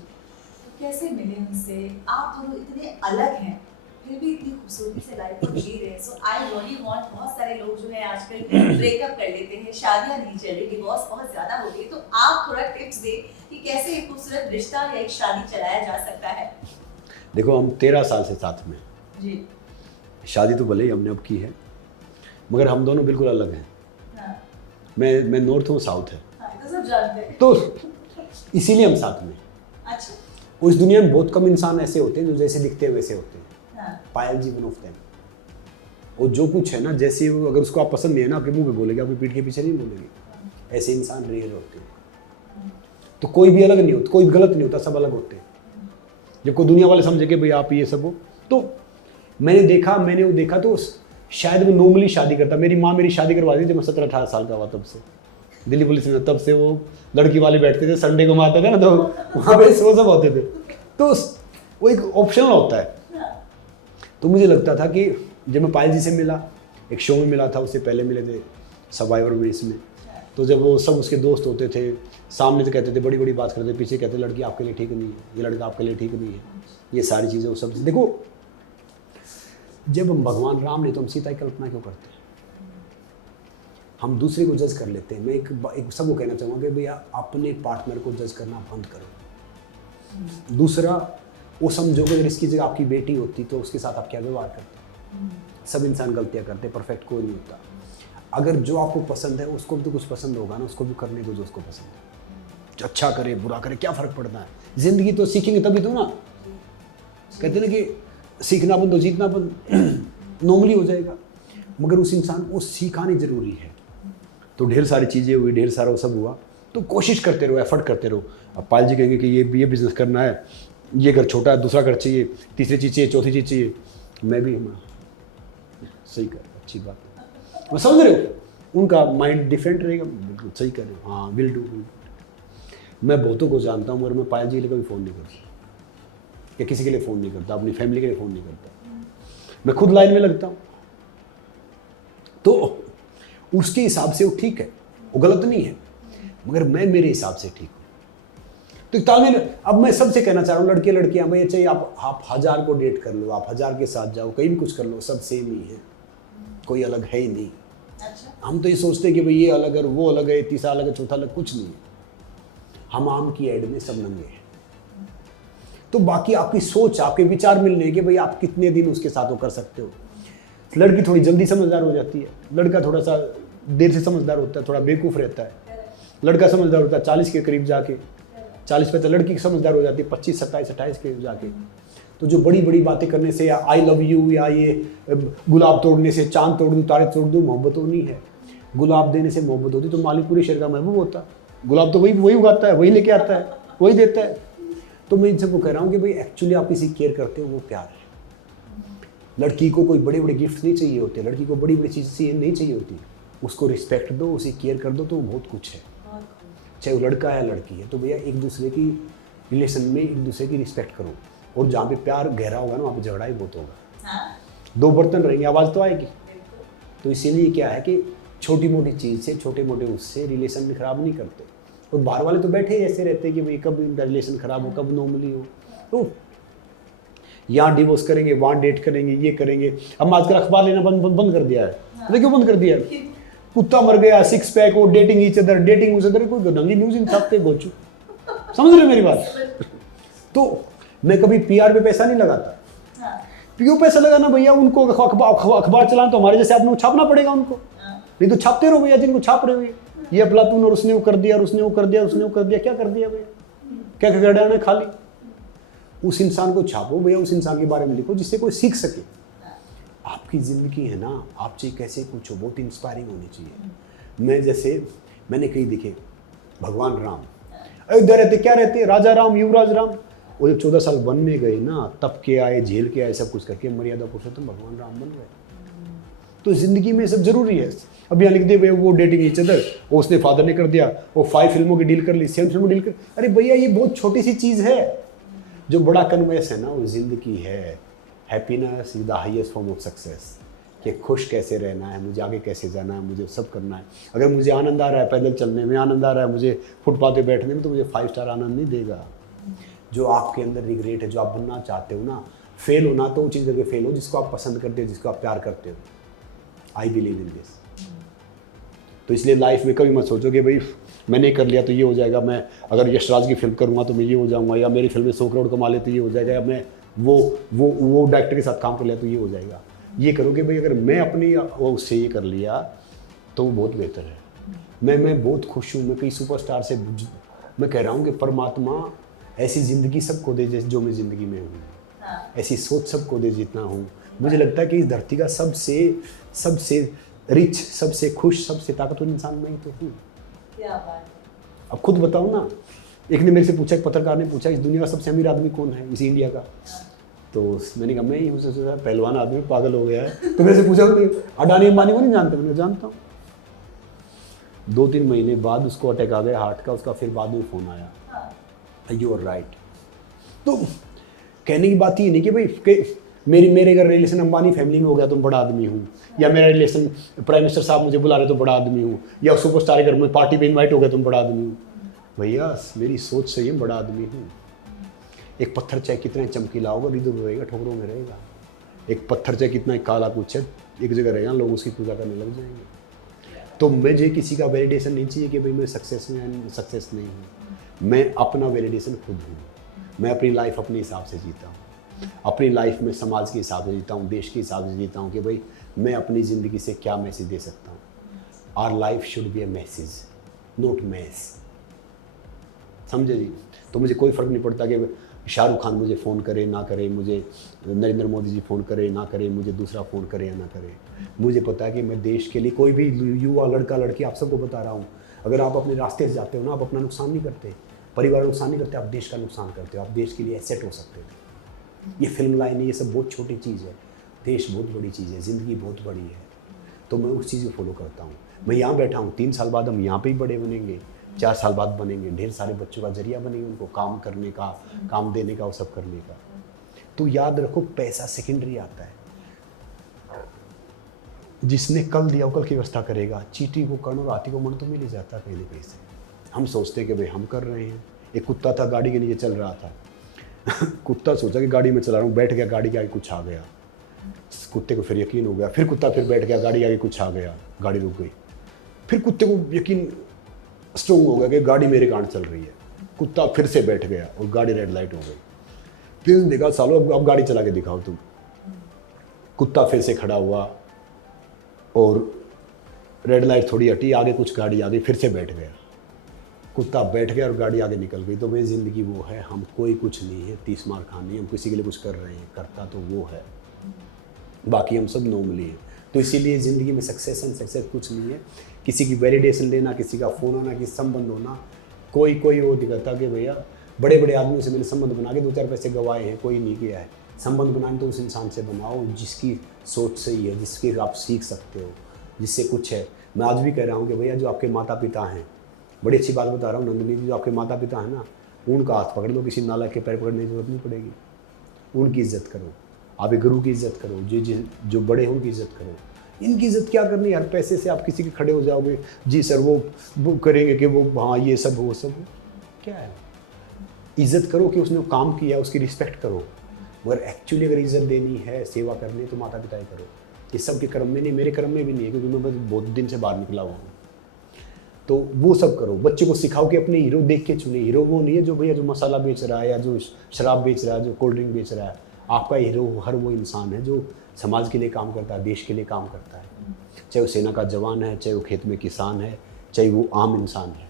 तो कैसे मिले उनसे? आप दोनों इतने अलग हैं फिर भी इतनी खूबसूरती से लाइफ को जी रहे हैं। सो आई रियली वांट, बहुत सारे लोग जो है आजकल ब्रेकअप कर लेते हैं, शादियां नहीं चल रही, डिवोर्स बहुत ज्यादा हो गई, तो आप थोड़ा टिप्स दें कि कैसे एक खूबसूरत रिश्ता या एक शादी चलाया जा सकता है। देखो, हम 13 साल से साथ में जी। शादी तो भले ही हमने अब की है, मगर हम दोनों बिल्कुल अलग हैं। हाँ। मैं नॉर्थ हूँ, साउथ है। हाँ, तो सब जानते हैं। तो इसीलिए हम साथ में। अच्छा। उस दुनिया में बहुत कम इंसान ऐसे होते हैं जो जैसे दिखते हैं वैसे होते हैं। हाँ। पायल जी वन ऑफ देम। और जो कुछ है ना, जैसे वो, अगर उसको आप पसंद नहीं है ना, आपके मुंह पे बोलेगी, आपकी पीठ के पीछे नहीं बोलेगी। ऐसे इंसान रेयर होते हैं। तो कोई भी अलग नहीं होता, कोई गलत नहीं होता, सब अलग होते हैं। जब कोई दुनिया वाले समझे कि भाई आप ये सब हो, तो मैंने वो देखा तो शायद मैं नॉर्मली शादी करता। मेरी माँ मेरी शादी करवा दी जब मैं 17-18 साल का हुआ, तब से दिल्ली पुलिस में, तब से वो लड़की वाले बैठते थे, संडे को आता था ना, तो वहाँ पे वो सब होते थे। तो वो एक ऑप्शनल होता है। तो मुझे लगता था कि जब मैं पायल जी से मिला, एक शो में मिला था, उससे पहले मिले थे सर्वाइवर में, इसमें, तो जब वो सब उसके दोस्त होते थे, सामने तो कहते थे बड़ी बड़ी बात करते थे, पीछे कहते लड़की आपके लिए ठीक नहीं है, ये लड़का आपके लिए ठीक नहीं है, ये सारी चीज़ें वो सब। देखो, जब हम भगवान राम ने, तो हम सीता की कल्पना क्यों करते हैं? हम दूसरे को जज कर लेते हैं। मैं एक सबको कहना चाहूँगा कि भैया अपने पार्टनर को जज करना बंद करो। दूसरा, वो समझो कि अगर इसकी जगह आपकी बेटी होती तो उसके साथ आप क्या व्यवहार करते। सब इंसान गलतियाँ करते, परफेक्ट कोई नहीं होता। अगर जो आपको पसंद है उसको भी तो कुछ पसंद होगा ना, उसको भी करने दो जो उसको पसंद है। अच्छा करे बुरा करे क्या फ़र्क पड़ता है, ज़िंदगी तो सीखेंगे तभी तो ना। कहते हैं ना कि सीखना बंद तो जीतना बंद नॉर्मली हो जाएगा, मगर उस इंसान को सिखानी ज़रूरी है। तो ढेर सारी चीज़ें हुई, ढेर सारा वो सब हुआ, तो कोशिश करते रहो, एफर्ट करते रहो। अब पायल जी कहेंगे कि ये बिज़नेस करना है, ये घर छोटा है, दूसरा घर चाहिए, तीसरी चीज़ चाहिए, चौथी चीज़ चाहिए। मैं भी सही कर, अच्छी बात है, मैं समझ रहे हो। उनका माइंड डिफरेंट रहेगा, बिल्कुल सही कर रहे हो, हाँ विल डू। मैं बहुतों को जानता हूँ, और मैं पायल जी के लिए कभी फ़ोन नहीं करता, या किसी के लिए फ़ोन नहीं करता, अपनी फैमिली के लिए फ़ोन नहीं करता। मैं खुद लाइन में लगता हूँ, तो उसके हिसाब से वो ठीक है, वो गलत नहीं है, मगर मैं मेरे हिसाब से ठीक हूँ। तो तालमेल। अब मैं सबसे कहना चाह रहा हूँ, लड़के लड़कियाँ, भाई चाहिए आप 1000 को डेट कर लो, आप 1000 के साथ जाओ, कहीं भी कुछ कर लो, सब सेम ही है, कोई अलग है ही नहीं। अच्छा। हम तो ये सोचते हैं कि भाई ये अलग है, वो अलग है, तीसरा अलग है, चौथा अलग, कुछ नहीं है। हम आम की ऐड में सब नंगे हैं। तो बाकी आपकी सोच, आपके विचार मिलने कि भाई आप कितने दिन उसके साथ वो कर सकते हो। लड़की थोड़ी जल्दी समझदार हो जाती है, लड़का थोड़ा सा देर से समझदार होता है, थोड़ा बेवकूफ़ रहता है। लड़का समझदार होता है 40 के करीब जाके, 40 पे तो लड़की समझदार हो जाती है 25, 27, 28 के जाके। तो जो बड़ी बड़ी बातें करने से, या आई लव यू, या ये गुलाब तोड़ने से चांद तोड़ दूँ, तारे तोड़ दूँ, मोहब्बत होनी है। गुलाब देने से मोहब्बत होती तो मालिक पूरे शहर का महबूब होता। गुलाब तो वही उगाता है, वही लेके आता है, वही देता है। तो मैं इन सबको कह रहा हूँ कि भाई एक्चुअली आप किसी केयर करते हो, वो प्यार है। लड़की को कोई बड़े बड़े गिफ्ट नहीं चाहिए होते, लड़की को बड़ी बड़ी चीज़ें नहीं चाहिए होती। उसको रिस्पेक्ट दो, उसे केयर कर दो, तो वो बहुत कुछ है। चाहे वो लड़का है लड़की है, तो भैया एक दूसरे की रिलेशन में एक दूसरे की रिस्पेक्ट करो। और जहाँ पे प्यार गहरा होगा ना, वहाँ पे झगड़ा ही बहुत होगा। दो बर्तन रहेंगे, आवाज़ तो आएगी। तो इसीलिए क्या है कि छोटी मोटी चीज़ से, छोटे मोटे उससे रिलेशन में ख़राब नहीं करते। और बाहर वाले तो बैठे ही ऐसे रहते हैं कि भाई कब इनका रिलेशन ख़राब हो, कब नॉर्मली हो। तो यहाँ डिवोर्स करेंगे, वहाँ डेट करेंगे, ये करेंगे। हम आजकल अखबार लेना बंद कर दिया है। तो क्यों बंद कर दिया है? कुत्ता मर गया, 6 पैक, वो डेटिंग ईच अदर, कोई नंगी न्यूज़ इन छापते गोचू। समझ रहे मेरी बात? तो मैं कभी PR पे पैसा नहीं लगाता। क्यों पैसा लगाना भैया? उनको अखबार चलाना तो हमारे जैसे आपने छापना पड़ेगा उनको। नहीं तो छापते रहो भैया, जिनको छाप रहे हो। ये अफलातून और उसने वो कर दिया, और उसने वो कर दिया, उसने वो कर दिया, क्या कर दिया भैया? क्या गड़ाना खाली? उस इंसान को छापो भैया, उस इंसान के बारे में लिखो जिससे कोई सीख सके। आपकी ज़िंदगी है ना, आप चाहिए कैसे पूछो, बहुत इंस्पायरिंग होनी चाहिए। मैंने कहीं देखे भगवान राम अयोध्या रहते, क्या रहते, राजा राम, युवराज राम। वो जब 14 साल वन में गए ना, तब के आए, झेल के आए, सब कुछ करके मर्यादा पुरुषोत्तम भगवान राम बन गए। तो ज़िंदगी में सब जरूरी है। अब यहाँ लिख दे भैया वो डेटिंग ईच अदर, वो उसने फादर ने कर दिया, वो 5 फिल्मों की डील कर ली, 7 फिल्मों डील कर। अरे भैया ये बहुत छोटी सी चीज़ है। जो बड़ा कन्वेंस है ना, वो ज़िंदगी है। Happiness is the highest form of success. कि खुश कैसे रहना है, मुझे आगे कैसे जाना है, मुझे सब करना है। अगर मुझे आनंद आ रहा है पैदल चलने में, आनंद आ रहा है मुझे फुटपाथ पे बैठने में, तो मुझे 5 स्टार आनंद नहीं देगा। जो आपके अंदर रिग्रेट है, जो आप बनना चाहते हो ना, फेल होना तो वो चीज़ करके फेल हो जिसको आप पसंद करते हो, जिसको आप प्यार करते हो। I believe in this. तो इसलिए लाइफ में कभी मत सोचो कि भाई मैंने कर लिया तो ये हो जाएगा, मैं अगर यशराज की फिल्म करूँगा तो मैं ये हो जाऊँगा, या मेरी फिल्म में 100 करोड़ कमा ले तो ये हो जाएगा, या मैं वो डायरेक्टर के साथ काम कर लिया तो ये हो जाएगा। ये करो कि भाई अगर मैं अपनी उससे ये कर लिया तो वो बहुत बेहतर है। मैं बहुत खुश हूँ। मैं कई सुपरस्टार से मैं कह रहा हूँ कि परमात्मा ऐसी ज़िंदगी सबको दे जैसे जो मैं ज़िंदगी में हूँ, ऐसी सोच सबको दे जितना हूँ। मुझे लगता है कि इस धरती का सबसे रिच, सबसे खुश, सबसे ताकतवर इंसान मैं ही तो हूँ। क्या बात। अब खुद बताओ ना। एक ने मेरे से पूछा, एक पत्रकार ने पूछा, इस दुनिया का सबसे अमीर आदमी कौन है इस इंडिया का? तो मैंने कहा मैं ही हूँ। सोचा पहलवान आदमी पागल हो गया है। तो मेरे से पूछा अडानी अंबानी को नहीं जानते? मैंने जानता हूँ। 2-3 महीने बाद उसको अटैक आ गया हार्ट का, उसका फिर बाद में फ़ोन आया, यू आर राइट। तो कहने की बात ये नहीं कि भाई मेरे अगर रिलेशन अंबानी फैमिली में हो गया तो बड़ा आदमी हूँ, या मेरा रिलेशन प्राइम मिनिस्टर साहब मुझे बुला रहे तो बड़ा आदमी हूँ, या सुपरस्टार के घर में पार्टी पे इनवाइट हो गया तो बड़ा आदमी हूँ। भैया मेरी सोच से ही बड़ा आदमी हूँ। एक पत्थर चाहे कितना चमकीला होगा, इधर रहेगा, ठोकरों में रहेगा। एक पत्थर चाहे कितना काला कुछ है, एक जगह रहेगा, लोग उसकी पूजा करने लग जाएंगे। तो मुझे किसी का वैलिडेशन नहीं चाहिए कि भाई मैं सक्सेस में सक्सेस नहीं हूँ। मैं अपना वैलिडेशन खुद हूँ। मैं अपनी लाइफ अपने हिसाब से जीता हूँ, अपनी लाइफ में समाज के हिसाब से जीता हूँ, देश के हिसाब से जीता हूँ कि भाई मैं अपनी ज़िंदगी से क्या मैसेज दे सकता हूँ। Our life should be a message, not mess. समझे जी? तो मुझे कोई फ़र्क नहीं पड़ता कि शाहरुख खान मुझे फ़ोन करे ना करे, मुझे नरेंद्र मोदी जी फ़ोन करे ना करे, मुझे दूसरा फ़ोन करे या ना करे। मुझे पता है कि मैं देश के लिए, कोई भी युवा लड़का लड़की, आप सबको बता रहा हूँ, अगर आप अपने रास्ते से जाते हो ना, आप अपना नुकसान नहीं करते, परिवार का नुकसान नहीं करते, आप देश का नुकसान करते हो। आप देश के लिए एसेट हो सकते थे। ये फिल्म लाइन है, ये सब बहुत छोटी चीज़ है। देश बहुत बड़ी चीज़ है, ज़िंदगी बहुत बड़ी है। तो मैं उस चीज़ को फॉलो करता हूँ। मैं यहाँ बैठा हूँ, 3 साल बाद हम यहाँ पे ही बड़े बनेंगे, 4 साल बाद बनेंगे, ढेर सारे बच्चों का जरिया बनेंगे उनको काम करने का, काम देने का, वो सब करने का। तो याद रखो, पैसा सेकेंडरी आता है। जिसने कल दिया वो कल की व्यवस्था करेगा। चीटी को कर्ण और हाथी को मन तो मिल ही जाता कहीं ना कहीं से। हम सोचते कि भाई हम कर रहे हैं। एक कुत्ता था, गाड़ी के नीचे चल रहा था। कुत्ता सोचा कि गाड़ी में चला रहा हूँ, बैठ गया, गाड़ी के आगे कुछ आ गया। कुत्ते को फिर यकीन हो गया, फिर कुत्ता फिर बैठ गया, गाड़ी आगे कुछ आ गया, गाड़ी रुक गई। फिर कुत्ते को यकीन स्ट्रॉन्ग हो गया कि गाड़ी मेरे कारण चल रही है। कुत्ता फिर से बैठ गया और गाड़ी रेड लाइट हो गई। फिर देखा, सालो अब गाड़ी चला के दिखाओ तुम। कुत्ता फिर से खड़ा हुआ और रेड लाइट थोड़ी हटी, आगे कुछ गाड़ी आ गई, फिर से बैठ गया। कुत्ता बैठ गया और गाड़ी आगे निकल गई। तो मेरी ज़िंदगी वो है, हम कोई कुछ नहीं है, 30 मार खानी, हम किसी के लिए कुछ कर रहे हैं, करता तो वो है, बाकी हम सब नॉर्मली हैं। तो इसीलिए ज़िंदगी में सक्सेस एंड सक्सेस कुछ नहीं है। किसी की वैलिडेशन लेना, किसी का फ़ोन होना, किसी संबंध होना, कोई वो दिखाता कि भैया बड़े बड़े आदमियों से मैंने संबंध बना के 2-4 पैसे गंवाए हैं, कोई नहीं किया है। संबंध बनाने तो उस इंसान से बनाओ जिसकी सोच सही है, जिसके आप सीख सकते हो, जिससे कुछ है। मैं आज भी कह रहा हूँ कि भैया जो आपके माता पिता हैं, बड़ी अच्छी बात बता रहा हूँ नंदिनी जी, जो आपके माता पिता हैं ना, उनका हाथ पकड़ लो, किसी नालायक के पैर पकड़ने की जरूरत नहीं पड़ेगी। उनकी इज्जत करो, आप एक गुरु की इज्जत करो, जो बड़े हैं उनकी इज्जत करो। इनकी इज्जत क्या करनी है? हर पैसे से आप किसी के खड़े हो जाओगे, जी सर वो करेंगे कि वो हाँ ये सब वो सब, क्या है? इज्जत करो कि उसने काम किया, उसकी रिस्पेक्ट करो। मगर एक्चुअली अगर इज्जत देनी है, सेवा करनी है, तो माता पिता ही करो। ये सब के कर्म में नहीं, मेरे कर्म में भी नहीं है, क्योंकि मैं बस बहुत दिन से बाहर निकला हुआ हूँ। तो वो सब करो। बच्चे को सिखाओ कि अपने हीरो देख के चुने। हीरो वो नहीं है जो भैया जो मसाला बेच रहा है या जो शराब बेच रहा है, जो कोल्ड ड्रिंक बेच रहा है। आपका हीरो हर वो इंसान है जो समाज के लिए काम करता है, देश के लिए काम करता है। चाहे वो सेना का जवान है, चाहे वो खेत में किसान है, चाहे वो आम इंसान है,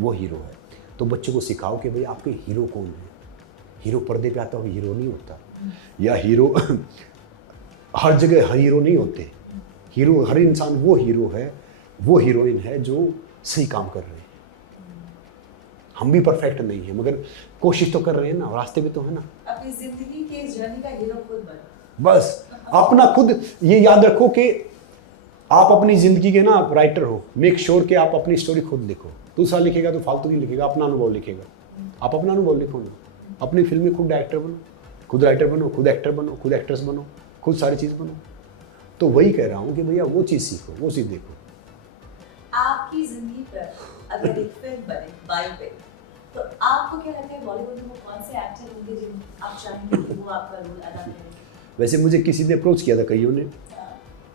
वो हीरो है। तो बच्चे को सिखाओ कि भाई आपके हीरो कौन है। हीरो पर्दे पे आता हुआ हीरो नहीं होता, या हीरो हर जगह हर हीरो नहीं होते। हीरो हर इंसान वो हीरो है, वो हीरोइन है जो सही काम कर रहे हैं। हम भी परफेक्ट नहीं है, मगर कोशिश तो कर रहे हैं ना, रास्ते पे तो है ना। अपनी जिंदगी के जर्नी का हीरो खुद बनो। बस अपना खुद ये याद रखो कि आप अपनी ज़िंदगी के ना राइटर हो। मेक श्योर कि आप अपनी स्टोरी खुद लिखो। दूसरा लिखेगा तो फालतू नहीं लिखेगा, अपना अनुभव लिखेगा। आप अपना अनुभव लिखो ना, अपनी फिल्म में खुद डायरेक्टर बनो, खुद राइटर बनो, खुद एक्टर बनो, खुद एक्ट्रेस बनो, खुद सारी चीज़ बनो। तो वही कह रहा हूँ कि भैया वो चीज़ सीखो, वो चीज़ देखो। आपकी जिंदगी पर अगर एक फिल्म बने बायोपिक, तो आपको क्या लगता है बॉलीवुड में वो कौन से एक्टर होंगे जिन आप चाहेंगे कि वो आपका रोल अदा करें? वैसे मुझे किसी ने अप्रोच किया था, कईयों ने,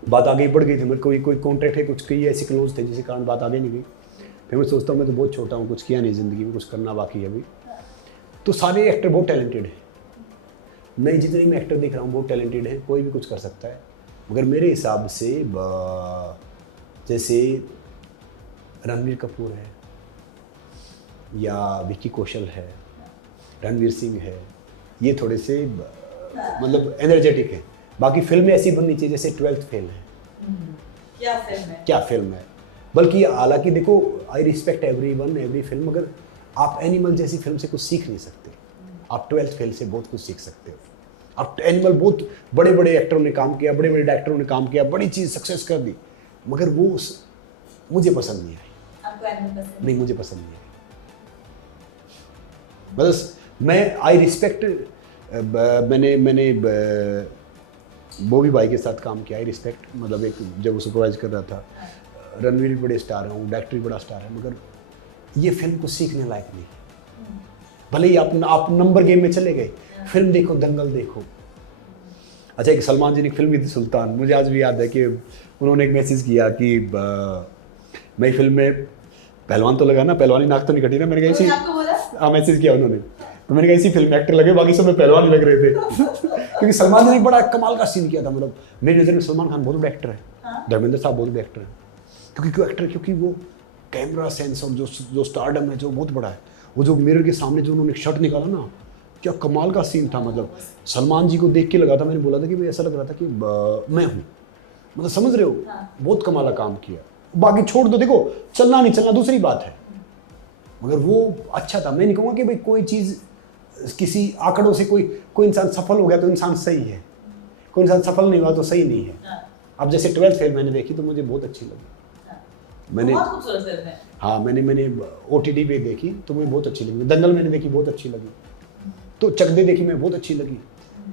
बात आगे बढ़ गई थी। मेरे कोई कॉन्ट्रैक्ट है, कुछ कई ऐसे क्लोज थे जिसके कारण बात आगे नहीं गई। फिर मैं सोचता हूँ मैं तो बहुत छोटा हूँ, कुछ किया नहीं ज़िंदगी में, कुछ करना बाकी है अभी। तो सारे एक्टर बहुत टैलेंटेड हैं। मैं जितने मैं एक्टर देख रहा हूँ बहुत टैलेंटेड हैं, कोई भी कुछ कर सकता है। मगर मेरे हिसाब से जैसे रणवीर कपूर है, या विक्की कौशल है, रणवीर सिंह है, ये थोड़े से मतलब एनर्जेटिक है। बाकी फिल्में ऐसी बननी चाहिए जैसे 12th फेल है। क्या फिल्म है? क्या फिल्म है। बल्कि हालांकि देखो, I respect everyone, every film, मगर आप एनिमल जैसी फिल्म से कुछ सीख नहीं सकते। आप 12th फेल से बहुत कुछ सीख सकते हो। आप एनिमल बहुत बड़े बड़े एक्टरों ने काम किया, बड़े बड़े डायरेक्टरों ने काम किया, बड़ी चीज़ सक्सेस कर दी, मगर वो मुझे पसंद नहीं आई। आपको एनिमल पसंद नहीं, मुझे पसंद नहीं आई। बस मैं आई रिस्पेक्ट, मैंने बॉबी भाई के साथ काम किया, आई रिस्पेक्ट, मतलब एक जब वो सुपरवाइज कर रहा था। रणवीर भी बड़े स्टार हैं, डायरेक्टर भी बड़ा स्टार है, मगर ये फिल्म को सीखने लायक नहीं। भले ही आप नंबर गेम में चले गए, फिल्म देखो, दंगल देखो। अच्छा, एक सलमान जी ने एक फिल्म की थी सुल्तान, मुझे आज भी याद है कि उन्होंने एक मैसेज किया कि मैं फिल्म में पहलवान तो लगा ना, पहलवानी नाक तो नहीं कटी ना, मैंने कहा उन्होंने आपको बोला? हाँ मैसेज किया उन्होंने, तो मैंने कहा इसी फिल्म में एक्टर लगे, बाकी सब में पहलवान ही लग रहे थे क्योंकि सलमान ने एक बड़ा कमाल का सीन किया था, मतलब मेरी नज़र में सलमान खान बहुत बड़ा एक्टर है, हाँ। धर्मेंद्र साहब बहुत बड़े एक्टर हैं, क्योंकि वो कैमरा सेंस और जो स्टारडम है जो बहुत बड़ा है, वो जो मिरर के सामने जो उन्होंने शर्ट निकाला ना, क्या कमाल का सीन था। मतलब सलमान जी को देख के लगा था, मैंने बोला था कि भाई ऐसा लग रहा था कि मैं हूँ, मतलब समझ रहे हो, बहुत कमाल का काम किया। बाकी छोड़ दो, देखो चलना नहीं चलना दूसरी बात है, मगर वो अच्छा था। मैं नहीं कहूँगा कि भाई कोई चीज़ किसी आंकड़ों से कोई इंसान सफल हो गया तो इंसान सही है, कोई इंसान सफल नहीं हुआ तो सही नहीं है। अब जैसे 12th फेल मैंने देखी तो मुझे बहुत अच्छी लगी, मैंने बहुत खूबसूरत फिल्म है। हाँ मैंने OTT पे देखी तो मुझे बहुत अच्छी लगी, दंगल मैंने देखी बहुत अच्छी लगी, तो चक दे देखी मैं बहुत अच्छी लगी।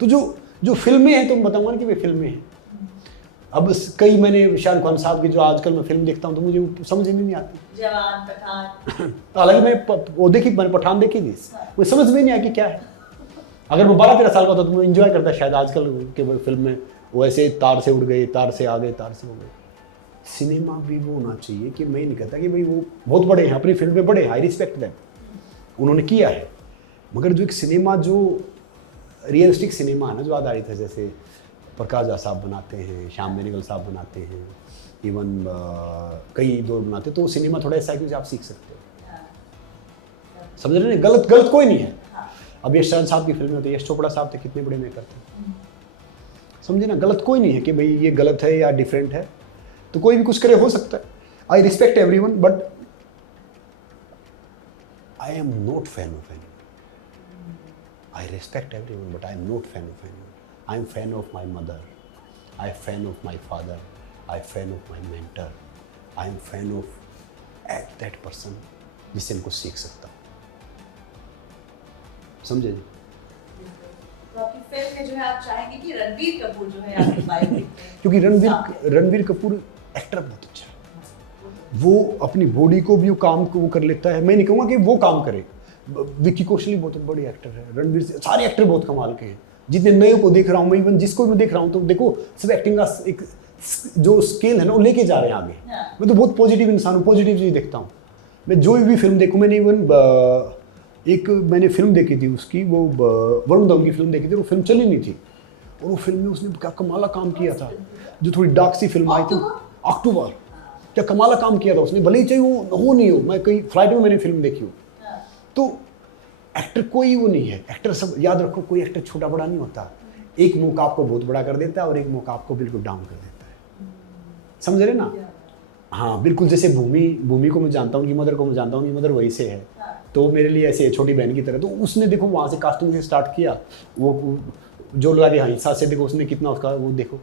तो जो फिल्में हैं तो मैं बताऊँगा ना कि वे फिल्में हैं। अब कई मैंने शाहरुख खान साहब की जो आजकल मैं फिल्म देखता हूँ तो मुझे समझ में नहीं आती, जवान, पठान। हालांकि मैं वो देखी, मैंने पठान देखी थी, मुझे समझ में नहीं आया कि क्या है। अगर मैं 12-13 साल का होता तो मैं इंजॉय करता शायद। आजकल के फिल्म में वो ऐसे तार से उड़ गए, तार से आ गए, तार से हो गए। सिनेमा भी वो होना चाहिए कि मैं नहीं कहता कि भाई वो बहुत बड़े हैं, अपनी फील्ड में बड़े हैं, आई रिस्पेक्ट देम, उन्होंने किया है, मगर जो एक सिनेमा जो रियलिस्टिक सिनेमा है ना, जो आधारित है, जैसे प्रकाश झा साहब बनाते हैं, श्याम बेनेगल साहब बनाते हैं, इवन कई दौर बनाते हैं, तो सिनेमा थोड़ा ऐसा है कि आप सीख सकते हो, समझ रहे हैं? गलत कोई नहीं है। अब यश चंद्र साहब की फिल्में होती है, यश चोपड़ा साहब थे, कितने बड़े मेकर थे, समझे ना? गलत कोई नहीं है कि भाई ये गलत है या डिफरेंट है, तो कोई भी कुछ करे, हो सकता है। I respect everyone but I am not fan of any. I respect everyone, but I am not fan of anyone. I am fan of my mother. I am fan of my father. I am fan of my mentor. I am fan of that person जिससे इनको सीख सकता हूँ, समझे जी? तो आपकी film में जो है आप चाहेंगे कि रणबीर कपूर जो है आपकी बायोपिक में, क्योंकि रणबीर कपूर एक्टर बहुत अच्छा है, वो अपनी बॉडी को भी काम को वो कर लेता है। मैं नहीं कहूँगा कि वो काम करे, विक्की कौशल बहुत बड़ी एक्टर है, रणवीर से, सारे एक्टर बहुत कमाल के हैं। जितने नए को देख रहा हूँ मैं, इवन जिसको मैं देख रहा हूँ, तो देखो सब एक्टिंग का एक जो स्केल है ना वो लेके जा रहे हैं आगे। मैं तो बहुत पॉजिटिव इंसान हूँ, पॉजिटिव चीज़ देखता हूँ मैं। जो भी फिल्म देखूँ, मैंने इवन मैंने फिल्म देखी थी उसकी, वो वरुण धवन की फिल्म देखी थी, वो फिल्म चली नहीं थी, और वो फिल्म में उसने क्या कमाल काम किया था। जो थोड़ी डार्क सी फिल्म आई थी अक्टूबर, क्या कमाल काम किया था उसने, भले ही चाहे वो हो नहीं हो, मैं कहीं फ्लाइट में मैंने फिल्म देखी हो। तो एक्टर कोई वो नहीं है, एक्टर सब याद रखो, कोई एक्टर छोटा बड़ा नहीं होता। एक मौका आपको बहुत बड़ा कर देता है और एक मौका आपको बिल्कुल डाउन कर देता है, समझ रहे ना? हाँ बिल्कुल, जैसे भूमि को मैं जानता हूँ, उनकी मदर को मैं जानता हूँ, उनकी मदर वही से है, तो मेरे लिए ऐसे है छोटी बहन की तरह। तो उसने देखो वहाँ से कास्टिंग से स्टार्ट किया, वो जो लगा दिया हिस्सा से, देखो उसने कितना उसका वो देखो।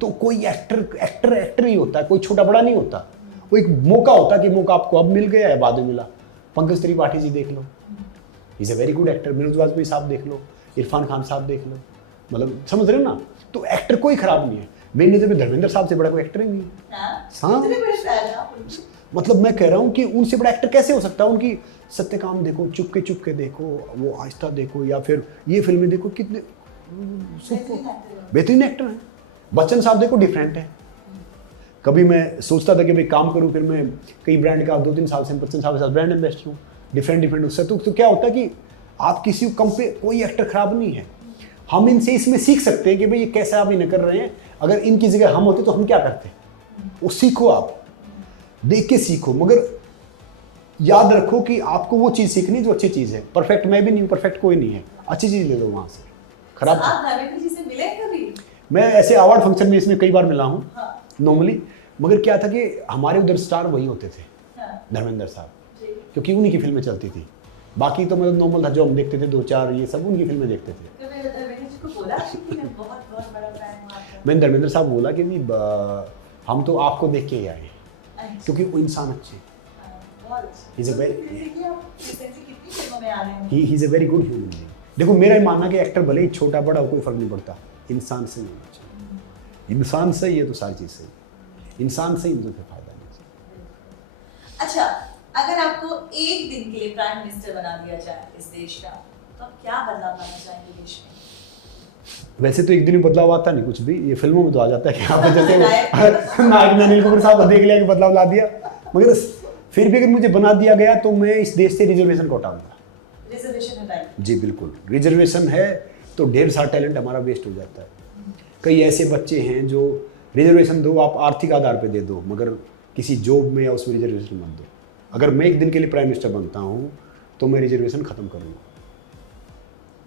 तो कोई एक्टर ही होता है, कोई छोटा बड़ा नहीं होता। वो एक मौका होता है कि मौका आपको अब मिल गया है, बाद में मिला। पंकज त्रिपाठी जी देख लो, is a very good actor. Manoj Vajpayee साहब देख लो, इरफान खान साहब देख लो, मतलब समझ रहे हो ना? तो एक्टर कोई खराब नहीं है। मेरी नज़र में धर्मेंद्र साहब से बड़ा कोई एक्टर ही नहीं है। हाँ, मतलब मैं कह रहा हूँ कि उनसे बड़ा एक्टर कैसे हो सकता है? उनकी सत्यकाम देखो, चुपके देखो, वो आहिस्ता देखो, या फिर ये फिल्में देखो, कितने बेहतरीन एक्टर हैं। बच्चन साहब देखो, डिफरेंट है। कभी मैं सोचता था कि भाई काम करूं, फिर मैं कई ब्रांड का 2-3 साल से बच्चन साहब के साथ ब्रांड एम्बेसडर हूँ, डिफरेंट उससे। तो क्या होता है कि आप किसी को कम पे, कोई एक्टर खराब नहीं है। हम इनसे इसमें सीख सकते हैं कि भाई ये कैसे आप इन्हें कर रहे हैं। अगर इनकी जगह हम होते तो हम क्या करते? वो सीखो, आप देख के सीखो, मगर याद रखो कि आपको वो चीज़ सीखनी जो अच्छी चीज़ है। परफेक्ट मैं भी नहीं हूँ, परफेक्ट कोई नहीं है, अच्छी चीज़ ले लो वहाँ से, खराब मैं ऐसे अवार्ड फंक्शन में इसमें कई बार मिला हूँ नॉर्मली। मगर क्या था कि हमारे उधर स्टार वही होते थे, धर्मेंद्र साहब, क्योंकि उन्हीं की फिल्में चलती थी। बाकी तो मतलब नॉर्मल था, जो हम देखते थे 2-4 ये सब उनकी फिल्में देखते थे। मैंने धर्मेंद्र साहब बोला कि नहीं, हम तो आपको देख के ही आए, क्योंकि वो इंसान अच्छे, he is a very good human being. देखो मेरा ही मानना कि एक्टर भले ही छोटा बड़ा हो, कोई फर्क नहीं पड़ता, इंसान सही होना चाहिए। इंसान सही है तो सारी चीज़ सही, इंसान सही तो फिर फायदा नहीं। अच्छा, अगर आपको एक दिन के लिए प्राइम मिनिस्टर बना दिया जाए इस देश का, तो आप क्या बदलाव लाना चाहेंगे देश में? वैसे तो एक दिन में बदलाव आता नहीं कुछ भी, ये फिल्मों में तो आ जाता है कि आप जैसे नायक ने अनिल कपूर साहब को देख लिया कि बदलाव ला दिया, मगर फिर भी अगर मुझे बना दिया गया तो मैं इस देश से रिजर्वेशन को हटाऊंगा। रिजर्वेशन हटाएंगे। जी बिल्कुल, रिजर्वेशन है तो ढेर सारा टैलेंट हमारा वेस्ट हो जाता है। कई ऐसे बच्चे हैं जो रिजर्वेशन दो, आप आर्थिक आधार पे दे दो, मगर किसी जॉब में या उसमें रिजर्वेशन मत दो। अगर मैं एक दिन के लिए प्राइम मिनिस्टर बनता हूँ तो मैं रिजर्वेशन ख़त्म करूँगा,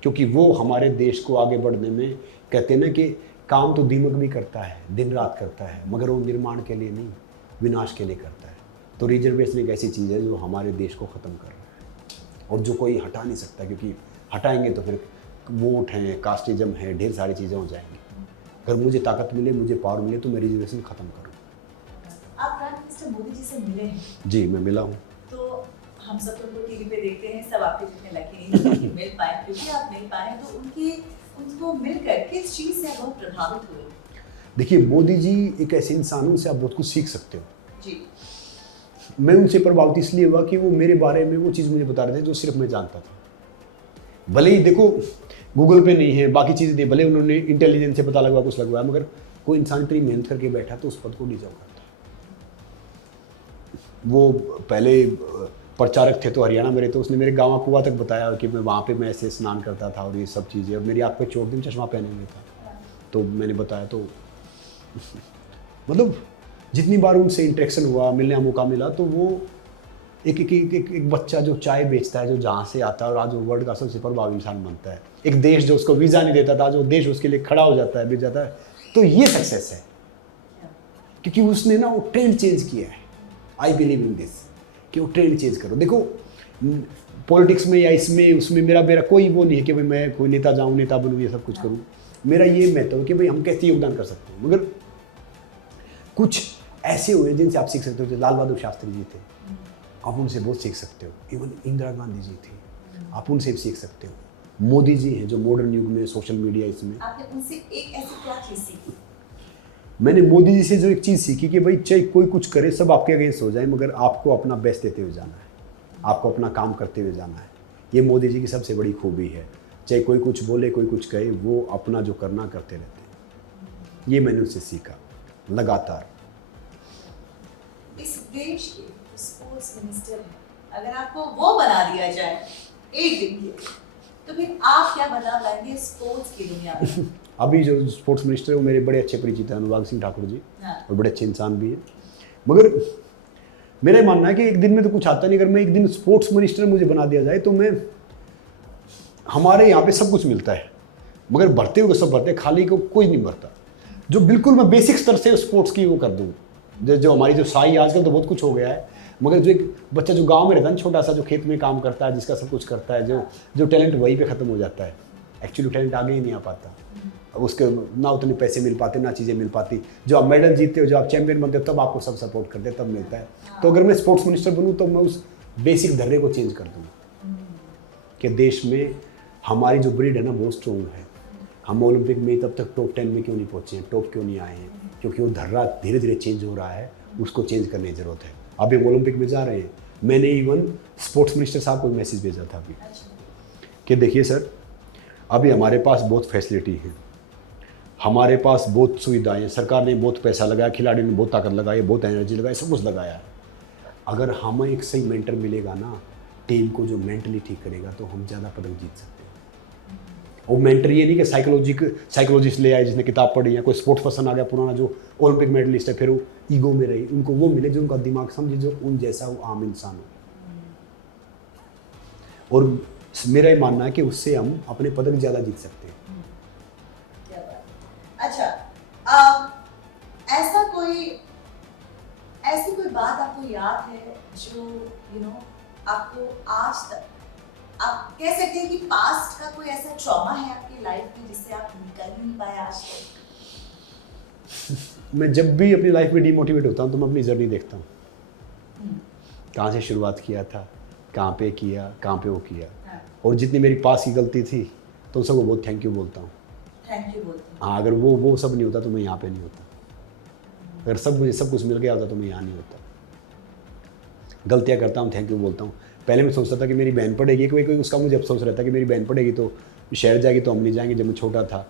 क्योंकि वो हमारे देश को आगे बढ़ने में, कहते हैं ना कि काम तो दीमक भी करता है, दिन रात करता है, मगर वो निर्माण के लिए नहीं, विनाश के लिए करता है। तो रिजर्वेशन एक ऐसी चीज़ है जो हमारे देश को ख़त्म कर रहा है और जो कोई हटा नहीं सकता, क्योंकि हटाएंगे तो फिर वोट हैं, कास्टिज्म है, ढेर सारी चीज़ें हो जाएंगी। अगर मुझे ताकत मिले, मुझे पावर मिले तो मैं रिजर्वेशन ख़त्म करूँ। आप प्राइम मिनिस्टर मोदी जी से मिले हैं? जी मैं मिला हूँ। तो हम सब तो उनको टीवी पे देखते हैं, सब आपके जितने लकी नहीं कि मिल पाए, क्योंकि आप मिल पाए, तो उनको मिलकर किस चीज़ से आप बहुत प्रभावित हुए? देखिए, मोदी जी एक ऐसे इंसान हैं, उनसे आप बहुत कुछ सीख सकते हो। जी। मैं उनसे प्रभावित इसलिए हुआ कि वो मेरे बारे में वो चीज़ मुझे बता रहे थे जो सिर्फ मैं जानता था। भले ही देखो गूगल पे नहीं है, बाकी चीज़ें नहीं, भले उन्होंने इंटेलिजेंस से पता लगवा कुछ लगवाया, मगर कोई इंसान इतनी मेहनत करके बैठा तो उस पद को डिजर्व करता है। वो पहले प्रचारक थे तो हरियाणा में रहे, तो उसने मेरे गाँव कुआ तक बताया कि मैं वहाँ पे मैं ऐसे स्नान करता था और ये सब चीज़ें, और मेरी आँख पे चोट दिन चश्मा पहने हुए था, तो मैंने बताया। तो मतलब जितनी बार उनसे इंटरेक्शन हुआ, मिलने का मौका मिला, तो वो एक बच्चा जो चाय बेचता है, जो जहाँ से आता है, और आज वो वर्ल्ड का सबसे प्रभावी इंसान बनता है। एक देश जो उसको वीज़ा नहीं देता था, आज वो देश उसके लिए खड़ा हो जाता है, बिक जाता है। तो ये सक्सेस है, क्योंकि उसने ना वो ट्रेंड चेंज किया है। आई बिलीव इन दिस कि वो ट्रेंड चेंज करो। देखो पॉलिटिक्स में या इसमें उसमें मेरा कोई वो नहीं है कि भाई मैं कोई नेता जाऊँ, नेता बनूँ, ये सब कुछ करूँ। मेरा ये महत्व है कि भाई हम कैसे योगदान कर सकते हैं। मगर कुछ ऐसे हुए जिनसे आप सीख सकते हो। जैसे लाल बहादुर शास्त्री जी थे, आप उनसे बहुत सीख सकते हो। इवन इंदिरा गांधी जी थी, आप उनसे भी सीख सकते हो। मोदी जी हैं जो मॉडर्न युग में सोशल मीडिया इसमें, आपने उनसे एक ऐसी क्या चीज़ सीखी? मैंने मोदी जी से जो एक चीज़ सीखी कि भाई चाहे कोई कुछ करे, सब आपके अगेंस्ट हो जाए, मगर आपको अपना बेस्ट देते हुए जाना है, आपको अपना काम करते हुए जाना है। ये मोदी जी की सबसे बड़ी खूबी है। चाहे कोई कुछ बोले, कोई कुछ कहे, वो अपना जो करना करते रहते हैं। ये मैंने उससे सीखा लगातार। इस देश के स्पोर्ट्स मिनिस्टर हैं, अगर आपको वो बना दिया जाए एक दिन के लिए, तो फिर आप क्या बदलाव लाएंगे स्पोर्ट्स की दुनिया में? अभी जो स्पोर्ट्स मिनिस्टर है वो मेरे बड़े अच्छे परिचित हैं, अनुराग सिंह ठाकुर जी, हाँ। और बड़े अच्छे इंसान भी हैं। मगर मेरा ये मानना है कि एक दिन में तो कुछ आता नहीं। अगर मैं एक दिन स्पोर्ट्स मिनिस्टर मुझे बना दिया जाए तो मैं, हमारे यहाँ पे सब कुछ मिलता है, मगर भरते हुए सब भरते हैं, खाली को कोई नहीं भरता। जो बिल्कुल मैं बेसिक स्तर से स्पोर्ट्स की वो कर दूँ, जो हमारी जो साई, आजकल तो बहुत कुछ हो गया है, मगर जो एक बच्चा जो गांव में रहता है ना, छोटा सा, जो खेत में काम करता है, जिसका सब कुछ करता है, जो टैलेंट वहीं पे ख़त्म हो जाता है। एक्चुअली टैलेंट आगे ही नहीं आ पाता। अब उसके ना उतने पैसे मिल पाते, ना चीज़ें मिल पाती। जो आप मेडल जीतते हो, जो आप चैंपियन बनते हो, तब आपको सब सपोर्ट करते हैं, तब मिलता है। तो अगर मैं स्पोर्ट्स मिनिस्टर बनूँ तो मैं उस बेसिक धर्रे को चेंज कर दूँगा कि देश में हमारी जो ब्रीड है ना बहुत स्ट्रॉन्ग है। हम ओलंपिक में तब तक टॉप 10 में क्यों नहीं पहुँचे हैं, टॉप क्यों नहीं आए हैं? क्योंकि वो धर्रा धीरे धीरे चेंज हो रहा है, उसको चेंज करने की ज़रूरत है। अभी हम ओलंपिक में जा रहे हैं। मैंने इवन स्पोर्ट्स मिनिस्टर साहब को मैसेज भेजा था अभी कि देखिए सर, अभी हमारे पास बहुत फैसिलिटी है, हमारे पास बहुत सुविधाएं हैं, सरकार ने बहुत पैसा लगाया, खिलाड़ी ने बहुत ताकत लगाई, बहुत एनर्जी लगाई, सब कुछ लगाया है। अगर हमें एक सही मेंटर मिलेगा ना, टीम को जो मेंटली ठीक करेगा, तो हम ज़्यादा पदक जीत सकते हैं। और मेंटर ये नहीं कि साइकोलॉजिस्ट ले आए जिसने किताब पढ़ी, या कोई स्पोर्ट्स पर्सन आ गया पुराना जो ओलंपिक मेडलिस्ट है, फिर वो ईगो में रही। उनको वो मिले जो उनका दिमाग समझे, जो उन जैसा वो आम इंसान हो। और मेरा ये मानना है कि उससे हम अपने पदक ज़्यादा जीत सकते हैं। क्या बात। अच्छा, ऐसी कोई बात आपको याद है जो आपको आज तक, आप कह सकते हैं कि पास्ट का कोई ऐसा ट्रॉमा है आपकी लाइफ में जिससे आप निकल नहीं पाए आज तक? मैं जब भी अपनी लाइफ में डिमोटिवेट होता हूँ तो मैं अपनी जर्नी देखता हूँ, कहाँ से शुरुआत किया था, कहाँ पे किया, कहाँ पे वो किया। हाँ। और जितनी मेरी पास की गलती थी तो उन सबको बहुत थैंक यू बोलता हूँ। थैंक यू बोलते हैं। हाँ, अगर वो सब नहीं होता तो मैं यहाँ पे नहीं होता। अगर मुझे सब कुछ मिल गया होता तो मैं यहाँ नहीं होता। गलतियाँ करता हूँ, थैंक यू बोलता हूँ। पहले मैं सोचता था कि मेरी बहन पढ़ेगी, कोई उसका मुझे अफसोस रहता कि मेरी बहन पढ़ेगी तो शहर जाएगी तो हम नहीं जाएंगे। जब मैं छोटा था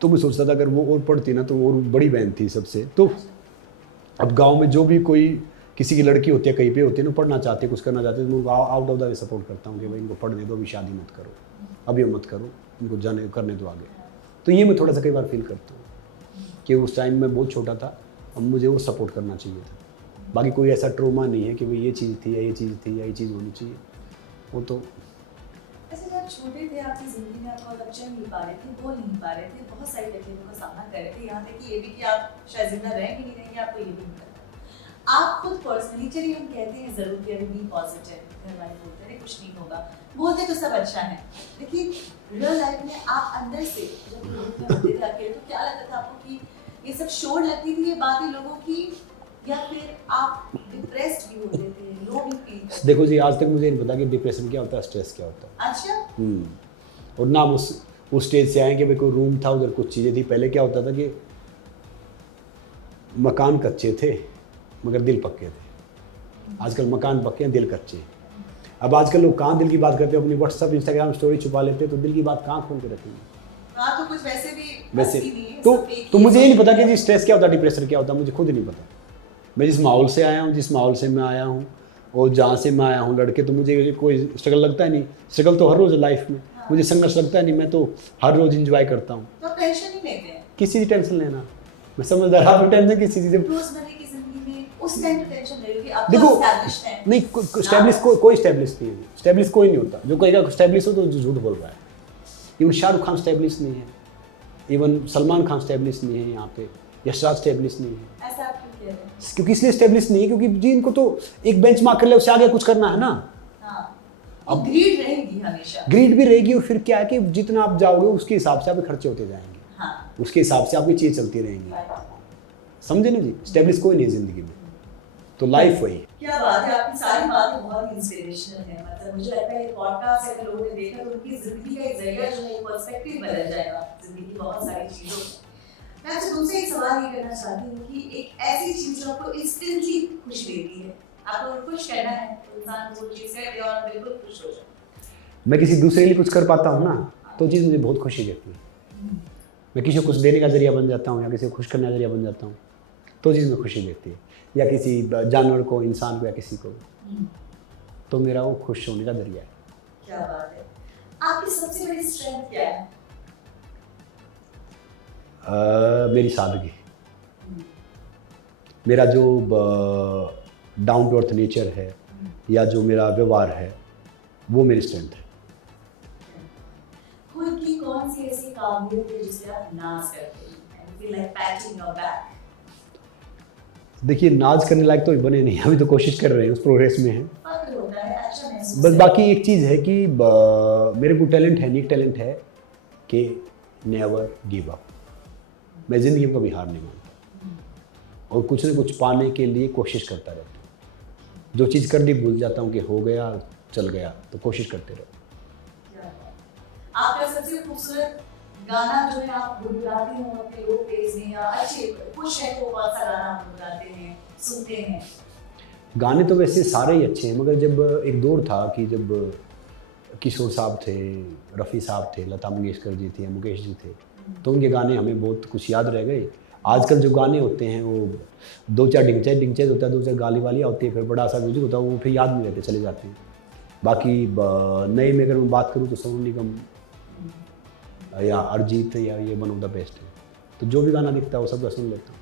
तो मैं सोचता था अगर वो और पढ़ती ना तो वो और बड़ी बहन थी सबसे। तो अब गांव में जो भी कोई किसी की लड़की होती है कहीं पे होती है ना, पढ़ना चाहते हैं कुछ करना चाहते हैं, तो मैं उनको out of the way support करता हूँ कि भाई इनको पढ़ने दो, अभी शादी मत करो, अभी मत करो, इनको जाने करने दो आगे। तो ये मैं थोड़ा सा कई बार फील करता हूँ कि उस टाइम में बहुत छोटा था, अब मुझे वो सपोर्ट करना चाहिए था। बाकी कोई ऐसा ट्रोमा नहीं है कि भाई ये चीज़ थी या ये चीज़ थी या ये चीज़ होनी चाहिए, वो तो। अच्छा, जब छोटे थे आपकी ज़िंदगी में आप बहुत चल नहीं पा रहे थे, बोल नहीं पा रहे थे, बहुत सारी तकलीफों का सामना कर रहे थे, यहाँ तक कि ये भी कि आप शायद जिंदा रहेंगे नहीं रहेंगे आपको ये भी नहीं पता। आप खुद पर्सनली, चलिए हम कहते हैं ज़रूर कि अभी बी पॉजिटिव, घर वाले बोलते हैं कुछ नहीं होगा, बोलते तो सब अच्छा है, लेकिन रियल लाइफ में आप अंदर से जब लोगों में होते थे अकेले, तो क्या लगता था आपको कि ये सब शोर लगती थी ये बातें लोगों की, या फिर आप डिप्रेस्ड भी होते थे, लो भी फील करते थे? देखो जी, आज तक मुझे नहीं पता कि डिप्रेशन क्या होता है, स्ट्रेस क्या होता है। अच्छा। और ना हम उस स्टेज से आए कि भाई कोई रूम था, उधर कुछ चीज़ें थी। पहले क्या होता था कि मकान कच्चे थे मगर दिल पक्के थे। आजकल मकान पक्के हैं, दिल कच्चे हैं। अब आजकल लोग कहाँ दिल की बात करते हैं, अपनी व्हाट्सअप इंस्टाग्राम स्टोरी छुपा लेते हैं, तो दिल की बात कहाँ खोल के रखेंगे। हाँ, तो कुछ वैसे भी वैसे असली नहीं है, तो सब fake तो ही मुझे है। ये नहीं पता कि जी स्ट्रेस क्या होता है, डिप्रेशन क्या होता है, मुझे खुद नहीं पता। मैं जिस माहौल से आया हूँ, जिस माहौल से मैं आया हूँ और जहाँ से मैं आया हूँ लड़के, तो मुझे कोई स्ट्रगल लगता है नहीं। स्ट्रगल तो हर रोज़ लाइफ में, मुझे संघर्ष लगता है नहीं, मैं तो हर रोज़ इंजॉय करता हूँ। तो टेंशन नहीं लेते हैं किसी की टेंशन लेना, मैं समझदार, आप टेंशन किसी चीज़ से। रोजमर्रा की जिंदगी में उस टाइम तो टेंशन नहीं होगी, आप देखो, तो एस्टैब्लिश्ड हैं। नहीं, स्टैब्लिश कोई स्टैब्लिश नहीं है, स्टैब्लिश कोई नहीं होता। जो कहेगा स्टैब्लिश हो तो झूठ बोल रहा है। इवन शाहरुख खान स्टैब्लिश नहीं है, इवन सलमान खान स्टैब्लिश नहीं है यहाँ पे, यशराज स्टैब्लिश नहीं है। ऐसा आप क्यों कह रहे हैं? क्योंकि इसलिए स्टैब्लिश नहीं है क्योंकि जी इनको तो एक बेंच मार्क कर ले, उससे आगे कुछ करना है ना। हाँ, अब ग्रीड रहेगी हमेशा। ग्रीड भी रहेगी, और फिर क्या है कि जितना आप जाओगे उसके हिसाब से आपके खर्चे होते जाएंगे, हाँ, उसके हिसाब से आपकी चीज़ चलती रहेंगी। right। समझे ना जी, स्टैब्लिश कोई नहीं है जिंदगी में, तो लाइफ वही है। क्या बात है, आपकी सारी बातें बहुत इंस्पिरेशनल है। मतलब मुझे लगता है ये पॉडकास्ट अगर लोगों ने देखा तो उनकी जिंदगी का एक जरिया जो है, पर्सपेक्टिव बदल जाएगा जिंदगी की बहुत सारी चीजों में। मैं आपसे तुमसे एक सवाल ये करना चाहती हूँ कि एक ऐसी चीज जो आपको इंस्टेंटली खुश देती है, आपको खुश करना है तो इंसान वो चीज कर दे और बिल्कुल खुश हो जाए। मैं किसी दूसरे के लिए कुछ कर पाता हूँ ना, तो चीज़ मुझे बहुत खुशी देती है। मैं किसी को कुछ देने का जरिया बन जाता हूँ या किसी को खुश करने का जरिया बन जाता हूँ, तो चीज़ में खुशी देती है। या किसी जानवर को, इंसान को, या किसी को, तो मेरा वो खुश होने का जरिया है। क्या बात है। आपकी सबसे बड़ी स्ट्रेंथ क्या है? मेरी सादगी, मेरा जो डाउन टू अर्थ नेचर है या जो मेरा व्यवहार है, वो मेरी स्ट्रेंथ है। खुद की कौन सी ऐसी काबिलियत है जिसे आप नाज करते हैं? I feel like patting your back. देखिए, नाज करने लायक तो बने नहीं, अभी तो कोशिश कर रहे हैं, उस प्रोग्रेस में हैं। फख्र होता है, अच्छा महसूस बस है। बाकी एक चीज़ है कि मेरे को टैलेंट है, यूनिक टैलेंट है कि नेवर गिव अप। मैं ज़िंदगी में कभी हार नहीं मानता और कुछ ना कुछ पाने के लिए कोशिश करता रहता हूँ। जो चीज़ कर दी भूल जाता हूँ कि हो गया, चल गया, तो कोशिश करते रहो। क्या बात है। आपका सबसे खूबसूरत गाना जो है आप गुनगुनाते हो अपने लो पेज में, या अच्छे खुश है तो कौन सा गाना आप गुनगुनाते हैं, सुनते हैं? गाने तो वैसे सारे ही अच्छे हैं, मगर जब एक दौर था कि जब किशोर साहब थे, रफ़ी साहब थे, लता मंगेशकर जी थी, मुकेश जी थे, तो उनके गाने हमें बहुत कुछ याद रह गए। आजकल जो गाने होते हैं वो दो चार डिंगचैज होता है, दो चार गाली वालियाँ होती है, फिर बड़ा सा म्यूजिक होता है, वो फिर याद नहीं रहते, चले जाते हैं। बाकी नए में अगर मैं बात करूँ तो सोनू निगम या अरिजीत या ये वन ऑफ द बेस्ट है। तो जो भी गाना दिखता है वो सब सुन लेता हूँ।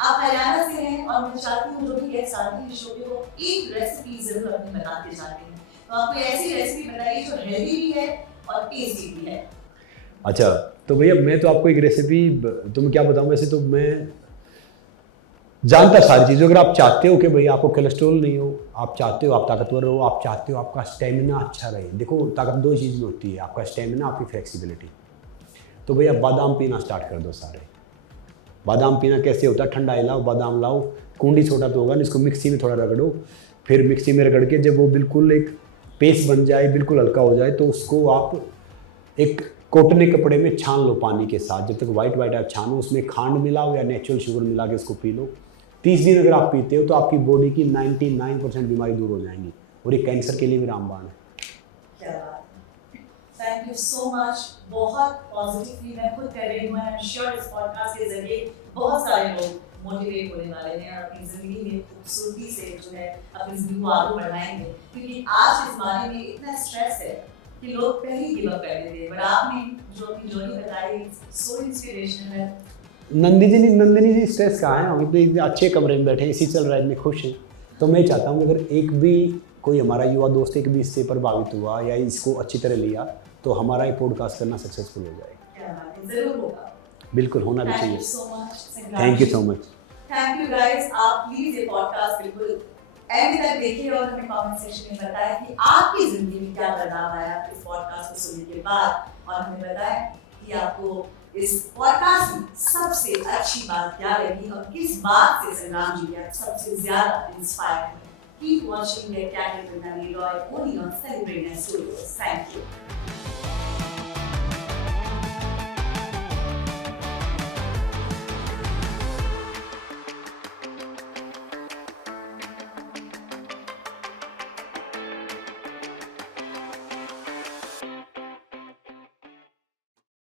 आप हरियाणा से हैं और मैं चाहती हूँ जो भी गेस्ट आते हैं शो पे वो एक रेसिपी जरूर अपनी बताते जाते हैं, तो आप कोई ऐसी रेसिपी बताइए जो हेल्दी भी है और टेस्टी भी है। अच्छा, तो भैया मैं तो आपको एक रेसिपी, तुम क्या बताऊँ, वैसे तो मैं जानता सारी चीज़ें। अगर आप चाहते हो कि भाई आपको कोलेस्ट्रॉल नहीं हो, आप चाहते हो आप ताकतवर हो, आप चाहते हो आपका स्टेमिना अच्छा रहे। देखो, ताकत दो चीज़ में होती है, आपका स्टेमिना, आपकी फ्लेक्सिबिलिटी। तो भैया बादाम पीना स्टार्ट कर दो सारे। बादाम पीना कैसे होता है, ठंडा हिलाओ, बादाम लाओ, कुंडी छोटा तो होगा, इसको मिक्सी में थोड़ा रगड़ो, फिर मिक्सी में रगड़ के जब वो बिल्कुल एक पेस्ट बन जाए, बिल्कुल हल्का हो जाए, तो उसको आप एक कॉटन के कपड़े में छान लो पानी के साथ। जब तक वाइट वाइट आप छानो, उसमें खांड मिलाओ या नेचुरल शुगर मिला के इसको पी लो। 30 दिन अगर आप पीते हो तो आपकी बॉडी की 99% बीमारी दूर हो जाएंगी, और ये कैंसर के लिए भी रामबाण है। क्या बात है, थैंक यू सो मच। बहुत पॉजिटिवली मैं खुद कर रही हूँ, आई एम श्योर इस पॉडकास्ट के जरिए बहुत सारे लोग मोटिवेट होने वाले हैं और अपनी जिंदगी में खूबसूरती से जो है अपनी जिंदगी को आगे बढ़ाएंगे, क्योंकि आज के ज़माने में इतना स्ट्रेस है कि लोग पहले ही गिव अप कर देते हैं। बट आपने जो अपनी जर्नी बताई सो इंस्पिरेशनल है। नंदिनी जी स्ट्रेस कहाँ है, हम इतने अच्छे कमरे में बैठे हैं, इसी चल रहा है, इतने खुश हैं। तो मैं चाहता हूँ कि अगर एक भी कोई हमारा युवा दोस्त एक भी इससे प्रभावित हुआ या इसको अच्छी तरह लिया तो हमारा ये पॉडकास्ट करना सक्सेसफुल हो जाएगा। क्या बात है, जरूर होगा। बिल्कुल होना भी Thank चाहिए। you so much, thank you so much. Thank you guys. आप प्लीज ये पॉडकास्ट बिल्कुल एंड तक देखिए और हमें कमेंट सेक्शन में बताएं कि आपकी जिंदगी में क्या बदलाव आया इस पॉडकास्ट को सुनने के बाद, और हमें बताएं कि आपको इस पॉडकास्ट में सबसे अच्छी बात क्या लगी और किस बात से संग्राम जी आप सबसे ज्यादा इंस्पायर हुए। Keep watching the Academy with Navneet Roy only on Celebrate Next Story.